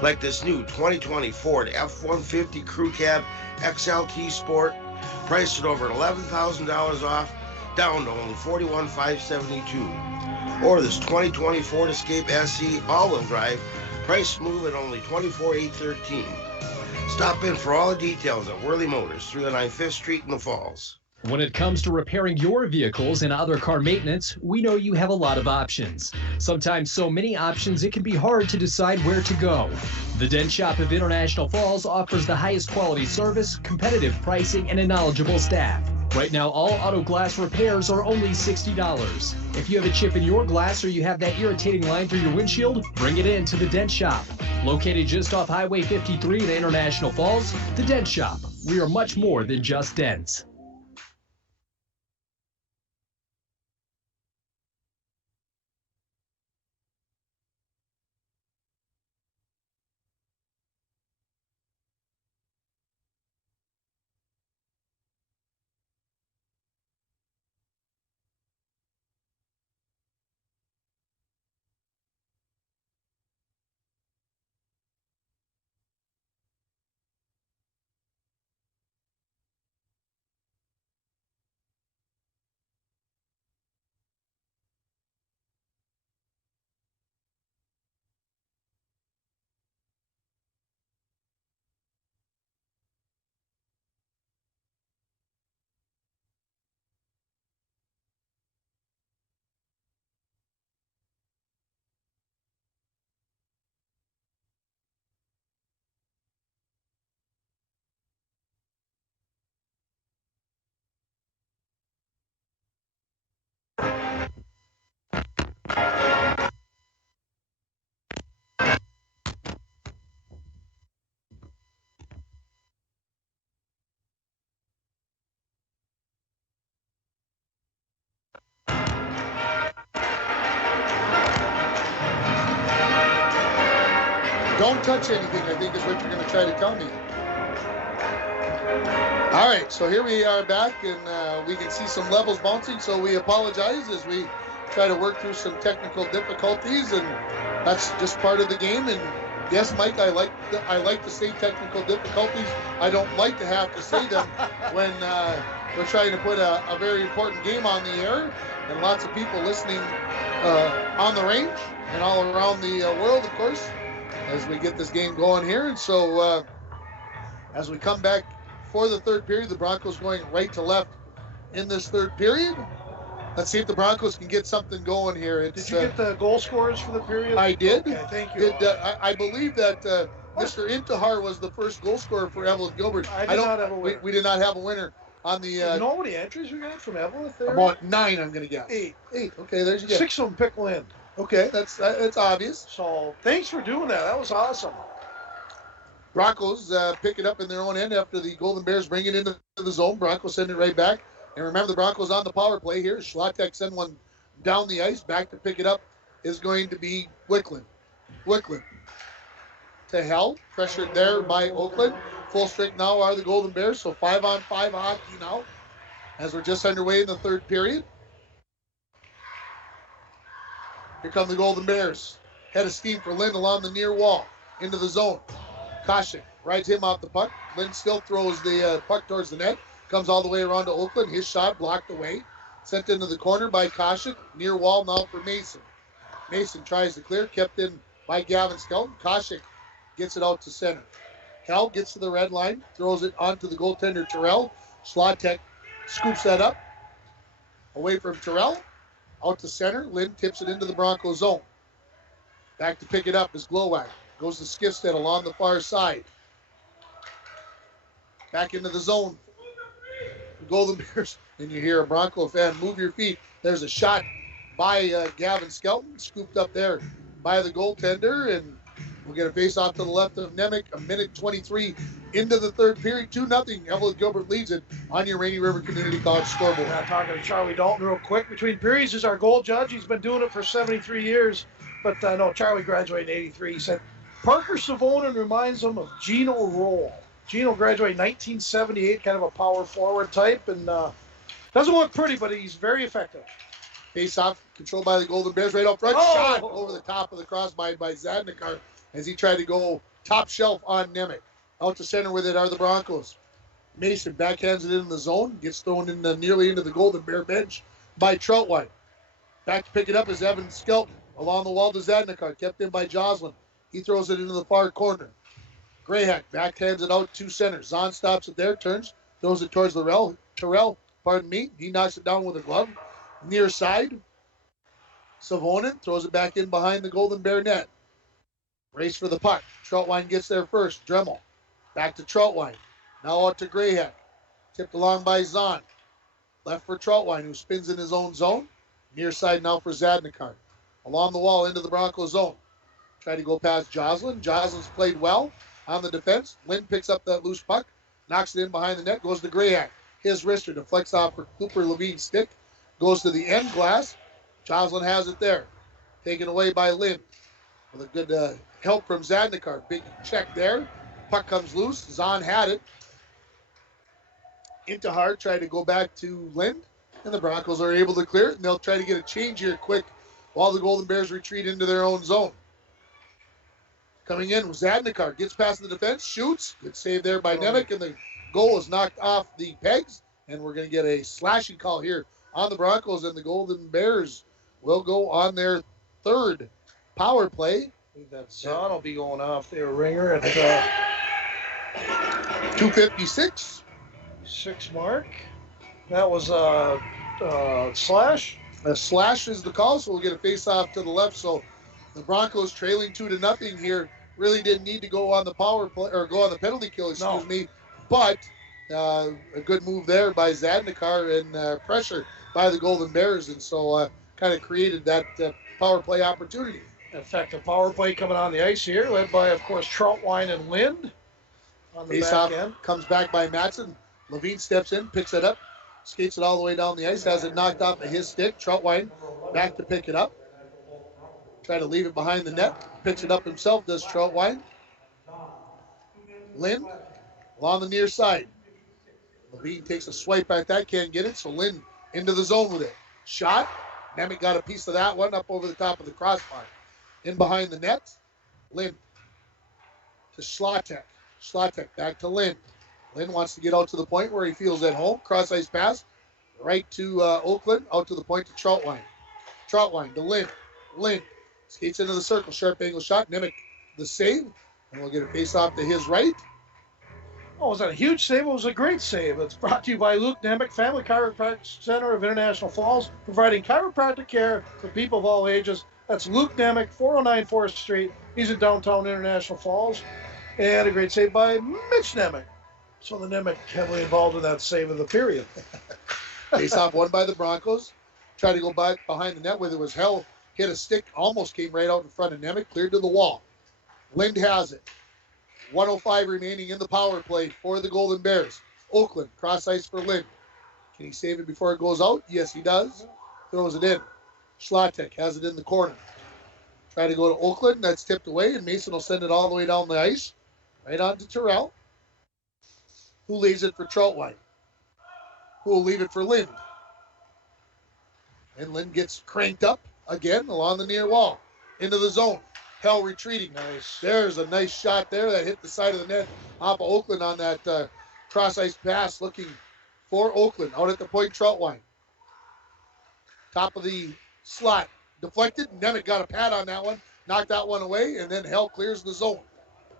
Like this new 2020 Ford F-150 Crew Cab XLT Sport, priced at over $11,000 off, down to only $41,572. Or this 2020 Ford Escape SE all-wheel drive, priced smooth at only $24,813. Stop in for all the details at Whirly Motors, 309 5th Street in the Falls. When it comes to repairing your vehicles and other car maintenance, we know you have a lot of options. Sometimes so many options it can be hard to decide where to go. The Dent Shop of International Falls offers the highest quality service, competitive pricing, and a knowledgeable staff. Right now, all auto glass repairs are only $60. If you have a chip in your glass or you have that irritating line through your windshield, bring it in to the Dent Shop. Located just off Highway 53 in International Falls, the Dent Shop. We are much more than just dents. Don't touch anything, I think is what you're going to try to tell me. All right, so here we are back, and we can see some levels bouncing, so we apologize as we try to work through some technical difficulties, and that's just part of the game. And yes, Mike, I like to say technical difficulties. I don't like to have to say them when we're trying to put a very important game on the air, and lots of people listening on the range and all around the world, of course, as we get this game going here. And so as we come back for the third period, the Broncos going right to left in this third period. Let's see if the Broncos can get something going here. Did you get the goal scorers for the period? I did. Okay, thank you. I believe that Mr. Intihar was the first goal scorer for Eveleth Gilbert. I did not have a winner. We did not have a winner on the... you know how many entries we got from Eveleth there? About 9, I'm going to guess. 8. Okay, there's you go. 6 of them pick Lind. Okay, that's obvious. So thanks for doing that. That was awesome. Broncos pick it up in their own end after the Golden Bears bring it into the zone. Broncos send it right back. And remember, the Broncos on the power play here. Schlatek send one down the ice. Back to pick it up is going to be Wicklund. Wicklund to Hell. Pressured there by Oakland. Full strength now are the Golden Bears. So 5-on-5 hockey now as we're just underway in the third period. Here come the Golden Bears. Head of steam for Lind along the near wall. Into the zone. Koshik rides him off the puck. Lind still throws the puck towards the net. Comes all the way around to Oakland. His shot blocked away. Sent into the corner by Koshik. Near wall now for Mason. Mason tries to clear. Kept in by Gavin Skelton. Koshik gets it out to center. Cal gets to the red line. Throws it onto the goaltender Terrell. Schlottek scoops that up. Away from Terrell. Out to center. Lynn tips it into the Bronco zone. Back to pick it up is Glowak. Goes to Skifstead along the far side. Back into the zone. The Golden Bears. And you hear a Bronco fan, move your feet. There's a shot by Gavin Skelton. Scooped up there by the goaltender. And we'll get a face off to the left of Nemec. A minute 23 into the third period. 2-0. Eveleth Gilbert leads it on your Rainy River Community College scoreboard. Talking to Charlie Dalton real quick. Between periods is our goal judge. He's been doing it for 73 years. But no, Charlie graduated in 83. He said, Parker Savonin reminds him of Gino Roll. Gino graduated in 1978, kind of a power forward type, and doesn't look pretty, but he's very effective. Face off, controlled by the Golden Bears right out front. Oh! Shot over the top of the crossbar by Zadnikar as he tried to go top shelf on Nemec. Out to center with it are the Broncos. Mason backhands it in the zone, gets thrown in nearly into the Golden Bear bench by Troutwine. Back to pick it up is Evan Skelton. Along the wall to Zadnikar, kept in by Joslin. He throws it into the far corner. Grayhack backhands it out to center. Zahn stops it there, turns, throws it towards Terrell, he knocks it down with a glove. Near side, Savonin throws it back in behind the Golden Bear net. Race for the puck. Troutwine gets there first. Dremel. Back to Troutwine. Now out to Grayhack. Tipped along by Zahn. Left for Troutwine, who spins in his own zone. Near side now for Zadnikar. Along the wall into the Bronco zone. Try to go past Joslin. Joslin's played well on the defense. Lynn picks up that loose puck. Knocks it in behind the net. Goes to Grayhack. His wrister deflects off for Cooper Levine's stick. Goes to the end glass. Joslin has it there. Taken away by Lynn. With a good help from Zadnikar. Big check there. Puck comes loose. Zahn had it. Into Hart. Tried to go back to Lynn. And the Broncos are able to clear it. And they'll try to get a change here quick while the Golden Bears retreat into their own zone. Coming in, Zadnikar gets past the defense, shoots. Good save there by Nemec, and the goal is knocked off the pegs. And we're going to get a slashing call here on the Broncos, and the Golden Bears will go on their third power play. I think that Zahn will be going off there, ringer at 2:56. 6 mark. That was a slash. A slash is the call, so we'll get a face-off to the left. So the Broncos trailing 2-0 here really didn't need to go on the power play or go on the penalty kill, excuse me. But a good move there by Zadnikar and pressure by the Golden Bears, and so kind of created that power play opportunity. In fact, the power play coming on the ice here, led by, of course, Troutwine and Lind on the Face-off back end. comes back by Matson. Levine steps in, picks it up, skates it all the way down the ice, has it knocked off of his stick. Troutwine back to pick it up. Try to leave it behind the net. Picks it up himself, does Troutwine. Lynn along the near side. Levine takes a swipe at that, can't get it, so Lynn into the zone with it. Shot. Nemec got a piece of that one up over the top of the crossbar. In behind the net. Lynn to Schlottek. Schlottek back to Lynn. Lynn wants to get out to the point where he feels at home. Cross ice pass. Right to Oakland. Out to the point to Troutwine. Troutwine to Lynn. Lynn skates into the circle. Sharp angle shot. Nemec the save. And we'll get a face off to his right. Oh, was that a huge save? It was a great save. It's brought to you by Luke Nemec, Family Chiropractic Center of International Falls, providing chiropractic care for people of all ages. That's Luke Nemec, 409 4th Street. He's in downtown International Falls. And a great save by Mitch Nemec. So the Nemec heavily involved in that save of the period. Face off won by the Broncos. Tried to go back behind the net with it was hell. Hit a stick, almost came right out in front of Nemec, cleared to the wall. Lind has it. 1:05 remaining in the power play for the Golden Bears. Oakland, cross ice for Lind. Can he save it before it goes out? Yes, he does. Throws it in. Schlottek has it in the corner. Try to go to Oakland. That's tipped away, and Mason will send it all the way down the ice. Right on to Terrell, who leaves it for Troutwine, who will leave it for Lind. And Lind gets cranked up again along the near wall. Into the zone. Hell retreating. Nice. There's a nice shot there that hit the side of the net off of Oakland on that cross ice pass, looking for Oakland. Out at the point, Troutwine. Top of the slot. Deflected. Nemec got a pad on that one. Knocked that one away, and then Hell clears the zone.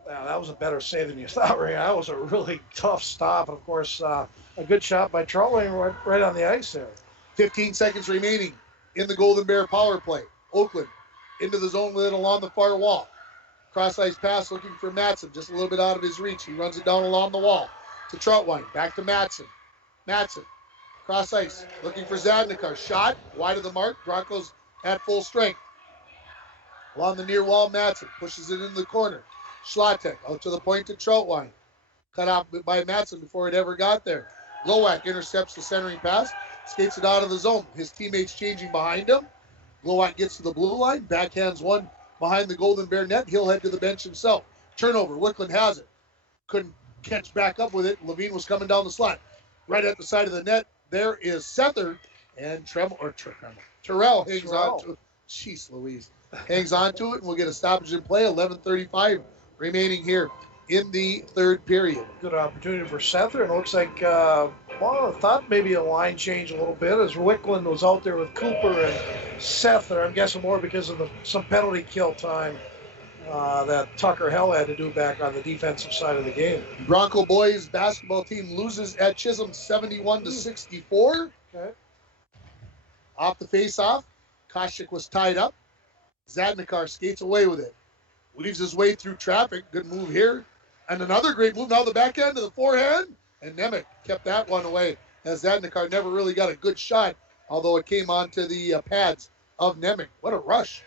Yeah, that was a better save than you thought, Ray. That was a really tough stop. Of course, a good shot by Troutwine right on the ice there. 15 seconds remaining in the Golden Bear power play. Oakland into the zone with it along the far wall. Cross-ice pass looking for Matson. Just a little bit out of his reach. He runs it down along the wall to Troutwine. Back to Matson. Matson. Cross-ice looking for Zadnikar. Shot wide of the mark. Broncos at full strength. Along the near wall, Matson pushes it into the corner. Schlatek out to the point to Troutwine. Cut off by Matson before it ever got there. Glowak intercepts the centering pass. Skates it out of the zone. His teammates changing behind him. Glowak gets to the blue line. Backhands one behind the Golden Bear net. He'll head to the bench himself. Turnover. Wickland has it. Couldn't catch back up with it. Levine was coming down the slot. Right at the side of the net, there is Sether. And Terrell hangs on to it. Jeez Louise. Hangs on to it, and we'll get a stoppage in play. 11:35 remaining here in the third period. Good opportunity for Sether. And it looks like, I thought maybe a line change a little bit as Wickland was out there with Cooper and Sether. I'm guessing more because of some penalty kill time that Tucker Hell had to do back on the defensive side of the game. Bronco boys basketball team loses at Chisholm 71-64. Okay. Off the face-off, Koshik was tied up. Zadnikar skates away with it. Weaves his way through traffic. Good move here. And another great move now the backhand to the forehand. And Nemec kept that one away as Zadnikar never really got a good shot, although it came onto the pads of Nemec. What a rush.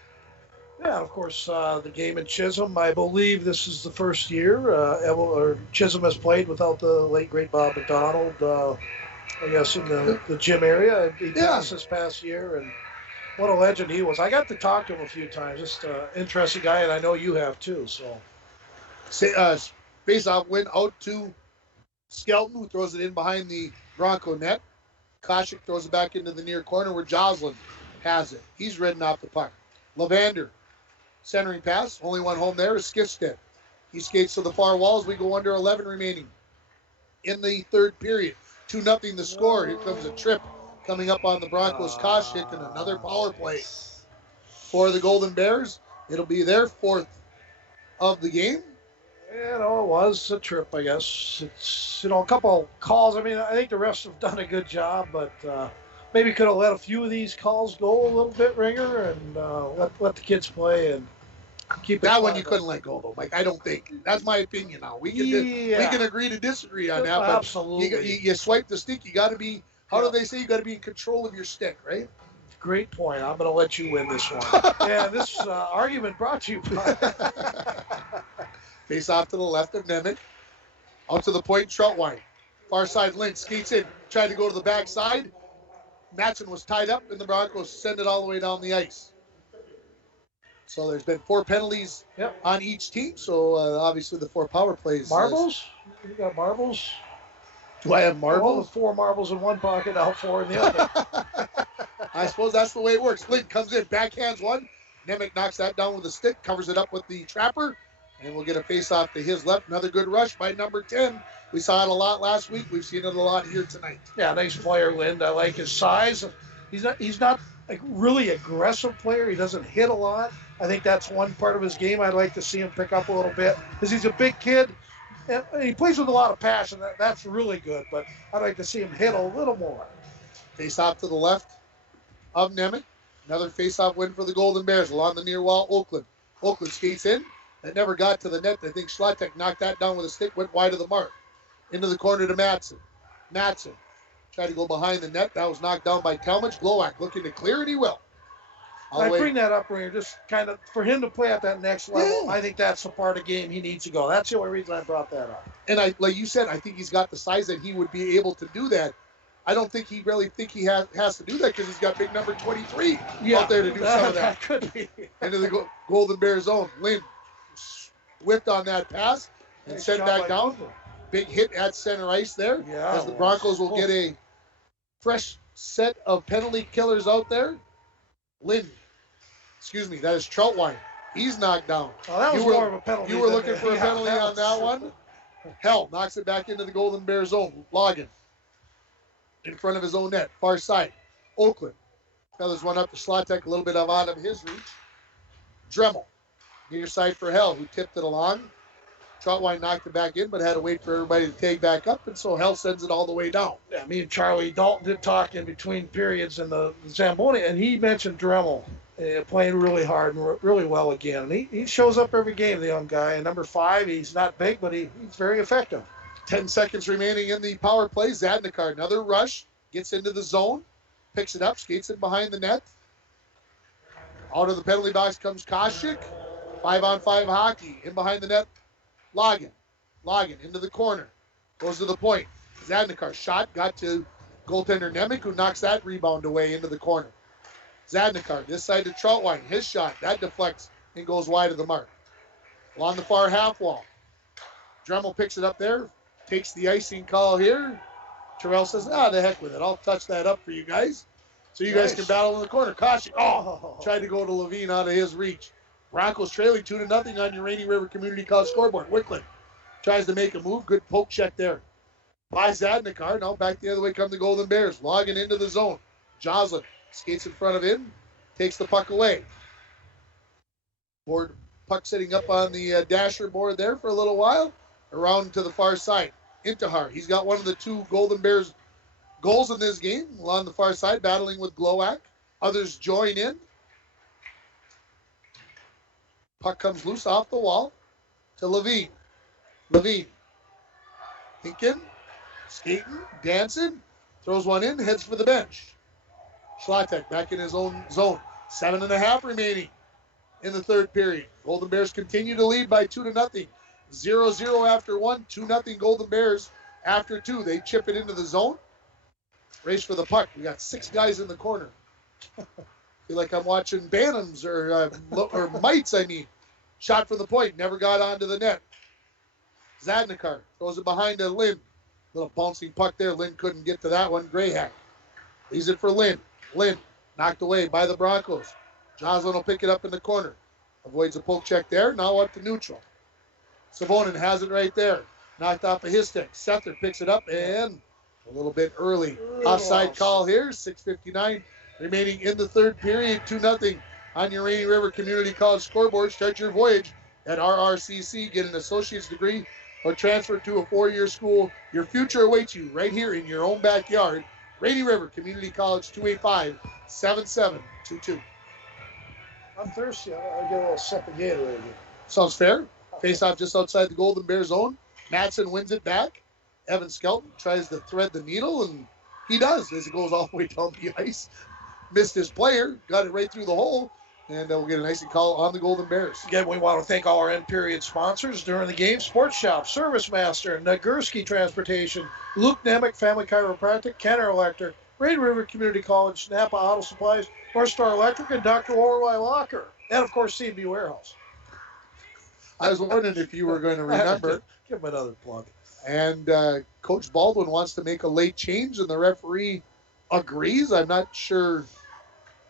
Yeah, of course, the game in Chisholm, I believe this is the first year Chisholm has played without the late, great Bob McDonald, I guess, in the gym area. He passed this past year, and what a legend he was. I got to talk to him a few times. Just an interesting guy, and I know you have too. So, face-off went out to Skelton, who throws it in behind the Bronco net. Koshik throws it back into the near corner where Joslin has it. He's ridden off the puck. Levander, centering pass. Only one home there is Skifstead. He skates to the far wall as we go under 11 remaining in the third period. 2-0 the score. Here comes a trip coming up on the Broncos. Koshik and another power play for the Golden Bears. It'll be their fourth of the game. Yeah, no, it was a trip, I guess. It's, a couple calls. I mean, I think the refs have done a good job, but maybe could have let a few of these calls go a little bit, Ringer, and let the kids play and keep it. That one you couldn't let go, though, Mike. I don't think. That's my opinion now. We can agree to disagree on that, but absolutely. You swipe the stick, you got to be, how do they say, you got to be in control of your stick, right? Great point. I'm going to let you win this one. Yeah, this argument brought to you by... Face off to the left of Nemec. Out to the point, Troutwine. Far side, Lynch skates in. Tried to go to the backside. Matson was tied up, and the Broncos send it all the way down the ice. So there's been 4 penalties on each team. So obviously the 4 power plays. Marbles? You got marbles? Do I have marbles? Well, 4 marbles in one pocket, out 4 in the other. I suppose that's the way it works. Lynch comes in, backhands one. Nemec knocks that down with a stick, covers it up with the trapper. And we'll get a face-off to his left. Another good rush by number 10. We saw it a lot last week. We've seen it a lot here tonight. Yeah, nice player, Lind. I like his size. He's not a really aggressive player. He doesn't hit a lot. I think that's one part of his game I'd like to see him pick up a little bit. Because he's a big kid. And he plays with a lot of passion. That's really good. But I'd like to see him hit a little more. Face-off to the left of Nemec. Another face-off win for the Golden Bears along the near wall, Oakland. Oakland skates in. That never got to the net. I think Schlatek knocked that down with a stick, went wide of the mark. Into the corner to Matson. Matson tried to go behind the net. That was knocked down by Talmadge. Glowak looking to clear, and he will. I bring that up, Ringer, just kind of for him to play at that next level. Yeah. I think that's the part of the game he needs to go. That's the only reason I brought that up. And like you said, I think he's got the size that he would be able to do that. I don't think he really he has to do that because he's got big number 23 out there to do some of that. That could be. Into the Golden Bears zone. Lynn whipped on that pass and sent back down. Big hit at center ice there. Yeah, as the Broncos will get a fresh set of penalty killers out there. Lynn, that is Troutwine. He's knocked down. Oh, that was more of a penalty. You were looking for a penalty on that one. Hell knocks it back into the Golden Bear zone. Logan. in front of his own net, far side. Oakland. Feathers one up to Schlatek, a little bit out of his reach. Dremel, near side for Hell, who tipped it along. Trotwine knocked it back in, but had to wait for everybody to take back up, and so Hell sends it all the way down. Yeah, me and Charlie Dalton did talk in between periods in the Zamboni, and he mentioned Dremel playing really hard and really well again. And he shows up every game, the young guy. And number 5, he's not big, but he's very effective. 10 seconds remaining in the power play. Zadnikar, another rush, gets into the zone, picks it up, skates it behind the net. Out of the penalty box comes Koshik. 5-on-5 hockey. In behind the net, Logan into the corner. Goes to the point. Zadnikar shot, got to goaltender Nemec, who knocks that rebound away into the corner. Zadnikar, this side to Troutwine. His shot, that deflects and goes wide of the mark. Along the far half wall. Dremel picks it up there, takes the icing call here. Terrell says, the heck with it. I'll touch that up for you guys. So you guys can battle in the corner. Koshik, tried to go to Levine out of his reach. Broncos trailing 2-0 on your Rainy River Community College scoreboard. Wickland tries to make a move. Good poke check there by Zadnikar. Now back the other way come the Golden Bears. Logging into the zone. Joslin skates in front of him. Takes the puck away. Puck sitting up on the dasher board there for a little while. Around to the far side. Intihar. He's got one of the 2 Golden Bears goals in this game. Along the far side, battling with Glowak. Others join in. Puck comes loose off the wall to Levine. Levine. Thinking. Skating. Dancing. Throws one in. Heads for the bench. Schlatek back in his own zone. 7.5 remaining in the third period. Golden Bears continue to lead by 2-0. 0-0 after 1. 2-0 Golden Bears after 2. They chip it into the zone. Race for the puck. We got 6 guys in the corner. Feel like I'm watching Bantams or Mites, I mean. Shot from the point. Never got onto the net. Zadnikar throws it behind to Lynn. Little bouncing puck there. Lynn couldn't get to that one. Grayhack leaves it for Lynn. Lynn knocked away by the Broncos. Joslin will pick it up in the corner. Avoids a poke check there. Now up to neutral. Savonin has it right there. Knocked off of his stick. Sether picks it up and a little bit early. Offside call here. 6:59 remaining in the third period. 2-0 on your Rainy River Community College scoreboard. Start your voyage at RRCC. Get an associate's degree or transfer to a 4-year school. Your future awaits you right here in your own backyard. Rainy River Community College, 285-7722. I'm thirsty. I'll get a little sip of Gatorade. Sounds fair. Face off just outside the Golden Bear zone. Madsen wins it back. Evan Skelton tries to thread the needle, and he does as it goes all the way down the ice. Missed his player, got it right through the hole, and we'll get an icing call on the Golden Bears. Again, we want to thank all our end period sponsors during the game. Sports Shop, Service Master, Nagurski Transportation, Luke Nemec, Family Chiropractic, Kenner Electric, Rain River Community College, Napa Auto Supplies, North Star Electric, and Dr. Orwell Locker. And, of course, C&B Warehouse. I was wondering if you were going to remember. Give him another plug. And Coach Baldwin wants to make a late change, and the referee agrees. I'm not sure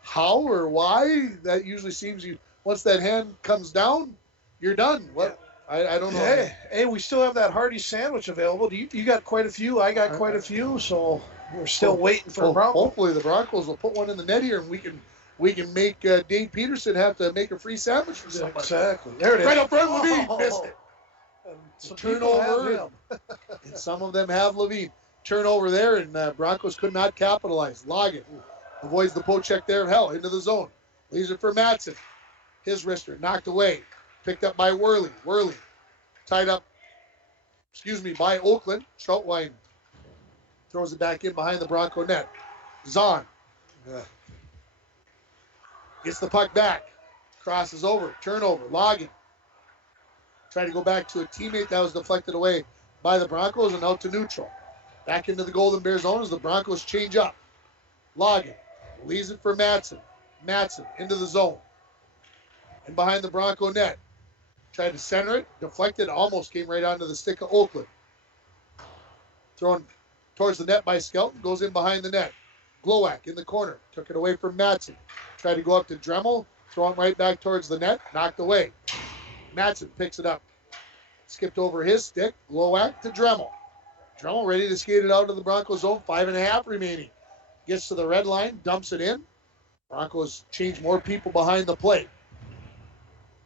how or why. That usually seems once that hand comes down, you're done. What? I don't know. Hey, we still have that hearty sandwich available. You got quite a few. I got quite a few, so we're still waiting for Broncos. Hopefully the Broncos will put one in the net here, and we can make Dave Peterson have to make a free sandwich for somebody. Exactly. There it is. Right up front, Levine missed it. Some Turnover. And some of them have Levine. Turnover there, and Broncos could not capitalize. Logan avoids the poke check there of Hell into the zone. Leaves it for Madsen. His wrister knocked away. Picked up by Worley. Worley tied up, by Oakland. Troutwine throws it back in behind the Bronco net. Zahn gets the puck back. Crosses over. Turnover. Logan tried to go back to a teammate that was deflected away by the Broncos and out to neutral. Back into the Golden Bears zone as the Broncos change up. Logan leaves it for Madsen. Madsen into the zone. And behind the Bronco net. Tried to center it. Deflected. Almost came right onto the stick of Oakland. Thrown towards the net by Skelton. Goes in behind the net. Glowak in the corner. Took it away from Madsen. Tried to go up to Dremel. Throw it right back towards the net. Knocked away. Madsen picks it up. Skipped over his stick. Glowak to Dremel. Dremel ready to skate it out of the Broncos zone. 5.5 remaining. Gets to the red line, dumps it in. Broncos change more people behind the plate.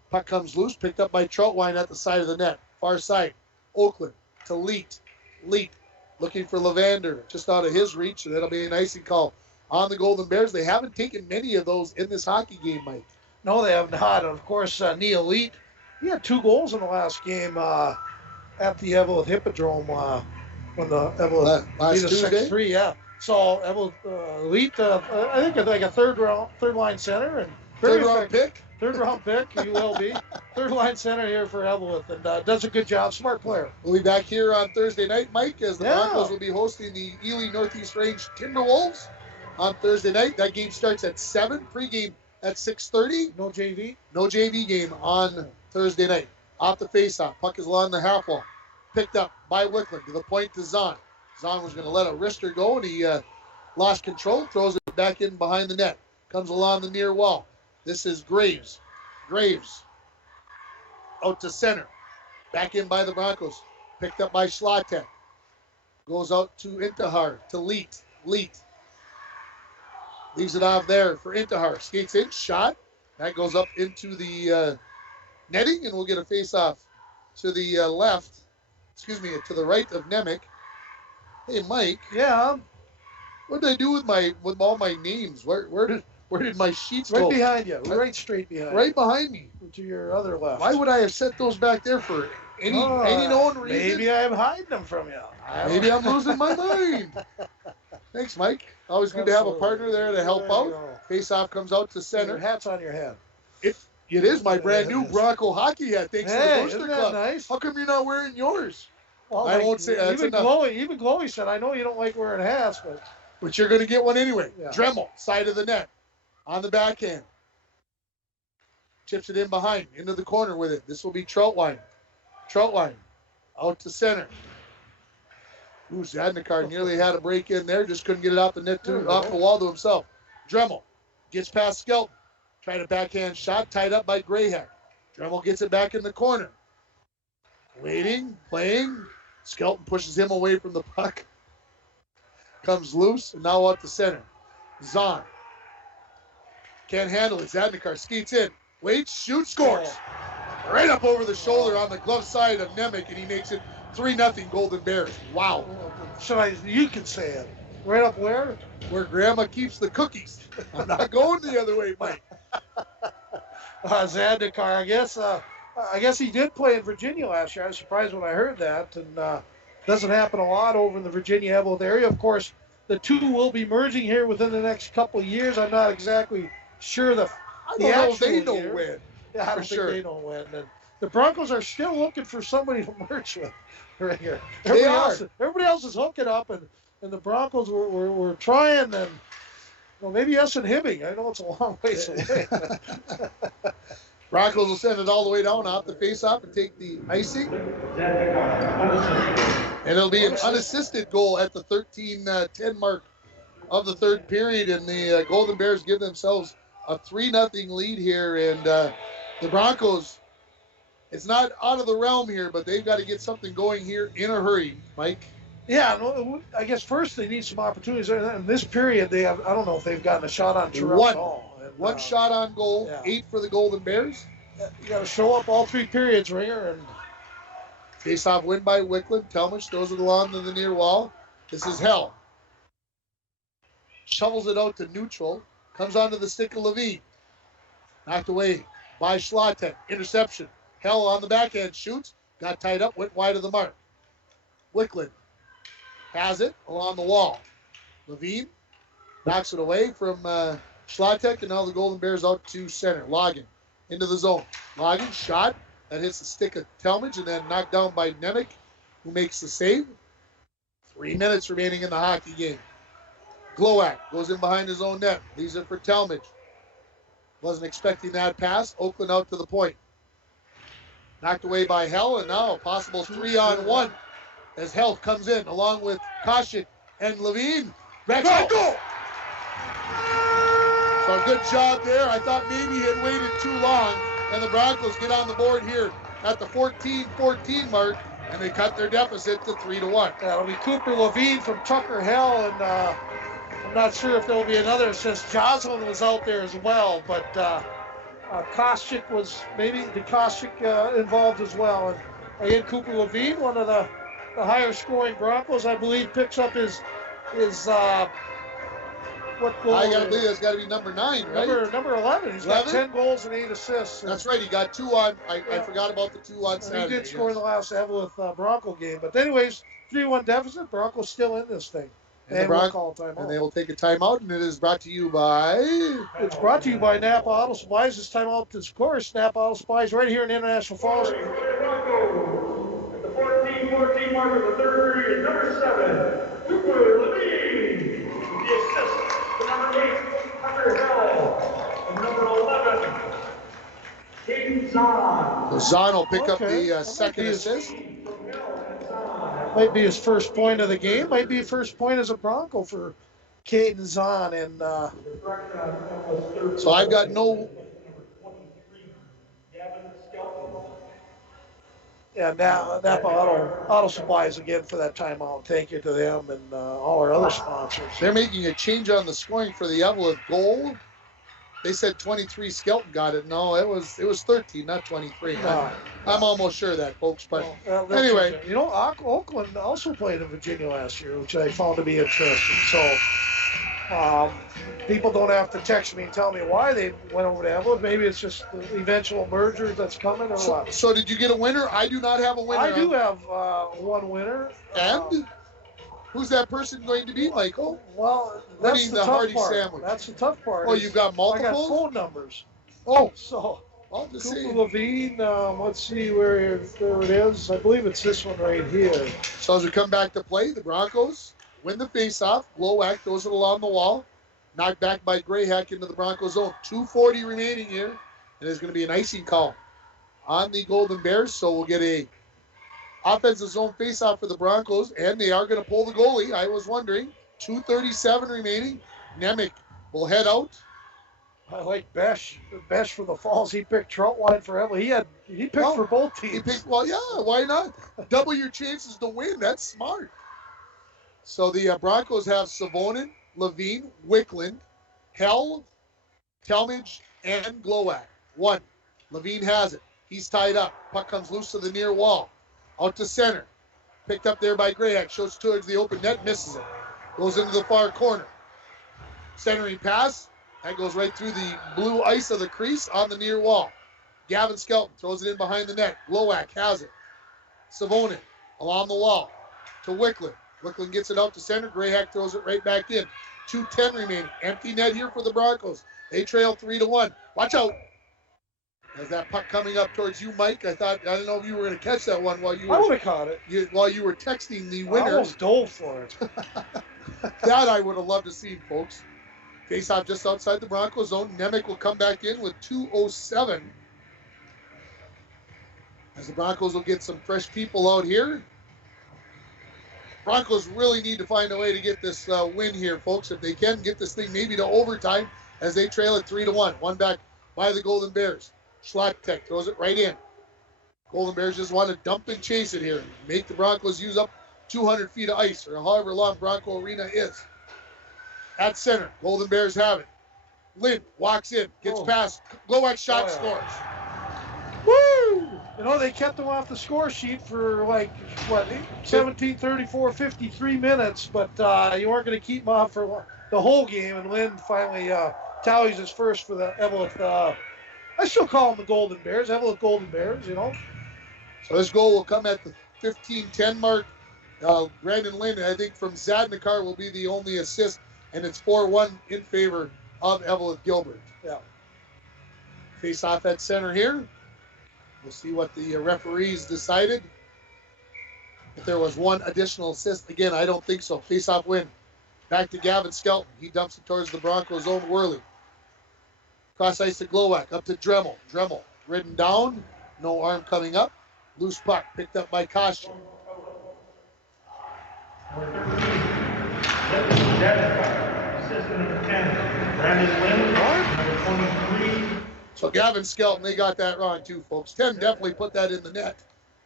Puck comes loose, picked up by Troutwine at the side of the net. Far side, Oakland to Leet. Leet looking for Levander, just out of his reach, and that'll be an icing call on the Golden Bears. They haven't taken many of those in this hockey game, Mike. No, they have not. Of course, Neil Leet, he had 2 goals in the last game at the Eveleth Hippodrome when the Eveleth beat us 6-3. Yeah. So Eveleth Leet, I think like a third line center and third round pick. Third round pick, he will be. Third line center here for Eveleth, and does a good job. Smart player. We'll be back here on Thursday night, Mike, as the Broncos will be hosting the Ely Northeast Range Timberwolves on Thursday night. That game starts at 7. Pregame at 6:30. No JV. No JV game on Thursday night. Off the faceoff. Puck is along the half wall. Picked up by Wickland to the point to Zahn. Zahn was going to let a wrister go, and he lost control. Throws it back in behind the net. Comes along the near wall. This is Graves. Graves out to center. Back in by the Broncos. Picked up by Schlatek. Goes out to Intihar, to Leet. Leet. Leaves it off there for Intihar. Skates in, shot. That goes up into the netting, and we'll get a face-off to the left. Excuse me, to the right of Nemec. Hey, Mike. Yeah. What did I do with all my names? Where did my sheets go? Right behind you. Right straight behind you. Right behind me. To your other left. Why would I have set those back there for any known reason? Maybe I'm hiding them from you. Maybe I'm losing my mind. Thanks, Mike. Always good to have a partner there to help out. Face-off comes out to center. Your hat's on your head. It is my brand new Bronco hockey hat. Thanks to the Booster isn't Club. That nice? How come you're not wearing yours? Well, I won't say that's enough. Even Chloe said, I know you don't like wearing hats, but you're going to get one anyway. Yeah. Dremel, side of the net, on the backhand. Chips it in behind, into the corner with it. This will be Troutwine. Troutwine, out to center. Ooh, Zadnikar nearly had a break in there. Just couldn't get it off the net, off the wall to himself. Dremel gets past Skelton. Tried a backhand shot, tied up by Grayhack. Dremel gets it back in the corner. Waiting, playing. Skelton pushes him away from the puck. Comes loose, and now out to center. Zahn. Can't handle it. Zadnikar skates in. Waits, shoots, scores. Right up over the shoulder on the glove side of Nemec, and he makes it 3-0 Golden Bears. Wow. You can say it. Right up where? Where Grandma keeps the cookies. I'm not going the other way, Mike. Zadnikar, I guess he did play in Virginia last year. I was surprised when I heard that, and doesn't happen a lot over in the Virginia Eveleth area. Of course, the two will be merging here within the next couple of years. I'm not exactly sure I don't know if they don't win. Yeah, I don't think they don't win. And the Broncos are still looking for somebody to merge with right here. Everybody else is hooking up, and the Broncos were trying, and well, maybe us and Hibbing. I know it's a long ways away. Broncos will send it all the way down off the face-off and take the icing. And it'll be an unassisted goal at the 13-10 mark of the third period, and the Golden Bears give themselves a 3-0 lead here. And the Broncos, it's not out of the realm here, but they've got to get something going here in a hurry, Mike. Yeah, I guess first they need some opportunities. In this period, I don't know if they've gotten a shot on Terrell at all. One shot on goal, 8 for the Golden Bears. You got to show up all 3 periods, Ringer. And face-off win by Wickland. Telmich throws it along to the near wall. This is Hell. Shovels it out to neutral. Comes onto the stick of Levine. Knocked away by Schlatek. Interception. Hell on the backhand shoots. Got tied up. Went wide of the mark. Wickland has it along the wall. Levine knocks it away from Schlatek, and now the Golden Bears out to center. Logan into the zone. Logan shot. That hits the stick of Telmich and then knocked down by Nemec, who makes the save. 3 minutes remaining in the hockey game. Glowak goes in behind his own net. Leaves it for Telmich. Wasn't expecting that pass. Oakland out to the point. Knocked away by Hell, and now a possible 3-on-1 as Hell comes in along with Koshik and Levine. Back goal! So a good job there. I thought maybe he had waited too long, and the Broncos get on the board here at the 14-14 mark. And they cut their deficit to 3-1. That'll be Cooper Levine from Tucker Hill, and I'm not sure if there'll be another assist. Jocelyn was out there as well, but Koscheck was maybe involved as well. And again, Cooper Levine, one of the higher scoring Broncos, I believe, picks up his what goal? I gotta believe it's got to be number 9, right? Number 11. He's 11? got 10 goals and 8 assists. That's right. He got 2 on. I forgot about the 2 on Saturday. He did score in the last Eveleth Bronco game. But anyways, 3-1 deficit. Broncos still in this thing. And we'll call a timeout. And they will take a timeout, and it is brought to you by... It's brought to you by Napa Auto Supplies. This timeout is, of course, Napa Auto Supplies right here in International Falls. At the 14-14 mark of the third period, number 7, Cooper Levine. The assist to number 8, Tucker Hill. And number 11, Caden Zahn. Zahn will pick up the second assist. Might be his first point of the game. Might be his first point as a Bronco for Caden Zahn. And so I've got no... Yeah, Napa Auto Supplies again for that timeout. Thank you to them and all our other sponsors. They're making a change on the scoring for the Eveleth goal. They said 23 Skelton got it. No, it was 13, not 23. I'm almost sure of that, folks. But anyway. You know, Oakland also played in Virginia last year, which I found to be interesting. So people don't have to text me and tell me why they went over to Eveleth. Maybe it's just the eventual merger that's coming or what. So did you get a winner? I do not have a winner. I do have one winner. And? Who's that person going to be, Michael? Well, that's the tough part. Sandwich. That's the tough part. Oh, you've got multiple? I got phone numbers. Oh. So, I'll just Cooper see. Levine, let's see where it is. I believe it's this one right here. So as we come back to play, the Broncos win the faceoff. Glowak throws it along the wall. Knocked back by Grayhack into the Broncos zone. 2:40 remaining here. And there's going to be an icing call on the Golden Bears. So we'll get a offensive zone faceoff for the Broncos, and they are going to pull the goalie. I was wondering. 2:37 remaining. Nemec will head out. I like Besh. Besh for the Falls. He picked Troutwine for Eveleth. He picked for both teams. Yeah, why not? Double your chances to win. That's smart. So the Broncos have Savonin, Levine, Wickland, Hell, Talmadge, and Glowak. 1. Levine has it. He's tied up. Puck comes loose to the near wall. Out to center. Picked up there by Grayhack. Shows towards the open net. Misses it. Goes into the far corner. Centering pass. That goes right through the blue ice of the crease on the near wall. Gavin Skelton throws it in behind the net. Glowak has it. Savonin along the wall to Wickland. Wickland gets it out to center. Grayhack throws it right back in. 2:10 remaining. Empty net here for the Broncos. They trail 3-1. Watch out. As that puck coming up towards you, Mike. I don't know if you were going to catch that one while you were. I would have caught it. While you were texting the winner. I almost dove for it. That I would have loved to see, folks. Face off just outside the Broncos zone. Nemec will come back in with 2:07. As the Broncos will get some fresh people out here. Broncos really need to find a way to get this win here, folks. If they can get this thing maybe to overtime as they trail it 3-1. One back by the Golden Bears. Schlottek throws it right in. Golden Bears just want to dump and chase it here. Make the Broncos use up 200 feet of ice, or however long Bronco Arena is. At center, Golden Bears have it. Lind walks in, gets past, Glowak shot, scores. Woo! You know, they kept him off the score sheet for 17, 34, 53 minutes, but you weren't going to keep him off for the whole game, and Lind finally tallies his first for the Eveleth. I still call them the Golden Bears, Eveleth Golden Bears, you know. So this goal will come at the 15-10 mark. Brandon Lind, I think, from Zadnikar will be the only assist, and it's 4-1 in favor of Eveleth Gilbert. Yeah. Face off at center here. We'll see what the referees decided. If there was one additional assist. Again, I don't think so. Face off win. Back to Gavin Skelton. He dumps it towards the Broncos' own Worley. Cross ice to Glowak. Up to Dremel. Dremel ridden down. No arm coming up. Loose puck. Picked up by Koscheck. So Gavin Skelton, they got that wrong too, folks. 10 definitely put that in the net.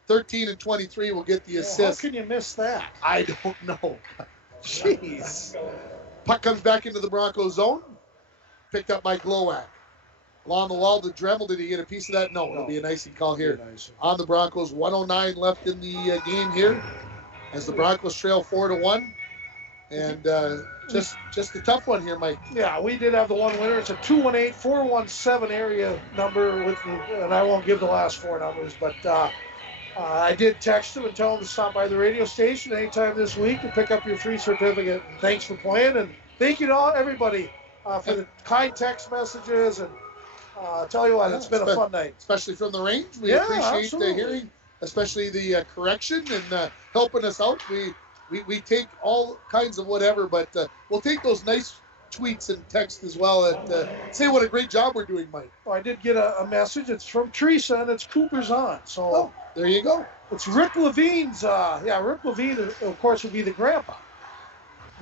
13 and 23 will get the assist. How can you miss that? I don't know. Jeez. Puck comes back into the Broncos zone. Picked up by Glowak. Along the wall to Dremel. Did he get a piece of that? No. It'll be an icing call here on the Broncos. 1:09 left in the game here as the Broncos trail 4-1. And just a tough one here, Mike. Yeah, we did have the one winner. It's a 218-417 area number with and I won't give the last four numbers, but I did text him and tell him to stop by the radio station anytime this week to pick up your free certificate. And thanks for playing, and thank you to everybody for the kind text messages. And tell you what, it's been a fun night. Especially from the range. We appreciate the hearing, especially the correction and helping us out. We take all kinds of whatever, but we'll take those nice tweets and texts as well and say what a great job we're doing, Mike. Well, I did get a message. It's from Teresa, and it's Cooper's on. So there you go. It's Rick Levine's. Rick Levine, of course, would be the grandpa.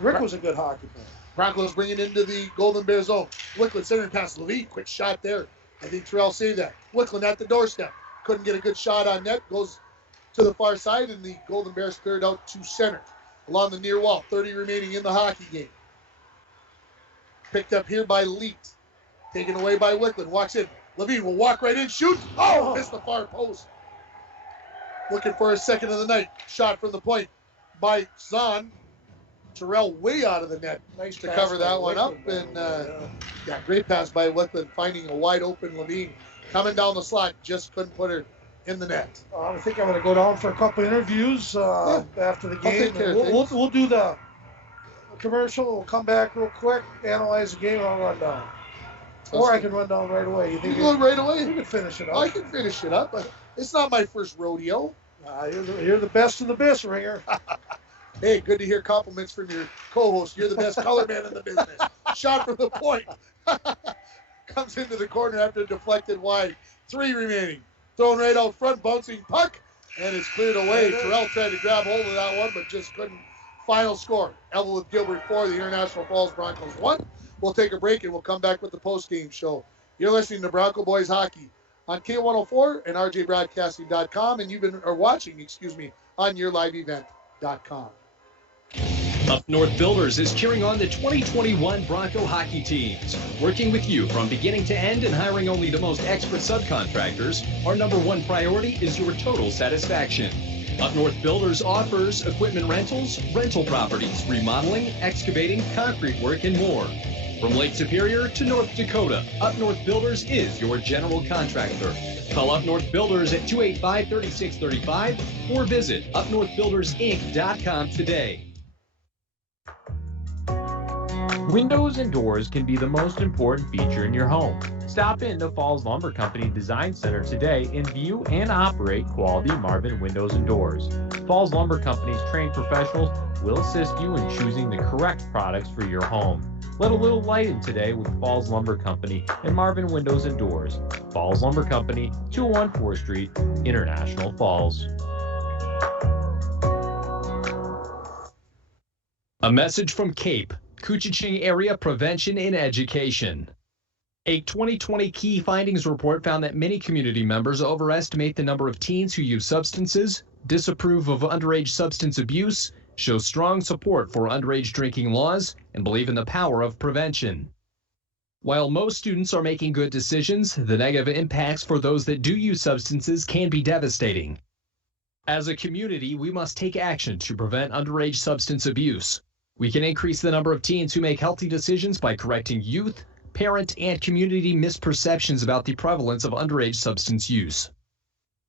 Rick was a good hockey player. Broncos bringing into the Golden Bear zone. Wickland centering past Levine. Quick shot there. I think Terrell saved that. Wickland at the doorstep. Couldn't get a good shot on net. Goes to the far side, and the Golden Bears cleared out to center. Along the near wall. 30 remaining in the hockey game. Picked up here by Leet. Taken away by Wickland. Walks in. Levine will walk right in. Shoot. Oh, missed the far post. Looking for a second of the night. Shot from the point by Zahn. Terrell way out of the net. Nice to cover that one up. And great pass by Wickland, finding a wide open Levine. Coming down the slot, just couldn't put her in the net. I think I'm going to go down for a couple interviews after the game. We'll do the commercial. We'll come back real quick, analyze the game, I'll run down. Or I can run down right away. You go right away? You can finish it up. I can finish it up, but it's not my first rodeo. You're the best of the best, Ringer. Hey, good to hear compliments from your co-host. You're the best color man in the business. Shot from the point. Comes into the corner after deflected wide. 3 remaining. Thrown right out front, bouncing puck, and it's cleared away. Terrell tried to grab hold of that one, but just couldn't. Final score, Eveleth Gilbert 4, the International Falls Broncos 1. We'll take a break, and we'll come back with the post-game show. You're listening to Bronco Boys Hockey on K104 and rjbroadcasting.com, and you've been watching on yourliveevent.com. Up North Builders is cheering on the 2021 Bronco hockey teams. Working with you from beginning to end and hiring only the most expert subcontractors, our number one priority is your total satisfaction. Up North Builders offers equipment rentals, rental properties, remodeling, excavating, concrete work, and more. From Lake Superior to North Dakota, Up North Builders is your general contractor. Call Up North Builders at 285-3635 or visit upnorthbuildersinc.com today. Windows and doors can be the most important feature in your home. Stop in to Falls Lumber Company Design Center today and view and operate quality Marvin windows and doors. Falls Lumber Company's trained professionals will assist you in choosing the correct products for your home. Let a little light in today with Falls Lumber Company and Marvin Windows and Doors. Falls Lumber Company, 201 4th Street, International Falls. A message from CAPE, Koochiching Area Prevention and Education. A 2020 key findings report found that many community members overestimate the number of teens who use substances, disapprove of underage substance abuse, show strong support for underage drinking laws, and believe in the power of prevention. While most students are making good decisions, the negative impacts for those that do use substances can be devastating. As a community, we must take action to prevent underage substance abuse. We can increase the number of teens who make healthy decisions by correcting youth, parent, and community misperceptions about the prevalence of underage substance use.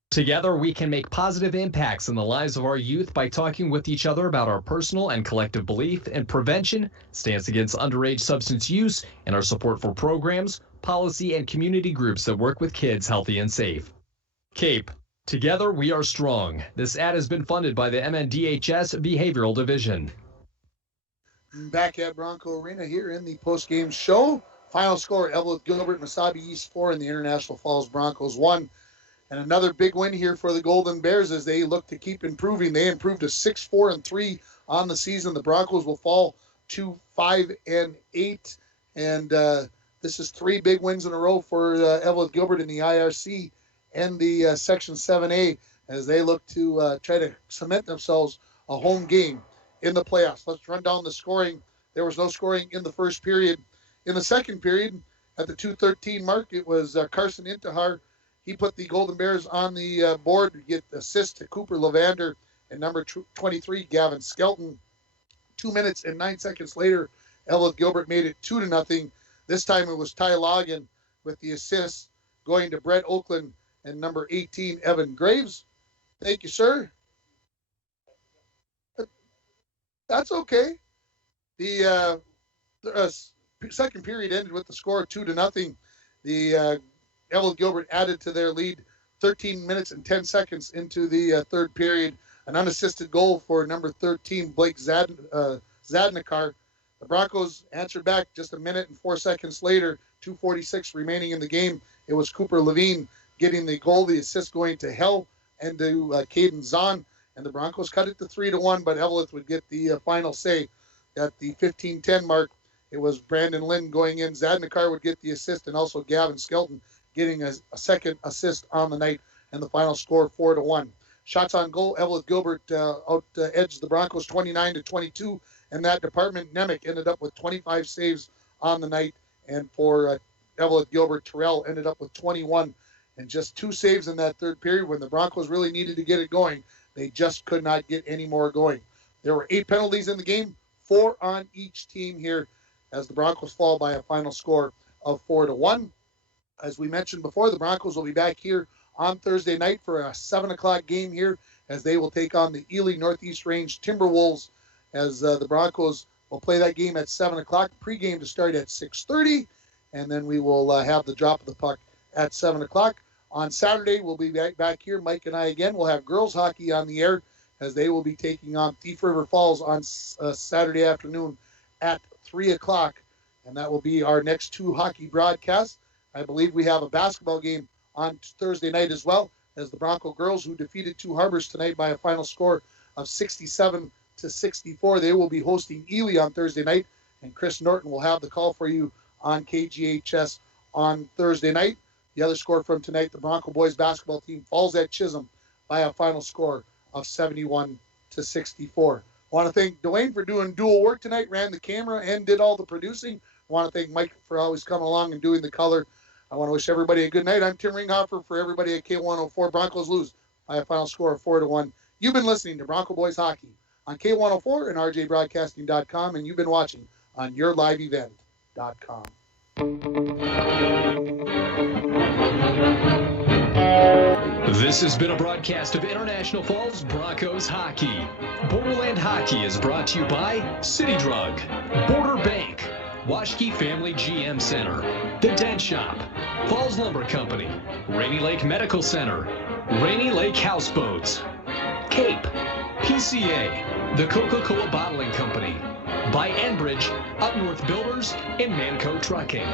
Together, we can make positive impacts in the lives of our youth by talking with each other about our personal and collective belief in prevention, stance against underage substance use, and our support for programs, policy, and community groups that work with kids healthy and safe. CAPE. Together, we are strong. This ad has been funded by the MNDHS Behavioral Division. Back at Bronco Arena here in the post-game show. Final score, Eveleth Gilbert, Mesabi East 4 and the International Falls Broncos 1. And another big win here for the Golden Bears as they look to keep improving. They improved to 6-4-3 on the season. The Broncos will fall to 5-8. And this is 3 big wins in a row for Eveleth Gilbert in the IRC and the Section 7A as they look to try to cement themselves a home game in the playoffs. Let's run down the scoring. There was no scoring in the first period. In the second period, at the 2:13 mark, it was Carson Intihar. He put the Golden Bears on the board to get assist to Cooper Levander and number 23, Gavin Skelton. 2 minutes and 9 seconds later, Eveleth Gilbert made it 2-0. This time it was Ty Logan with the assist going to Brett Oakland and number 18, Evan Graves. Thank you, sir. That's okay. The second period ended with the score of 2-0. The Eveleth Gilbert added to their lead 13 minutes and 10 seconds into the third period. An unassisted goal for number 13, Blake Zadnikar. The Broncos answered back just a minute and 4 seconds later, 2:46 remaining in the game. It was Cooper Levine getting the goal, the assist going to Hell and to Caden Zahn. And the Broncos cut it to 3-1, but Eveleth would get the final say at the 15:10 mark. It was Brandon Lynn going in. Zadnikar would get the assist, and also Gavin Skelton getting a second assist on the night, and the final score 4-1. Shots on goal, Eveleth Gilbert edged the Broncos 29-22, and that department, Nemec, ended up with 25 saves on the night, and for Eveleth Gilbert, Terrell ended up with 21, and just 2 saves in that third period when the Broncos really needed to get it going. They just could not get any more going. There were 8 penalties in the game, 4 on each team here, as the Broncos fall by a final score of 4-1. As we mentioned before, the Broncos will be back here on Thursday night for a 7 o'clock game here, as they will take on the Ely Northeast Range Timberwolves, as the Broncos will play that game at 7 o'clock. Pregame to start at 6:30, and then we will have the drop of the puck at 7 o'clock. On Saturday, we'll be back here. Mike and I again will have girls hockey on the air, as they will be taking on Thief River Falls on Saturday afternoon at 3 o'clock, and that will be our next 2 hockey broadcasts. I believe we have a basketball game on Thursday night as well, as the Bronco girls, who defeated 2 Harbors tonight by a final score of 67-64. They will be hosting Ely on Thursday night, and Chris Norton will have the call for you on KGHS on Thursday night. The other score from tonight, the Bronco boys basketball team falls at Chisholm by a final score of 71-64. I want to thank Dwayne for doing dual work tonight, ran the camera and did all the producing. I want to thank Mike for always coming along and doing the color. I want to wish everybody a good night. I'm Tim Ringhofer for everybody at K104. Broncos lose by a final score of 4-1. You've been listening to Bronco Boys Hockey on K104 and RJBroadcasting.com, and you've been watching on YourLiveEvent.com. This has been a broadcast of International Falls Broncos Hockey. Borderland Hockey is brought to you by City Drug, Border Bank, Washke Family GM Center, The Dent Shop, Falls Lumber Company, Rainy Lake Medical Center, Rainy Lake Houseboats, Cape, PCA, The Coca-Cola Bottling Company, by Enbridge, Up North Builders, and Manco Trucking.